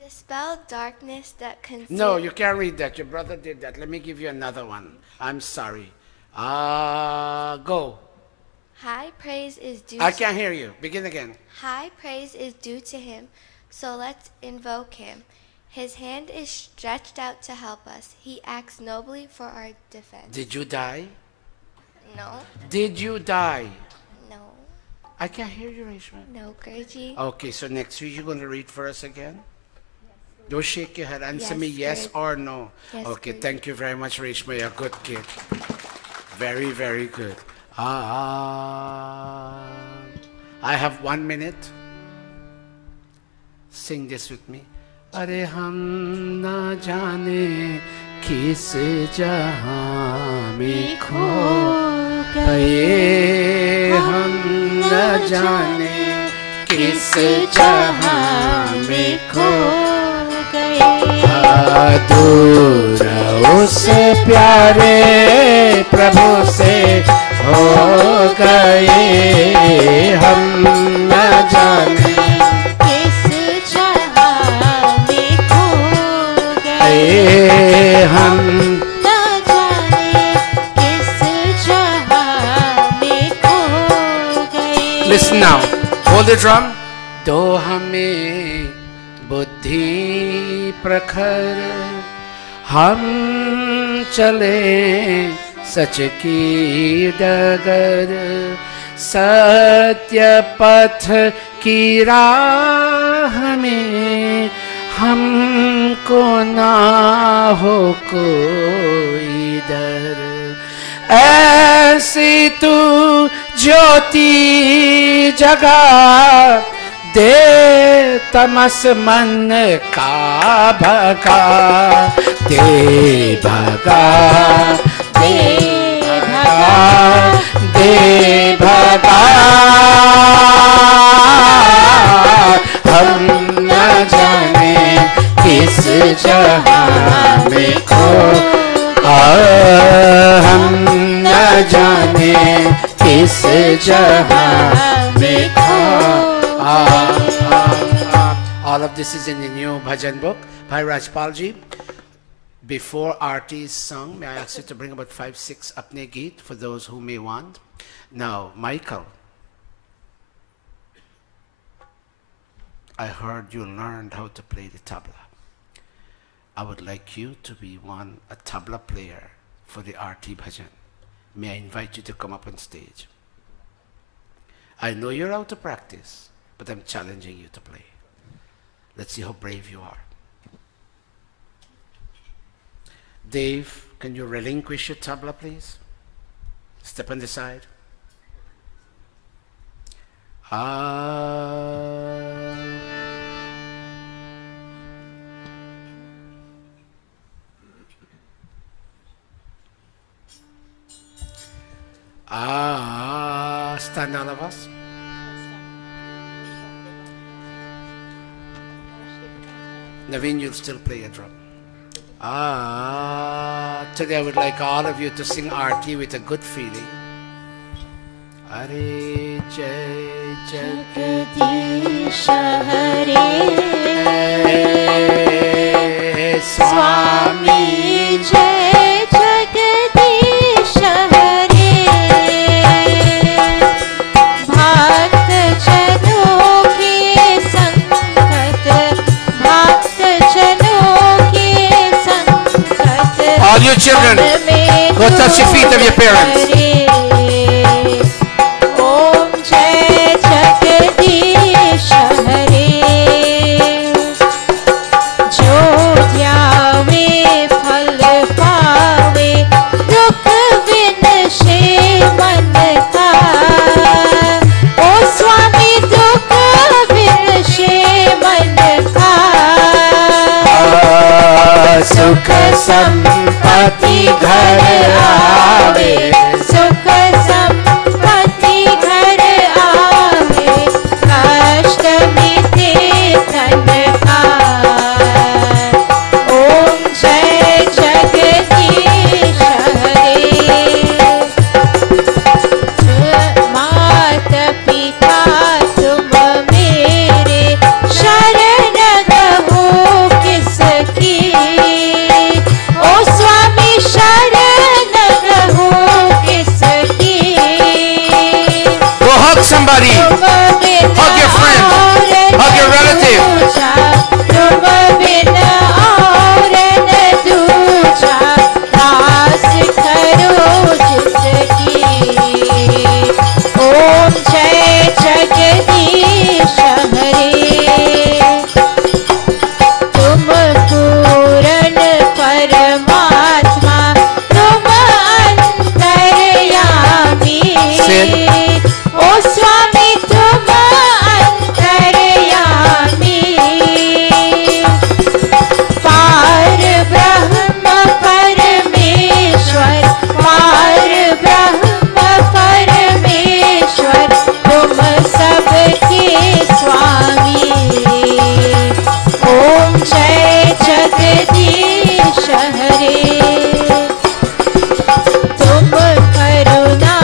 Dispel darkness that conceals... No, you can't read that. Your brother did that. Let me give you another one. I'm sorry. Go. High praise is due I can't hear you. Begin again. High praise is due to him, so let's invoke him. His hand is stretched out to help us. He acts nobly for our defense. Did you die? No. Did you die? No. I can't hear you, Reshma. No, Guruji. Okay, so next week you're going to read for us again? Yes. Don't shake your head. Answer me yes or no. Yes, okay, Guruji. Thank you very much, Reshma. You're a good kid. Very, very good. I have 1 minute. Sing this with me. अरे हम ना जाने किस जहां में खो गए हम न जाने किस जहां में खो गए दूर उससे प्यारे प्रभु से हो गए हम न जाने हम न जाने किस जहां में खो गए. Listen now. Hold the drum. दो हमें बुद्धि प्रखर हम चले सच की डगर सत्य पथ की राह में हमको ना हो कोई डर ऐसी तू ज्योति जगा दे तमस मन का भगा दे भगा दे भगा दे भगा हम न जाने किस जहां में खो हम न जाने किस जहां में खो. All of this is in the new bhajan book by Rajpalji. Before Aarti is sung, may I ask you to bring about 5-6 apne geet for those who may want. Now, Michael, I heard you learned how to play the tabla. I would like you to be a tabla player for the Aarti bhajan. May I invite you to come up on stage? I know you're out to practice, but I'm challenging you to play. Let's see how brave you are. Dave, can you relinquish your tabla, please? Step on the side. Stand all of us. Naveen, you'll still play a drum. Today I would like all of you to sing Aarti with a good feeling. Hare Jai Jagadish Hare Swami Jai Jagadish Hare Bhakt Janon ke sankat Bhakt Janon ke sankat. All you children, go touch the feet of your parents. सुख संपत्ति घर आवे सुख संपत्ति घर आवे कष्ट मिटे धन का ओम जय जगदीश हरे मात पिता तुम मेरे शरण गहो किसकी somebody, hug your friend, hug your relative. Om Jai Jagadish Hare Tum Puran Paramatma Tum Antaryami Swami tum antaryami Par Brahma Parameshwar Par Brahma Parameshwar Tum sabke Swami Om Jai Jagadish Hare Tum karuna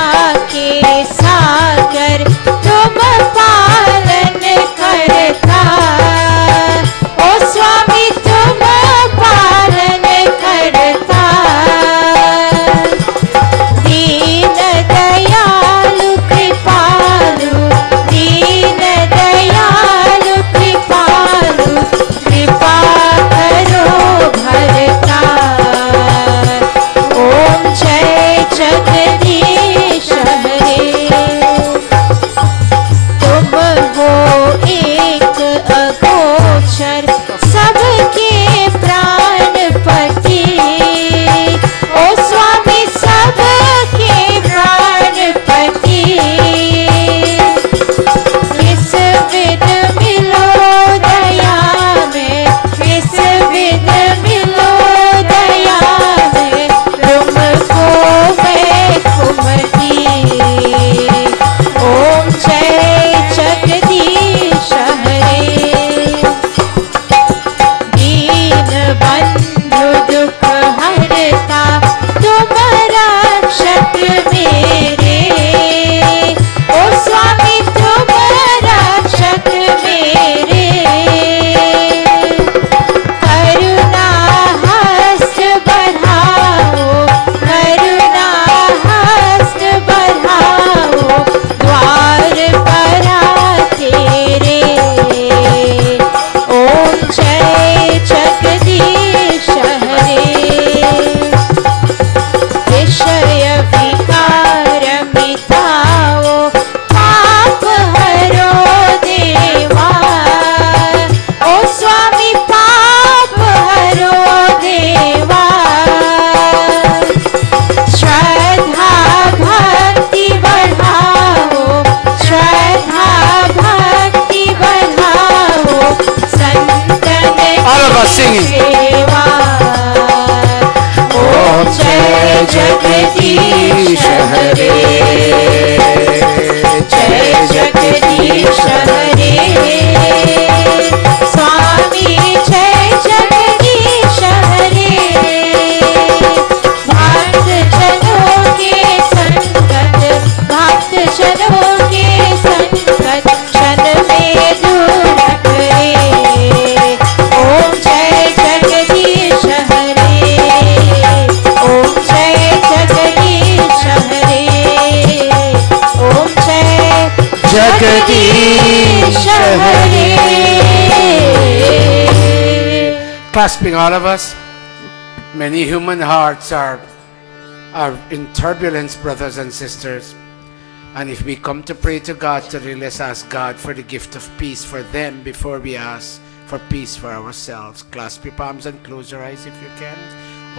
ke सागर तुम पालन करता ओ स्वामी तुम पालन करता दीन दयालु कृपालु दीन दयालु कृपालु कृपा करो भरता ओम जय जगदीश हरे सबके प्राणपति ओ स्वामी सबके प्राणपति किस विध मिलो दया में किस विध मिलो दया में तुमको मैं कुमती ओम जय जगदीश हरे दीन बंधु दुख हरता तुम रक्षक मेरे ओ स्वामी तुम रक्षक मेरे करुणा हस्त बढ़ाओ करुणा हस्त बढ़ाओ द्वार पर तेरे ओम जय जगदीश हरे विषय विकार मिटाओ पाप हरो देवा ओ स्वामी पाप हरो देवा श्रद्धा भक्ति बढ़ाओ श्रद्धा भक्ति बढ़ाओ संतन सेवा ओम जय जगदीश हरे जय जगदीश हरे स्वामी जय Jagadish Hare. Clasping all of us. Many human hearts are in turbulence, brothers and sisters. And if we come to pray to God today, let's ask God for the gift of peace for them before we ask for peace for ourselves. Clasp your palms and close your eyes if you can.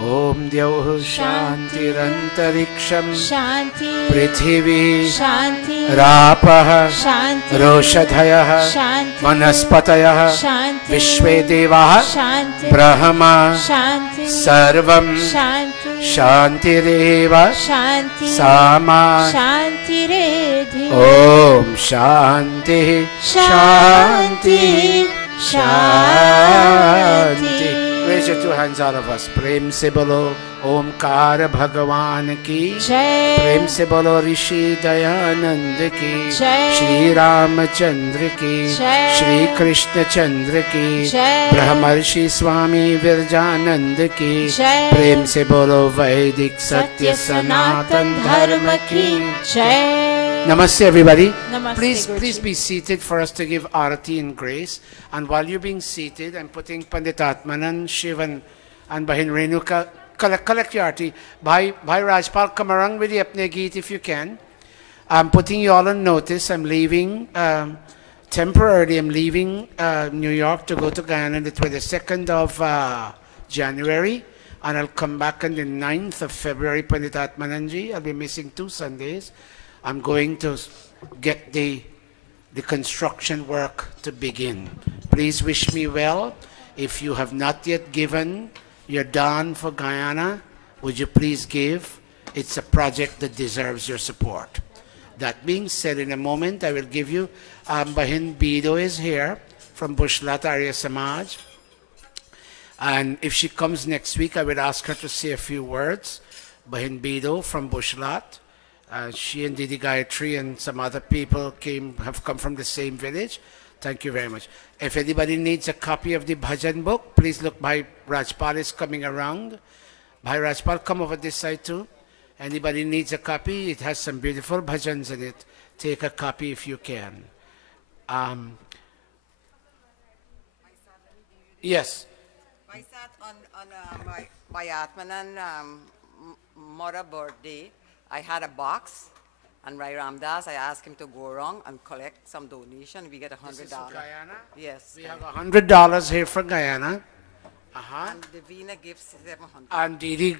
Om Dyauh Shantirantariksham Shanti Prithvi Shanti Rapah Shanti Roshadhayah Shanti Vanaspatayah Shanti Vishve Devah Shanti Brahma Shanti Sarvam Shanti Shantireva Shanti Sama Shanti Redhi Om Shanti Shanti Shanti. Raise your two hands, all of us. Prem se bolo Omkar Bhagavan ki Jai. Prem se bolo Rishi Dayananda ki Jai. Shri Ramachandra ki Jai. Shri Krishna Chandra ki Jai. Brahmarshi Swami Virjananda ki Jai. Prem se bolo Vaidik Satya Satya Sanatan Dharma ki Jai. Namaste, everybody. Namaste, Please Guruji. be seated for us to give Aarti in grace. And while you're being seated, I'm putting Pandit Atmanan, Shivan, and Bahin Renuka. Collect your Aarti. Bhai Rajpal, come around with the apne geet if you can. I'm putting you all on notice. I'm leaving temporarily. I'm leaving New York to go to Guyana the 22nd of January. And I'll come back on the 9th of February, Pandit Atmananji. I'll be missing 2 Sundays. I'm going to get the construction work to begin. Please wish me well. If you have not yet given your dawn for Guyana, would you please give? It's a project that deserves your support. That being said, in a moment I will give you, Bahin Bido is here from Bushlat Arya Samaj. And if she comes next week, I will ask her to say a few words. Bahin Bido from Bushlat. She and Didi Gayatri and some other people have come from the same village. Thank you very much. If anybody needs a copy of the bhajan book, please look. Bhai Rajpal is coming around. Bhai Rajpal, come over this side too. Anybody needs a copy, it has some beautiful bhajans in it. Take a copy if you can. Yes. I sat on my Atmanan Mora birthday. I had a box, and Rai Ramdas, I asked him to go around and collect some donation. We get $100. This is for Guyana? Yes. We have $100 here for Guyana. And Divina gives $700. And Didi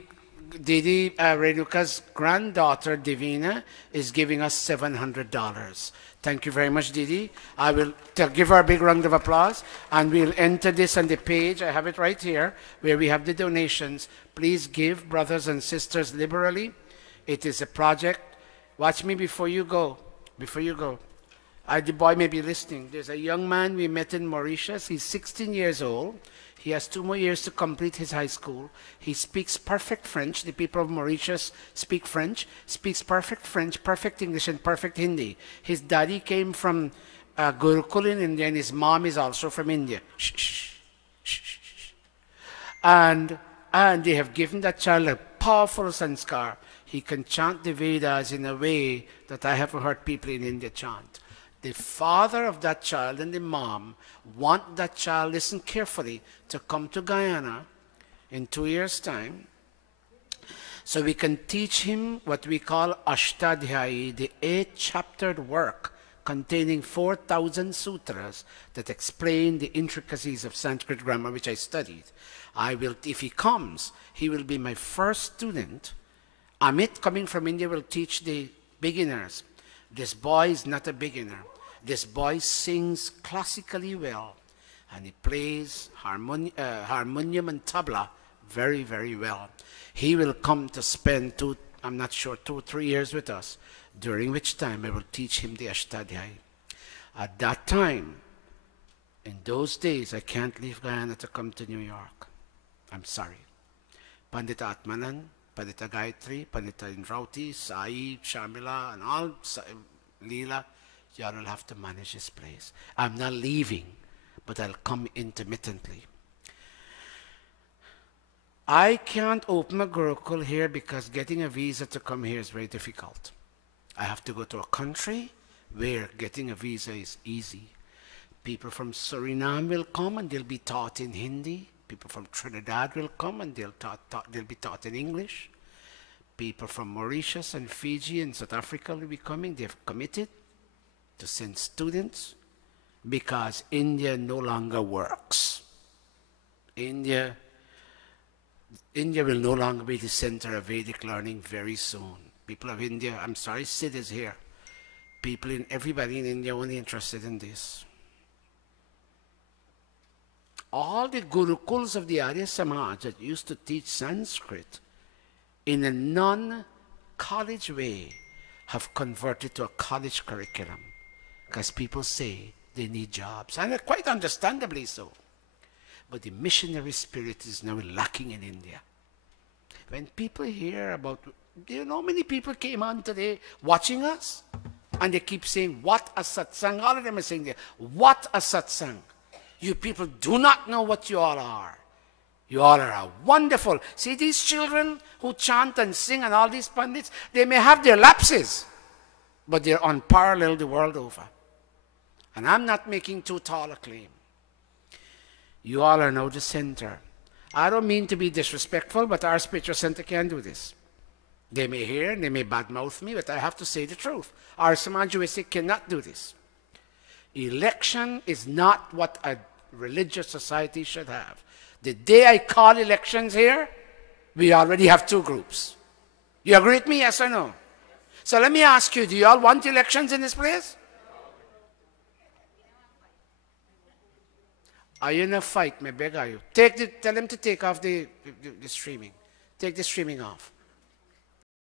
Renuka's granddaughter, Divina, is giving us $700. Thank you very much, Didi. I will give her a big round of applause, and we'll enter this on the page. I have it right here, where we have the donations. Please give, brothers and sisters, liberally. It is a project. Watch me before you go. Before you go. The boy may be listening. There's a young man we met in Mauritius. He's 16 years old. He has 2 more years to complete his high school. He speaks perfect French. The people of Mauritius speak French, speaks perfect French, perfect English, and perfect Hindi. His daddy came from Gurukula in India, and his mom is also from India. Shh, shh, shh, shh, shh. And they have given that child a powerful sanskar. He can chant the Vedas in a way that I haven't heard people in India chant. The father of that child and the mom want that child, listen carefully, to come to Guyana in 2 years' time, so we can teach him what we call Ashtadhyayi, the 8-chaptered work containing 4,000 sutras that explain the intricacies of Sanskrit grammar, which I studied. If he comes, he will be my first student. Amit, coming from India, will teach the beginners. This boy is not a beginner. This boy sings classically well, and he plays harmonium and tabla very, very well. He will come to spend 2 or 3 years with us, during which time I will teach him the Ashtadhyayi. At that time, in those days, I can't leave Guyana to come to New York. I'm sorry. Pandit Atmanan, Pandita Gayatri, Pandita Indrauti, Sai, Shamila, and all, Leela, y'all will have to manage this place. I'm not leaving, but I'll come intermittently. I can't open a Gurukul here because getting a visa to come here is very difficult. I have to go to a country where getting a visa is easy. People from Suriname will come and they'll be taught in Hindi. People from Trinidad will come and they'll be taught in English. People from Mauritius and Fiji and South Africa will be coming. They've committed to send students because India no longer works. India will no longer be the center of Vedic learning very soon. People of India, I'm sorry, Sid is here. Everybody in India only interested in this. All the Gurukuls of the Arya Samaj that used to teach Sanskrit in a non-college way have converted to a college curriculum because people say they need jobs, and quite understandably so. But the missionary spirit is now lacking in India. When people hear about, do you know how many people came on today watching us? And they keep saying, what a satsang. All of them are saying, what a satsang. You people do not know what you all are. You all are wonderful. See these children who chant and sing and all these pundits, they may have their lapses, but they're unparalleled the world over. And I'm not making too tall a claim. You all are now the center. I don't mean to be disrespectful, but our spiritual center can do this. They may hear and they may badmouth me, but I have to say the truth. Our Samaj USA cannot do this. Election is not what a religious society should have. The day I call elections here, we already have two groups. You agree with me, yes or no? So let me ask you, do you all want elections in this place? Are you in a fight, may beg you? Tell them to take off the streaming. Take the streaming off.